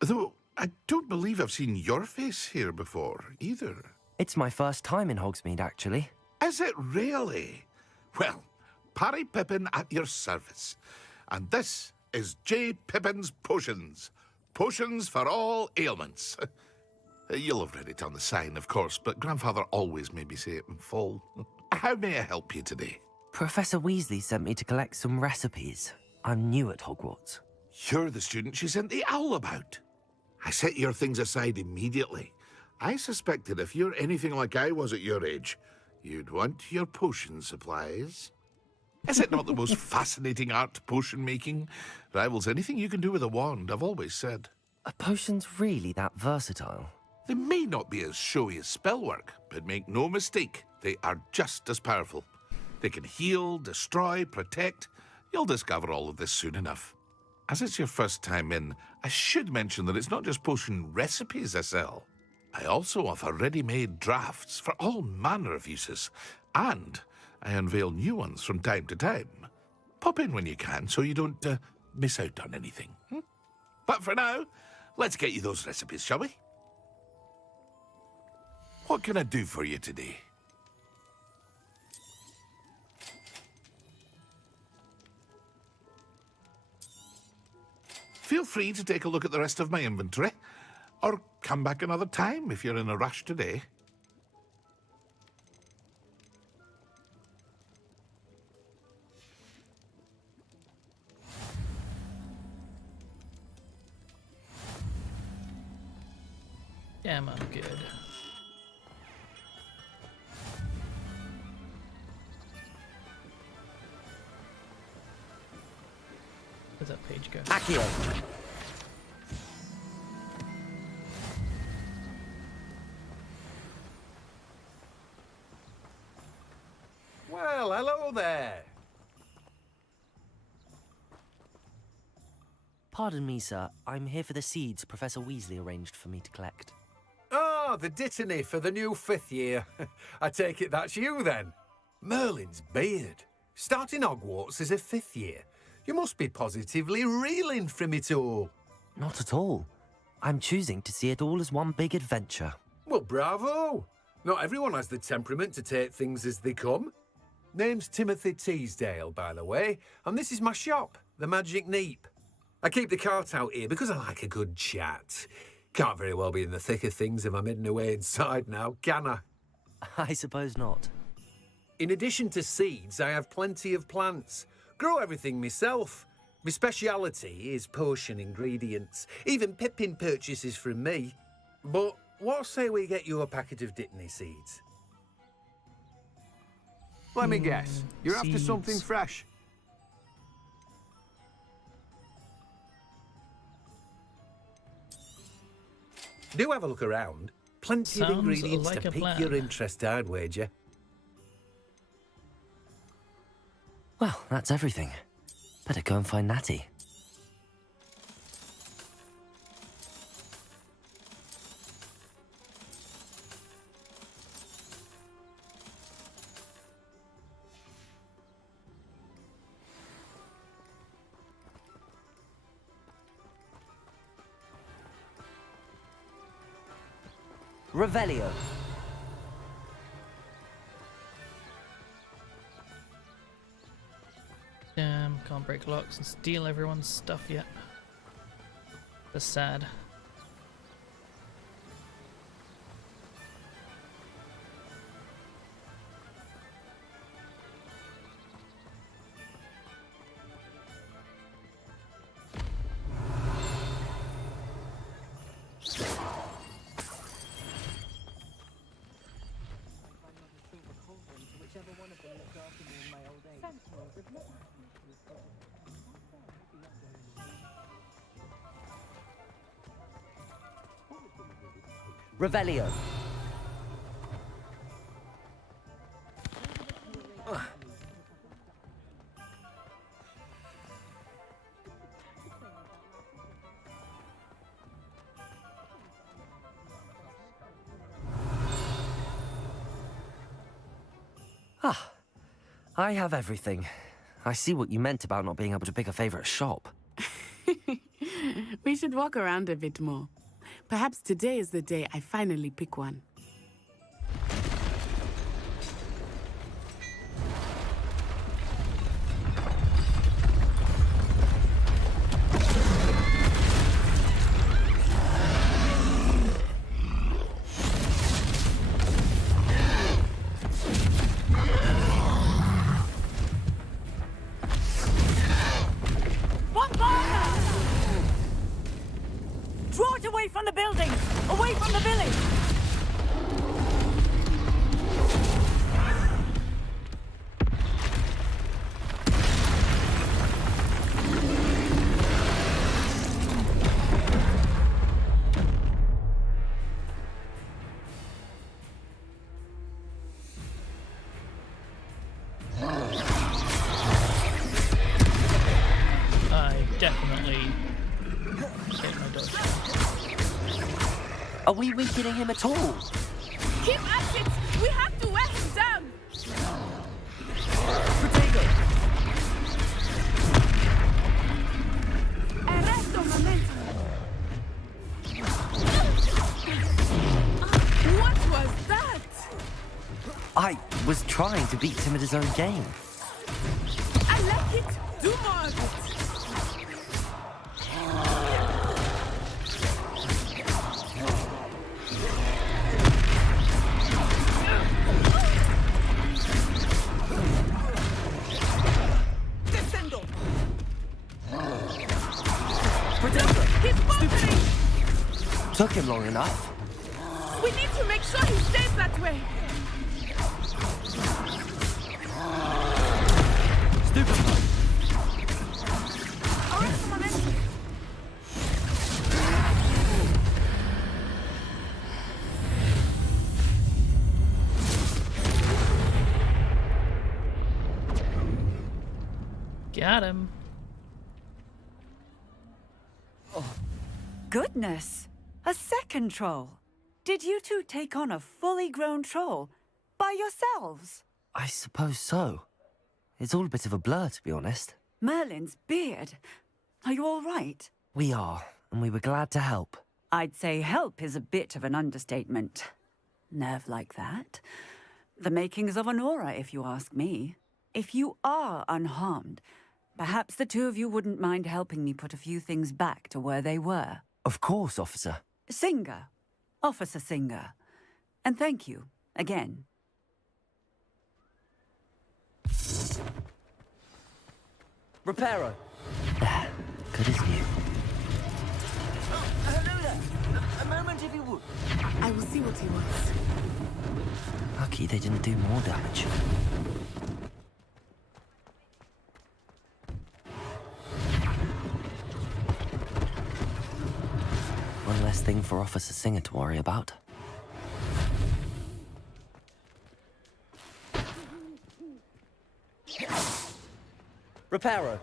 Though I don't believe I've seen your face here before, either. It's my first time in Hogsmeade, actually. Is it really? Well, Parry Pippin at your service. And this is J. Pippin's Potions. Potions for all ailments. You'll have read it on the sign, of course, but Grandfather always made me say it in full. How may I help you today? Professor Weasley sent me to collect some recipes. I'm new at Hogwarts. You're the student she sent the owl about. I set your things aside immediately. I suspected if you're anything like I was at your age, you'd want your potion supplies. Is it not the most fascinating art, potion making? Rivals anything you can do with a wand, I've always said. Are potions really that versatile? They may not be as showy as spellwork, but make no mistake, they are just as powerful. They can heal, destroy, protect. You'll discover all of this soon enough. As it's your first time in, I should mention that it's not just potion recipes I sell. I also offer ready-made drafts for all manner of uses, and I unveil new ones from time to time. Pop in when you can so you don't miss out on anything. But for now, let's get you those recipes, shall we? What can I do for you today? Feel free to take a look at the rest of my inventory, or come back another time if you're in a rush today. Damn, I'm good. Where's that page go? Accio. Well, hello there. Pardon me, sir. I'm here for the seeds Professor Weasley arranged for me to collect. Ah, the dittany for the new 5th year. I take it that's you, then. Merlin's beard. Starting Hogwarts as a 5th year. You must be positively reeling from it all. Not at all. I'm choosing to see it all as one big adventure. Well, bravo. Not everyone has the temperament to take things as they come. Name's Timothy Teasdale, by the way, and this is my shop, the Magic Neep. I keep the cart out here because I like a good chat. Can't very well be in the thick of things if I'm hidden away inside now, can I? I suppose not. In addition to seeds, I have plenty of plants. Grow everything myself. My speciality is potion ingredients. Even Pippin purchases from me. But what say we get you a packet of dittany seeds? Let me guess. You're after seeds. something fresh. Do have a look around. Plenty of Sounds ingredients like to a pique plan. your interest, I'd wager. Well, that's everything. Better go and find Natty. Revelio. Can't break locks and steal everyone's stuff yet. That's sad. Revelio. Ah, I have everything. I see what you meant about not being able to pick a favorite shop. We should walk around a bit more. Perhaps today is the day I finally pick one. Draw it away from the buildings! Away from the village! Are we weakening him at all? Keep at it! We have to wear him down! Protego! Arresto momentum! What was that? I was trying to beat him at his own game. I like it! Do more of it! He's faltering! Took him long enough. We need to make sure he stays that way. Stupid. Arrest momentum. Got him. Goodness! A second troll! Did you two take on a fully grown troll? By yourselves? I suppose so. It's all a bit of a blur, to be honest. Merlin's beard. Are you all right? We are, and we were glad to help. I'd say help is a bit of an understatement. Nerve like that. The makings of an aura, if you ask me. If you are unharmed, perhaps the two of you wouldn't mind helping me put a few things back to where they were. Of course, officer. Singer. Officer Singer. And thank you, again. Reparo. Good as new. Hello there. A moment if you would. I will see what he wants. Lucky they didn't do more damage. One less thing for Officer Singer to worry about. Reparo.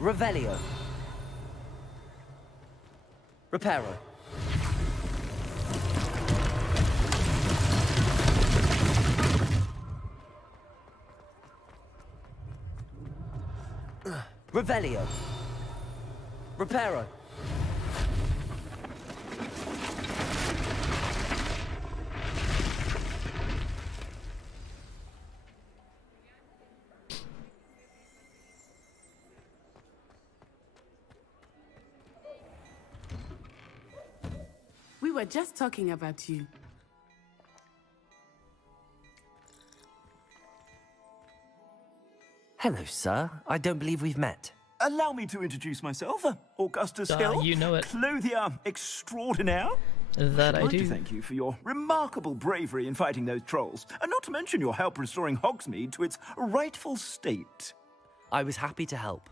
Revelio. Reparo. Revelio. Reparo. We were just talking about you. Hello, sir. I don't believe we've met. Allow me to introduce myself. Augustus Hill. You know it. Clothier extraordinaire. That I'd I like do. to thank you for your remarkable bravery in fighting those trolls, and not to mention your help restoring Hogsmeade to its rightful state. I was happy to help.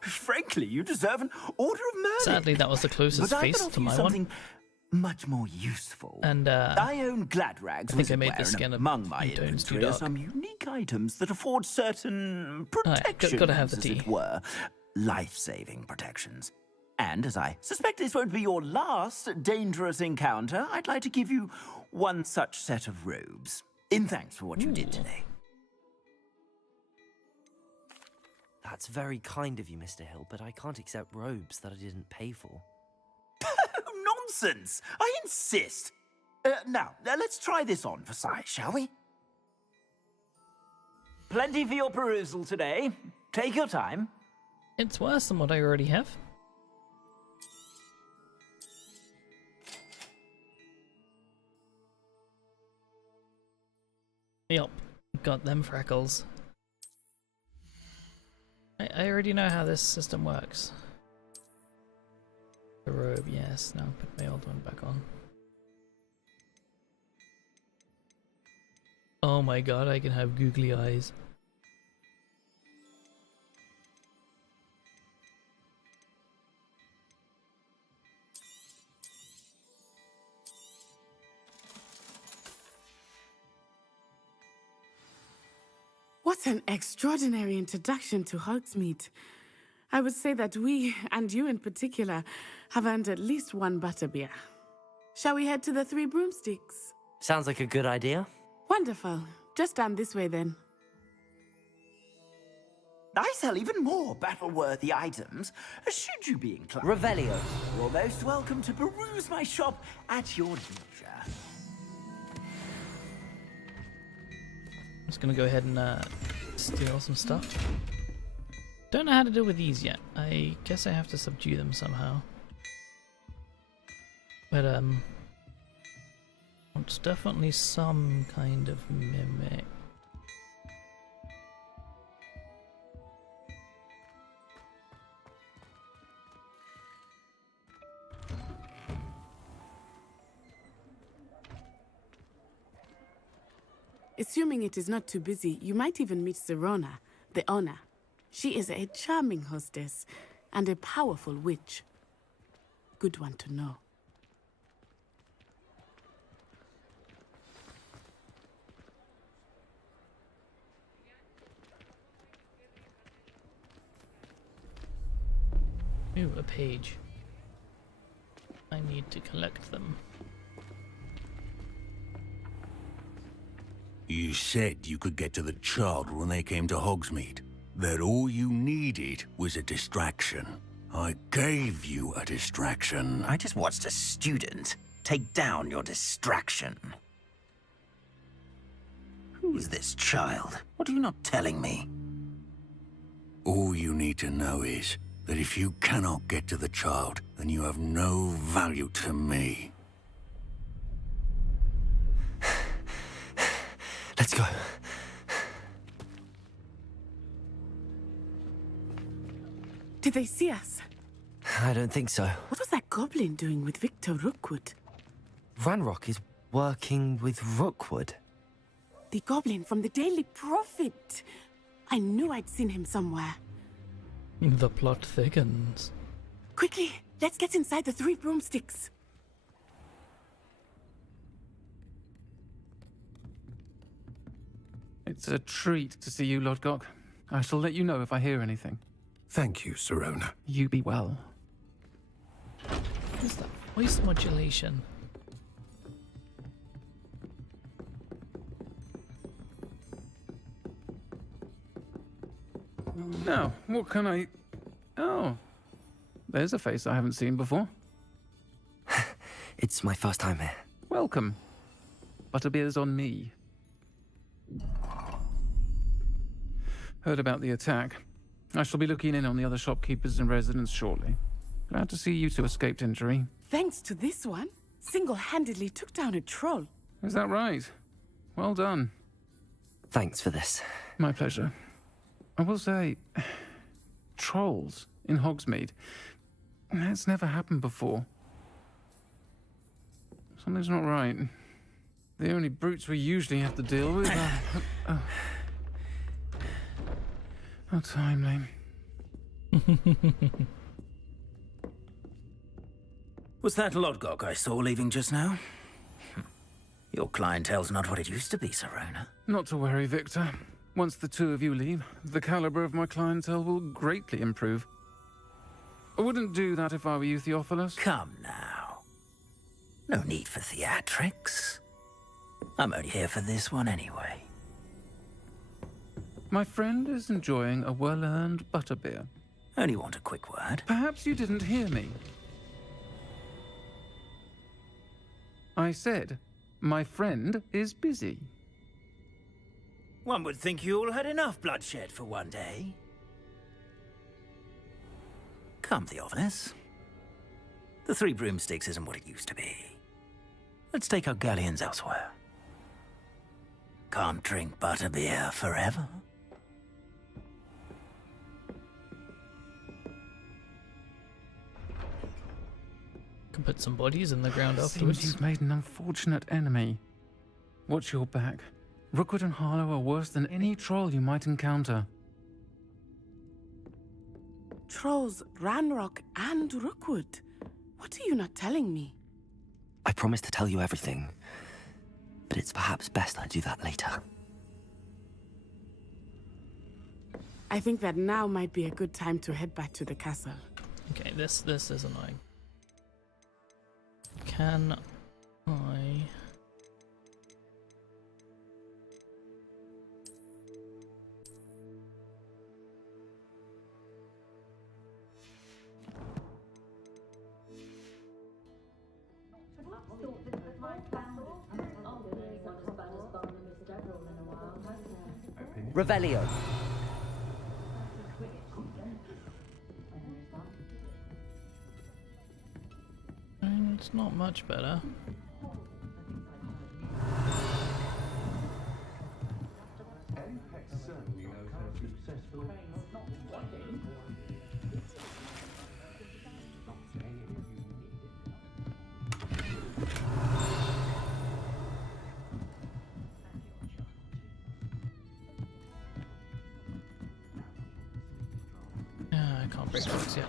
Frankly, you deserve an Order of Merlin. Sadly, that was the closest But I face can offer to you my something one. much more useful. And I own Gladrags. I think I made Wizardwear, this and skin of among my tones too inventory are dark. some unique items that afford certain Oh, yeah, protections, gotta have the as tea. it were, life-saving protections. And as I suspect this won't be your last dangerous encounter, I'd like to give you one such set of robes in thanks for what you did today. That's very kind of you, Mr. Hill, but I can't accept robes that I didn't pay for. Nonsense! I insist. Now, let's try this on for size, shall we? Plenty for your perusal today. Take your time. It's worse than what I already have. Yup, got them freckles. I already know how this system works. The robe, yes. Now put my old one back on. Oh my god, I can have googly eyes. What an extraordinary introduction to Hogsmeade. I would say that we, and you in particular, have earned at least one butterbeer. Shall we head to the Three Broomsticks? Sounds like a good idea. Wonderful. Just down this way then. I sell even more battle-worthy items, should you be inclined. Revelio. You're most welcome to peruse my shop at your leisure. I'm just gonna go ahead and steal some stuff. Don't know how to deal with these yet. I guess I have to subdue them somehow. But it's definitely some kind of mimic. Assuming it is not too busy, you might even meet Sirona, the owner. She is a charming hostess and a powerful witch. Good one to know. Ooh, a page. I need to collect them. You said you could get to the child when they came to Hogsmeade. That all you needed was a distraction. I gave you a distraction. I just watched a student take down your distraction. Who is this child? What are you not telling me? All you need to know is that if you cannot get to the child, then you have no value to me. Let's go. Did they see us? I don't think so. What was that goblin doing with Victor Rookwood? Ranrock is working with Rookwood. The goblin from the Daily Prophet. I knew I'd seen him somewhere. The plot thickens. Quickly, let's get inside the Three Broomsticks. It's a treat to see you, Lodgok. I shall let you know if I hear anything. Thank you, Sirona. You be well. What is that voice modulation? Now, what can I... Oh, there's a face I haven't seen before. It's my first time here. Welcome. Butterbeer's on me. Heard about the attack. I shall be looking in on the other shopkeepers and residents shortly. Glad to see you two escaped injury. Thanks to this one, single-handedly took down a troll. Is that right? Well done. Thanks for this. My pleasure. I will say, trolls in Hogsmeade. That's never happened before. Something's not right. The only brutes we usually have to deal with are... How timely. Was that Lodgok I saw leaving just now? Your clientele's not what it used to be, Sirona. Not to worry, Victor. Once the two of you leave, the caliber of my clientele will greatly improve. I wouldn't do that if I were you, Theophilus. Come now. No need for theatrics. I'm only here for this one anyway. My friend is enjoying a well-earned butterbeer. Only want a quick word. Perhaps you didn't hear me. I said, my friend is busy. One would think you all had enough bloodshed for one day. Come, Theophilus. The Three Broomsticks isn't what it used to be. Let's take our galleons elsewhere. Can't drink butterbeer forever. can put some bodies in the ground Seems afterwards. you've made an unfortunate enemy. Watch your back. Rookwood and Harlow are worse than any troll you might encounter. Trolls, Ranrock, and Rookwood. What are you not telling me? I promise to tell you everything, but it's perhaps best I do that later. I think that now might be a good time to head back to the castle. Okay, this is annoying. Can I... Revelio. It's not much better. I can't break locks yet.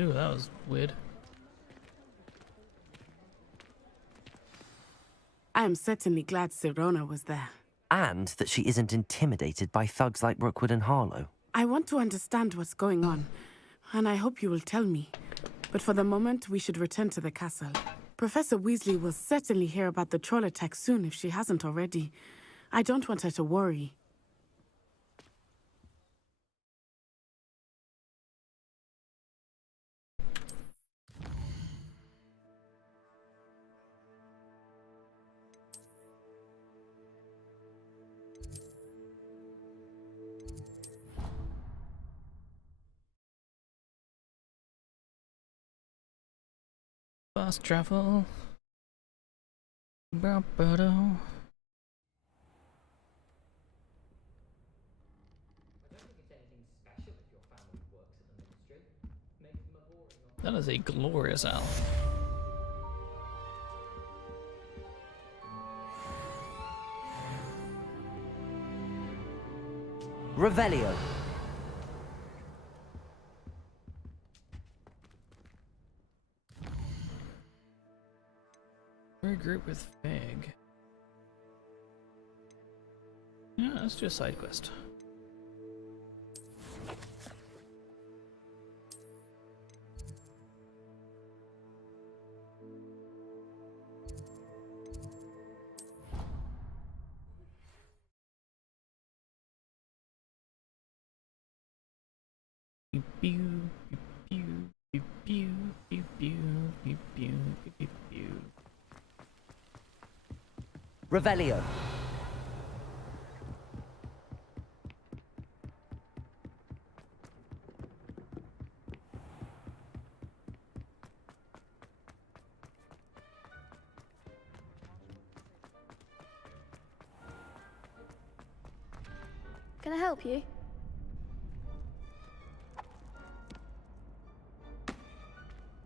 Ooh, that was weird. I am certainly glad Sirona was there. And that she isn't intimidated by thugs like Rookwood and Harlow. I want to understand what's going on, and I hope you will tell me. But for the moment, we should return to the castle. Professor Weasley will certainly hear about the troll attack soon if she hasn't already. I don't want her to worry. Fast travel. Ba-ba-do. That is a glorious owl. Revelio. Regroup with Fig. Yeah, let's do a side quest. Pew pew pew pew pew pew pew pew pew pew pew. Revelio. Can I help you?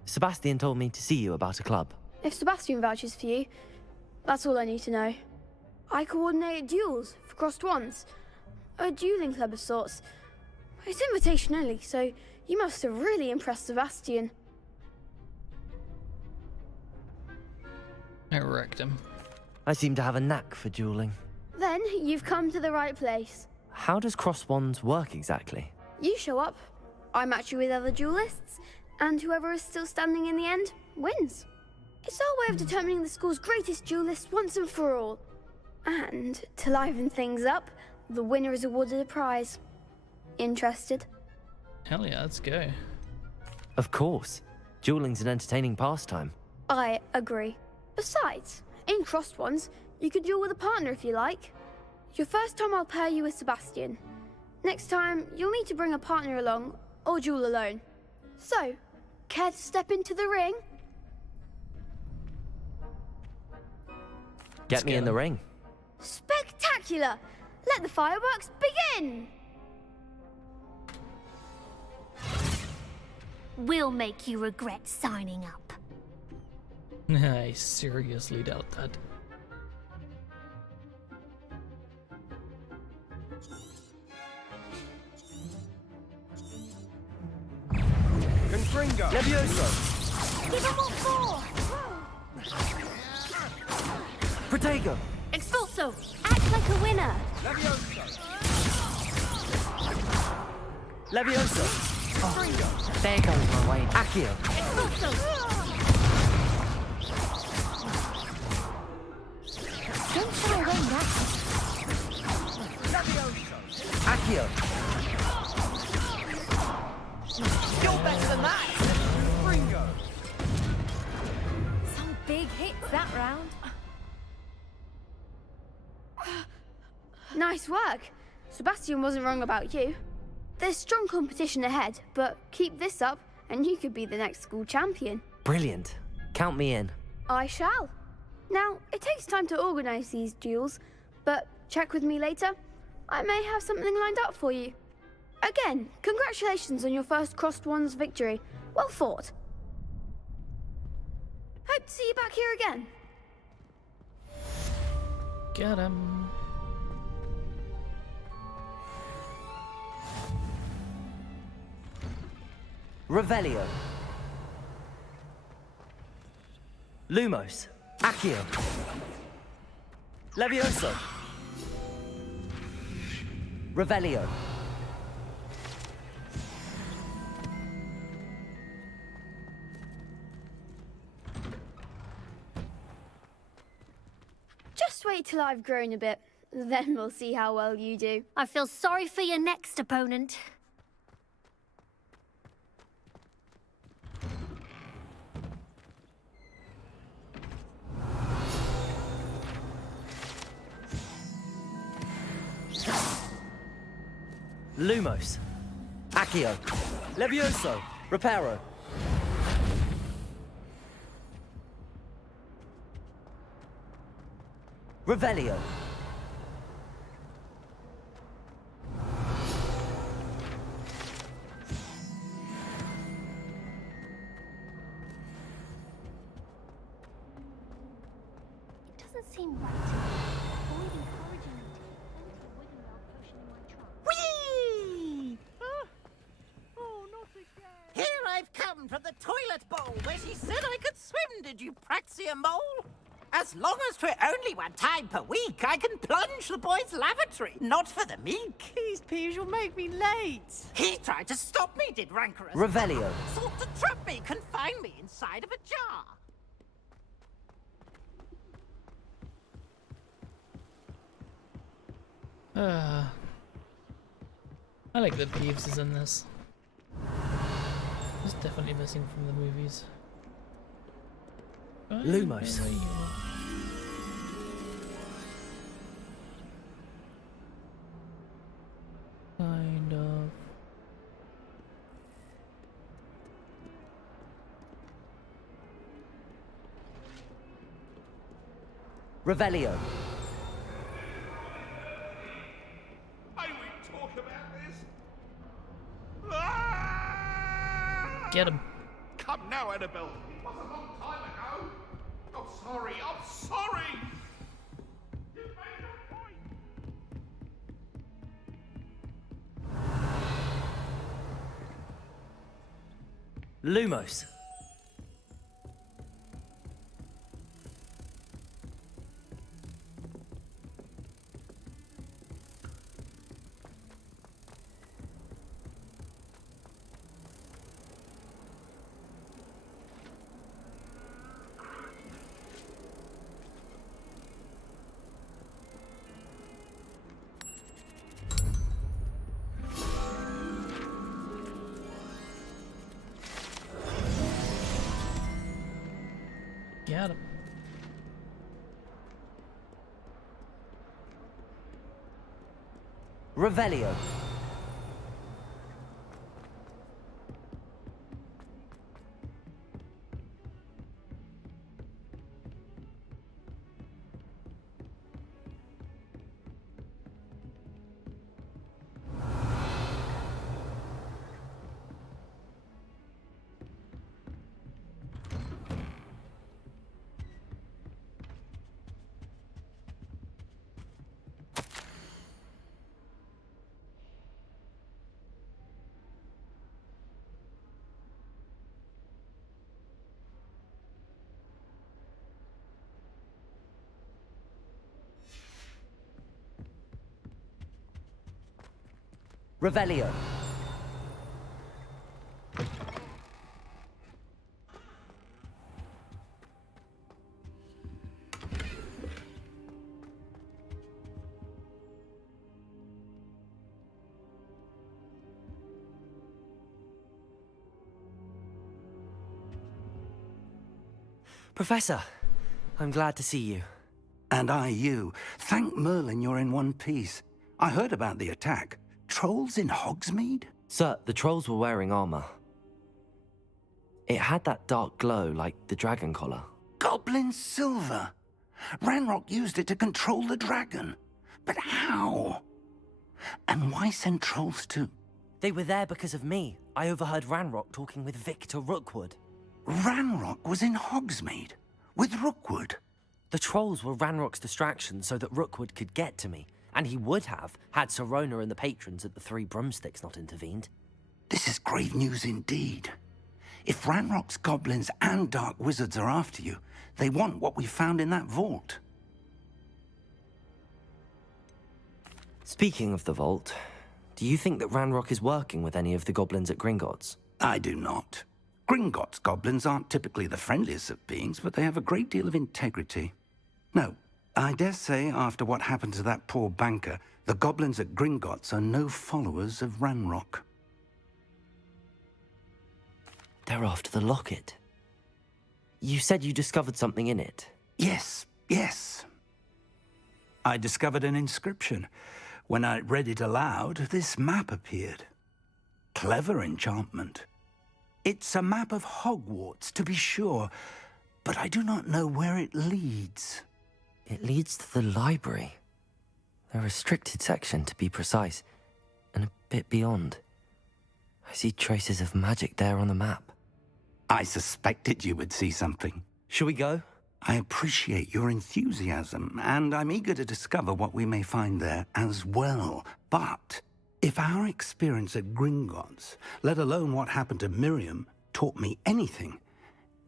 Sebastian told me to see you about a club. If Sebastian vouches for you, that's all I need to know. I coordinate duels for crossed wands. A dueling club of sorts. It's invitation only, so you must have really impressed Sebastian. I wrecked him. I seem to have a knack for dueling. Then you've come to the right place. How does cross wands work exactly? You show up, I match you with other duelists, and whoever is still standing in the end wins. It's our way of determining the school's greatest duelist once and for all. And to liven things up, the winner is awarded a prize. Interested? Hell yeah, let's go. Of course. Dueling's an entertaining pastime. I agree. Besides, in crossed ones, you could duel with a partner if you like. Your first time I'll pair you with Sebastian. Next time, you'll need to bring a partner along, or duel alone. So, Care to step into the ring? Get me in the ring. Spectacular! Let the fireworks begin! We'll make you regret signing up. I seriously doubt that. Confringo. Levioso. Give him what for! Protego. Expulso! Act like a winner! Levioso. There goes my way. Accio. Expulso! Don't shy away now. Accio. You're better than that! Confringo. Some big hits that round. Nice work. Sebastian wasn't wrong about you. There's strong competition ahead, but keep this up and you could be the next school champion. Brilliant. Count me in. I shall. Now, it takes time to organise these duels, but check with me later. I may have something lined up for you. Again, congratulations on your first Crossed Wands victory. Well fought. Hope to see you back here again. Get him. Revelio. Lumos. Accio. Levioso. Revelio. Just wait till I've grown a bit. Then we'll see how well you do. I feel sorry for your next opponent. Lumos. Accio. Levioso. Reparo. Revelio. It doesn't seem right to me. Avoid encouraging me to defend the Wiggenweld potion in my trunk. Whee! Oh, not again. Here I've come from the toilet bowl where she said I could swim, did you praxia mole? As long as 'twere only one time per week, I can plunge the boy's lavatory. Not for the meek. These peas will make me late. He tried to stop me, did rancorous. Revelio. Sought to trap me, confine me inside of a jar. I like that Peeves is in this. It's definitely missing from the movies. Lumos. Kind of. Revelio. I won't talk about this. Get him. Come now, Annabelle. It was a long time ago. I'm sorry. I'm sorry. You made your point. Lumos. Get him. Revelio. Revelio. Professor, I'm glad to see you. And I you. Thank Merlin you're in one piece. I heard about the attack. Trolls in Hogsmeade? Sir, the trolls were wearing armor. It had that dark glow like the dragon collar. Goblin silver. Ranrock used it to control the dragon. But how? And why send trolls too? They were there because of me. I overheard Ranrock talking with Victor Rookwood. Ranrock was in Hogsmeade? With Rookwood? The trolls were Ranrock's distraction so that Rookwood could get to me. And he would have, had Sirona and the patrons at the Three Broomsticks not intervened. This is grave news indeed. If Ranrock's goblins and dark wizards are after you, they want what we found in that vault. Speaking of the vault, do you think that Ranrock is working with any of the goblins at Gringotts? I do not. Gringotts goblins aren't typically the friendliest of beings, but they have a great deal of integrity. No, I dare say after what happened to that poor banker, the goblins at Gringotts are no followers of Ranrock. They're after the locket. You said you discovered something in it. Yes. I discovered an inscription. When I read it aloud, this map appeared. Clever enchantment. It's a map of Hogwarts, to be sure, but I do not know where it leads. It leads to the library. The restricted section, to be precise, and a bit beyond. I see traces of magic there on the map. I suspected you would see something. Shall we go? I appreciate your enthusiasm, and I'm eager to discover what we may find there as well. But if our experience at Gringotts, let alone what happened to Miriam, taught me anything,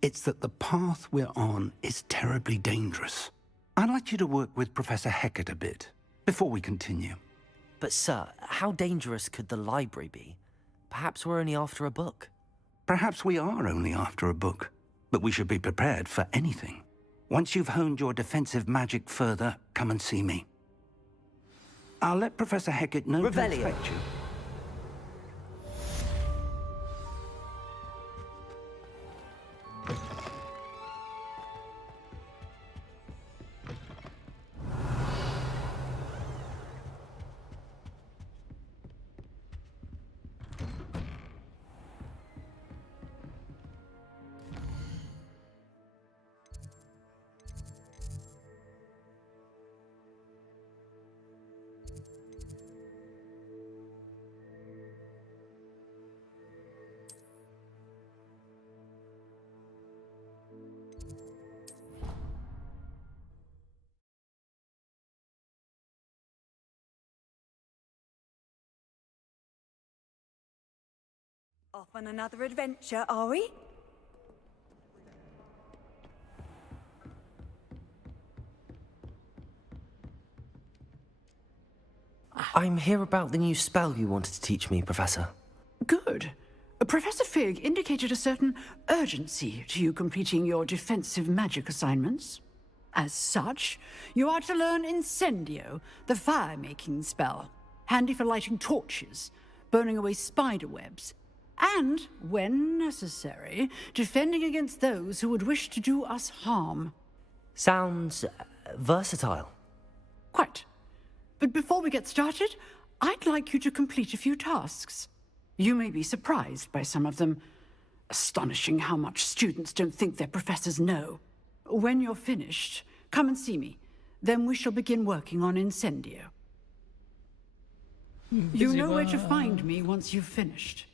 it's that the path we're on is terribly dangerous. I'd like you to work with Professor Hecat a bit, before we continue. But sir, how dangerous could the library be? Perhaps we're only after a book. Perhaps we are only after a book, but we should be prepared for anything. Once you've honed your defensive magic further, come and see me. I'll let Professor Hecat know to expect you. Off on another adventure, are we? I'm here about the new spell you wanted to teach me, Professor. Good. Professor Fig indicated a certain urgency to you completing your defensive magic assignments. As such, you are to learn Incendio, the fire-making spell, handy for lighting torches, burning away spider webs, and, when necessary, defending against those who would wish to do us harm. Sounds versatile. Quite. But before we get started, I'd like you to complete a few tasks. You may be surprised by some of them. Astonishing how much students don't think their professors know. When you're finished, come and see me. Then we shall begin working on Incendio. You know where to find me once you've finished.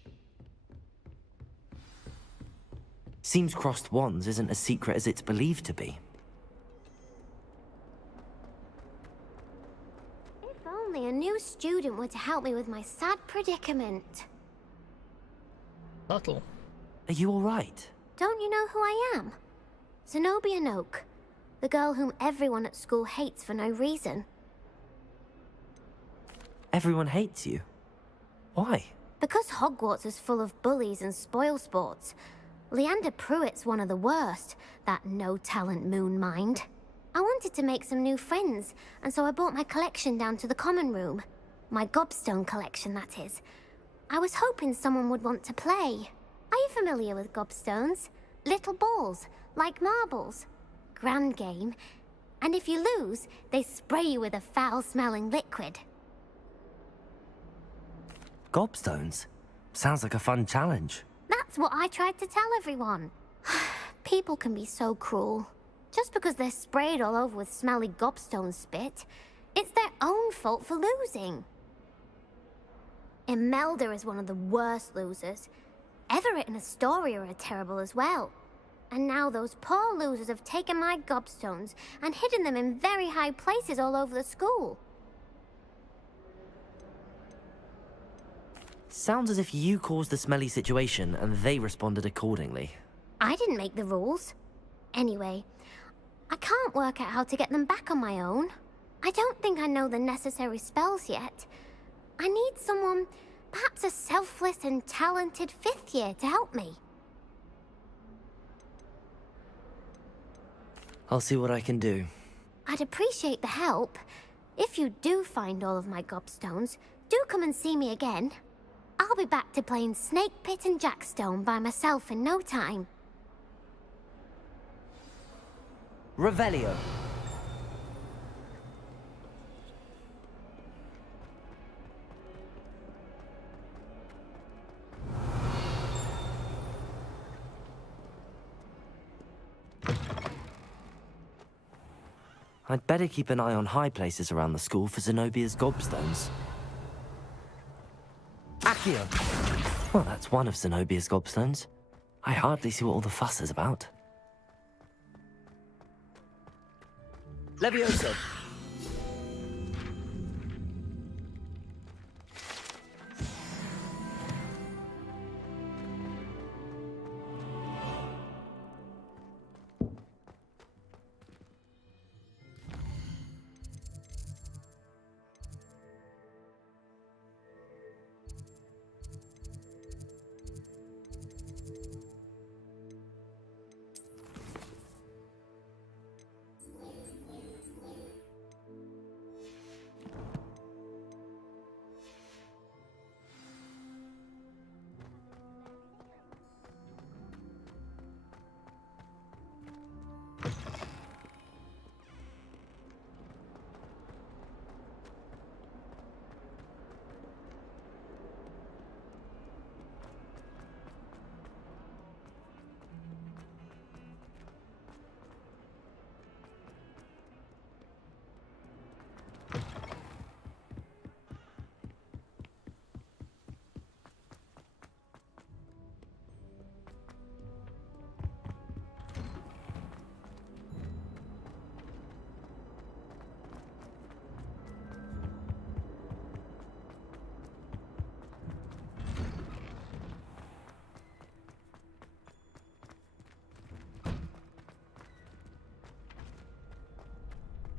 Seems crossed wands isn't as secret as it's believed to be. If only a new student were to help me with my sad predicament. Subtle. Are you all right? Don't you know who I am? Zenobia Noak, the girl whom everyone at school hates for no reason. Everyone hates you. Why? Because Hogwarts is full of bullies and spoilsports. Leander Pruitt's one of the worst, that no-talent moon mind. I wanted to make some new friends, and so I brought my collection down to the common room. My gobstone collection, that is. I was hoping someone would want to play. Are you familiar with gobstones? Little balls, like marbles. Grand game. And if you lose, they spray you with a foul-smelling liquid. Gobstones? Sounds like a fun challenge. That's what I tried to tell everyone. People can be so cruel. Just because they're sprayed all over with smelly gobstone spit, it's their own fault for losing. Imelda is one of the worst losers. Everett and Astoria are terrible as well. And now those poor losers have taken my gobstones and hidden them in very high places all over the school. Sounds as if you caused the smelly situation and they responded accordingly. I didn't make the rules. Anyway, I can't work out how to get them back on my own. I don't think I know the necessary spells yet. I need someone, perhaps a selfless and talented 5th year to help me. I'll see what I can do. I'd appreciate the help. If you do find all of my gobstones, do come and see me again. I'll be back to playing Snake Pit and Jackstone by myself in no time. Revelio. I'd better keep an eye on high places around the school for Zenobia's gobstones. Accio! Well, that's one of Zenobia's gobstones. I hardly see what all the fuss is about. Levioso!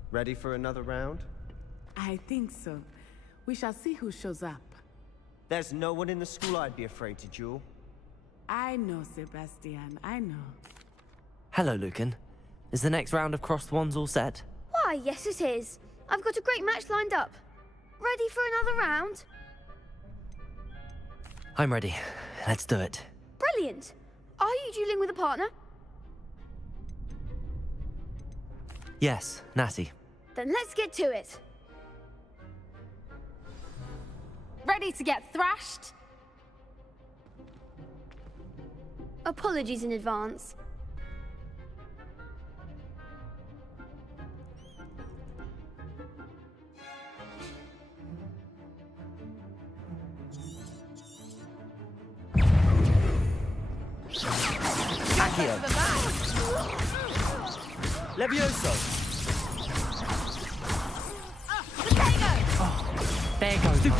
Ready for another round? I think so. We shall see who shows up. There's no one in the school I'd be afraid to duel. I know, Sebastian, I know. Hello, Lucan. Is the next round of Crossed Wands all set? Why, yes it is. I've got a great match lined up. Ready for another round? I'm ready. Let's do it. Brilliant. Are you dueling with a partner? Yes, Natty. Then let's get to it. Ready to get thrashed? Apologies in advance. Accio! Levioso! There goes my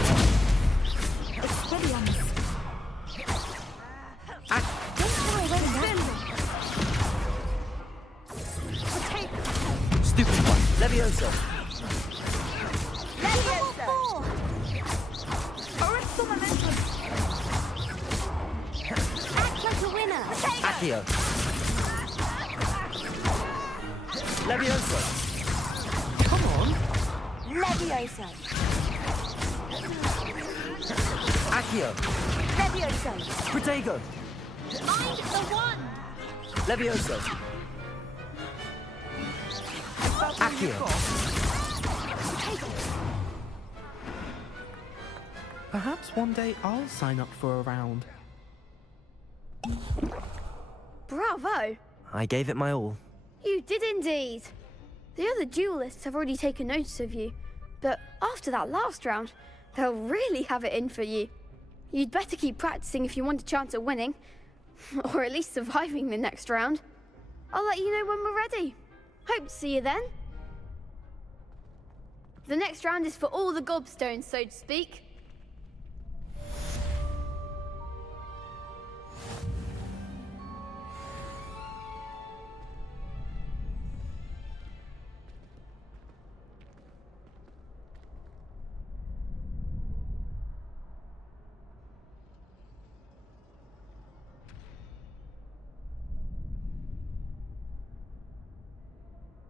one. Stupid one. Levioso. Levioso! Orbital momentum! Accio. Levioso. Come on. Levioso. Accio. Levioso. Protego. Mind the one! Levioso. Accio. Perhaps one day I'll sign up for a round. Bravo! I gave it my all. You did indeed. The other duelists have already taken notice of you, but after that last round, they'll really have it in for you. You'd better keep practicing if you want a chance at winning, or at least surviving the next round. I'll let you know when we're ready. Hope to see you then. The next round is for all the gobstones, so to speak.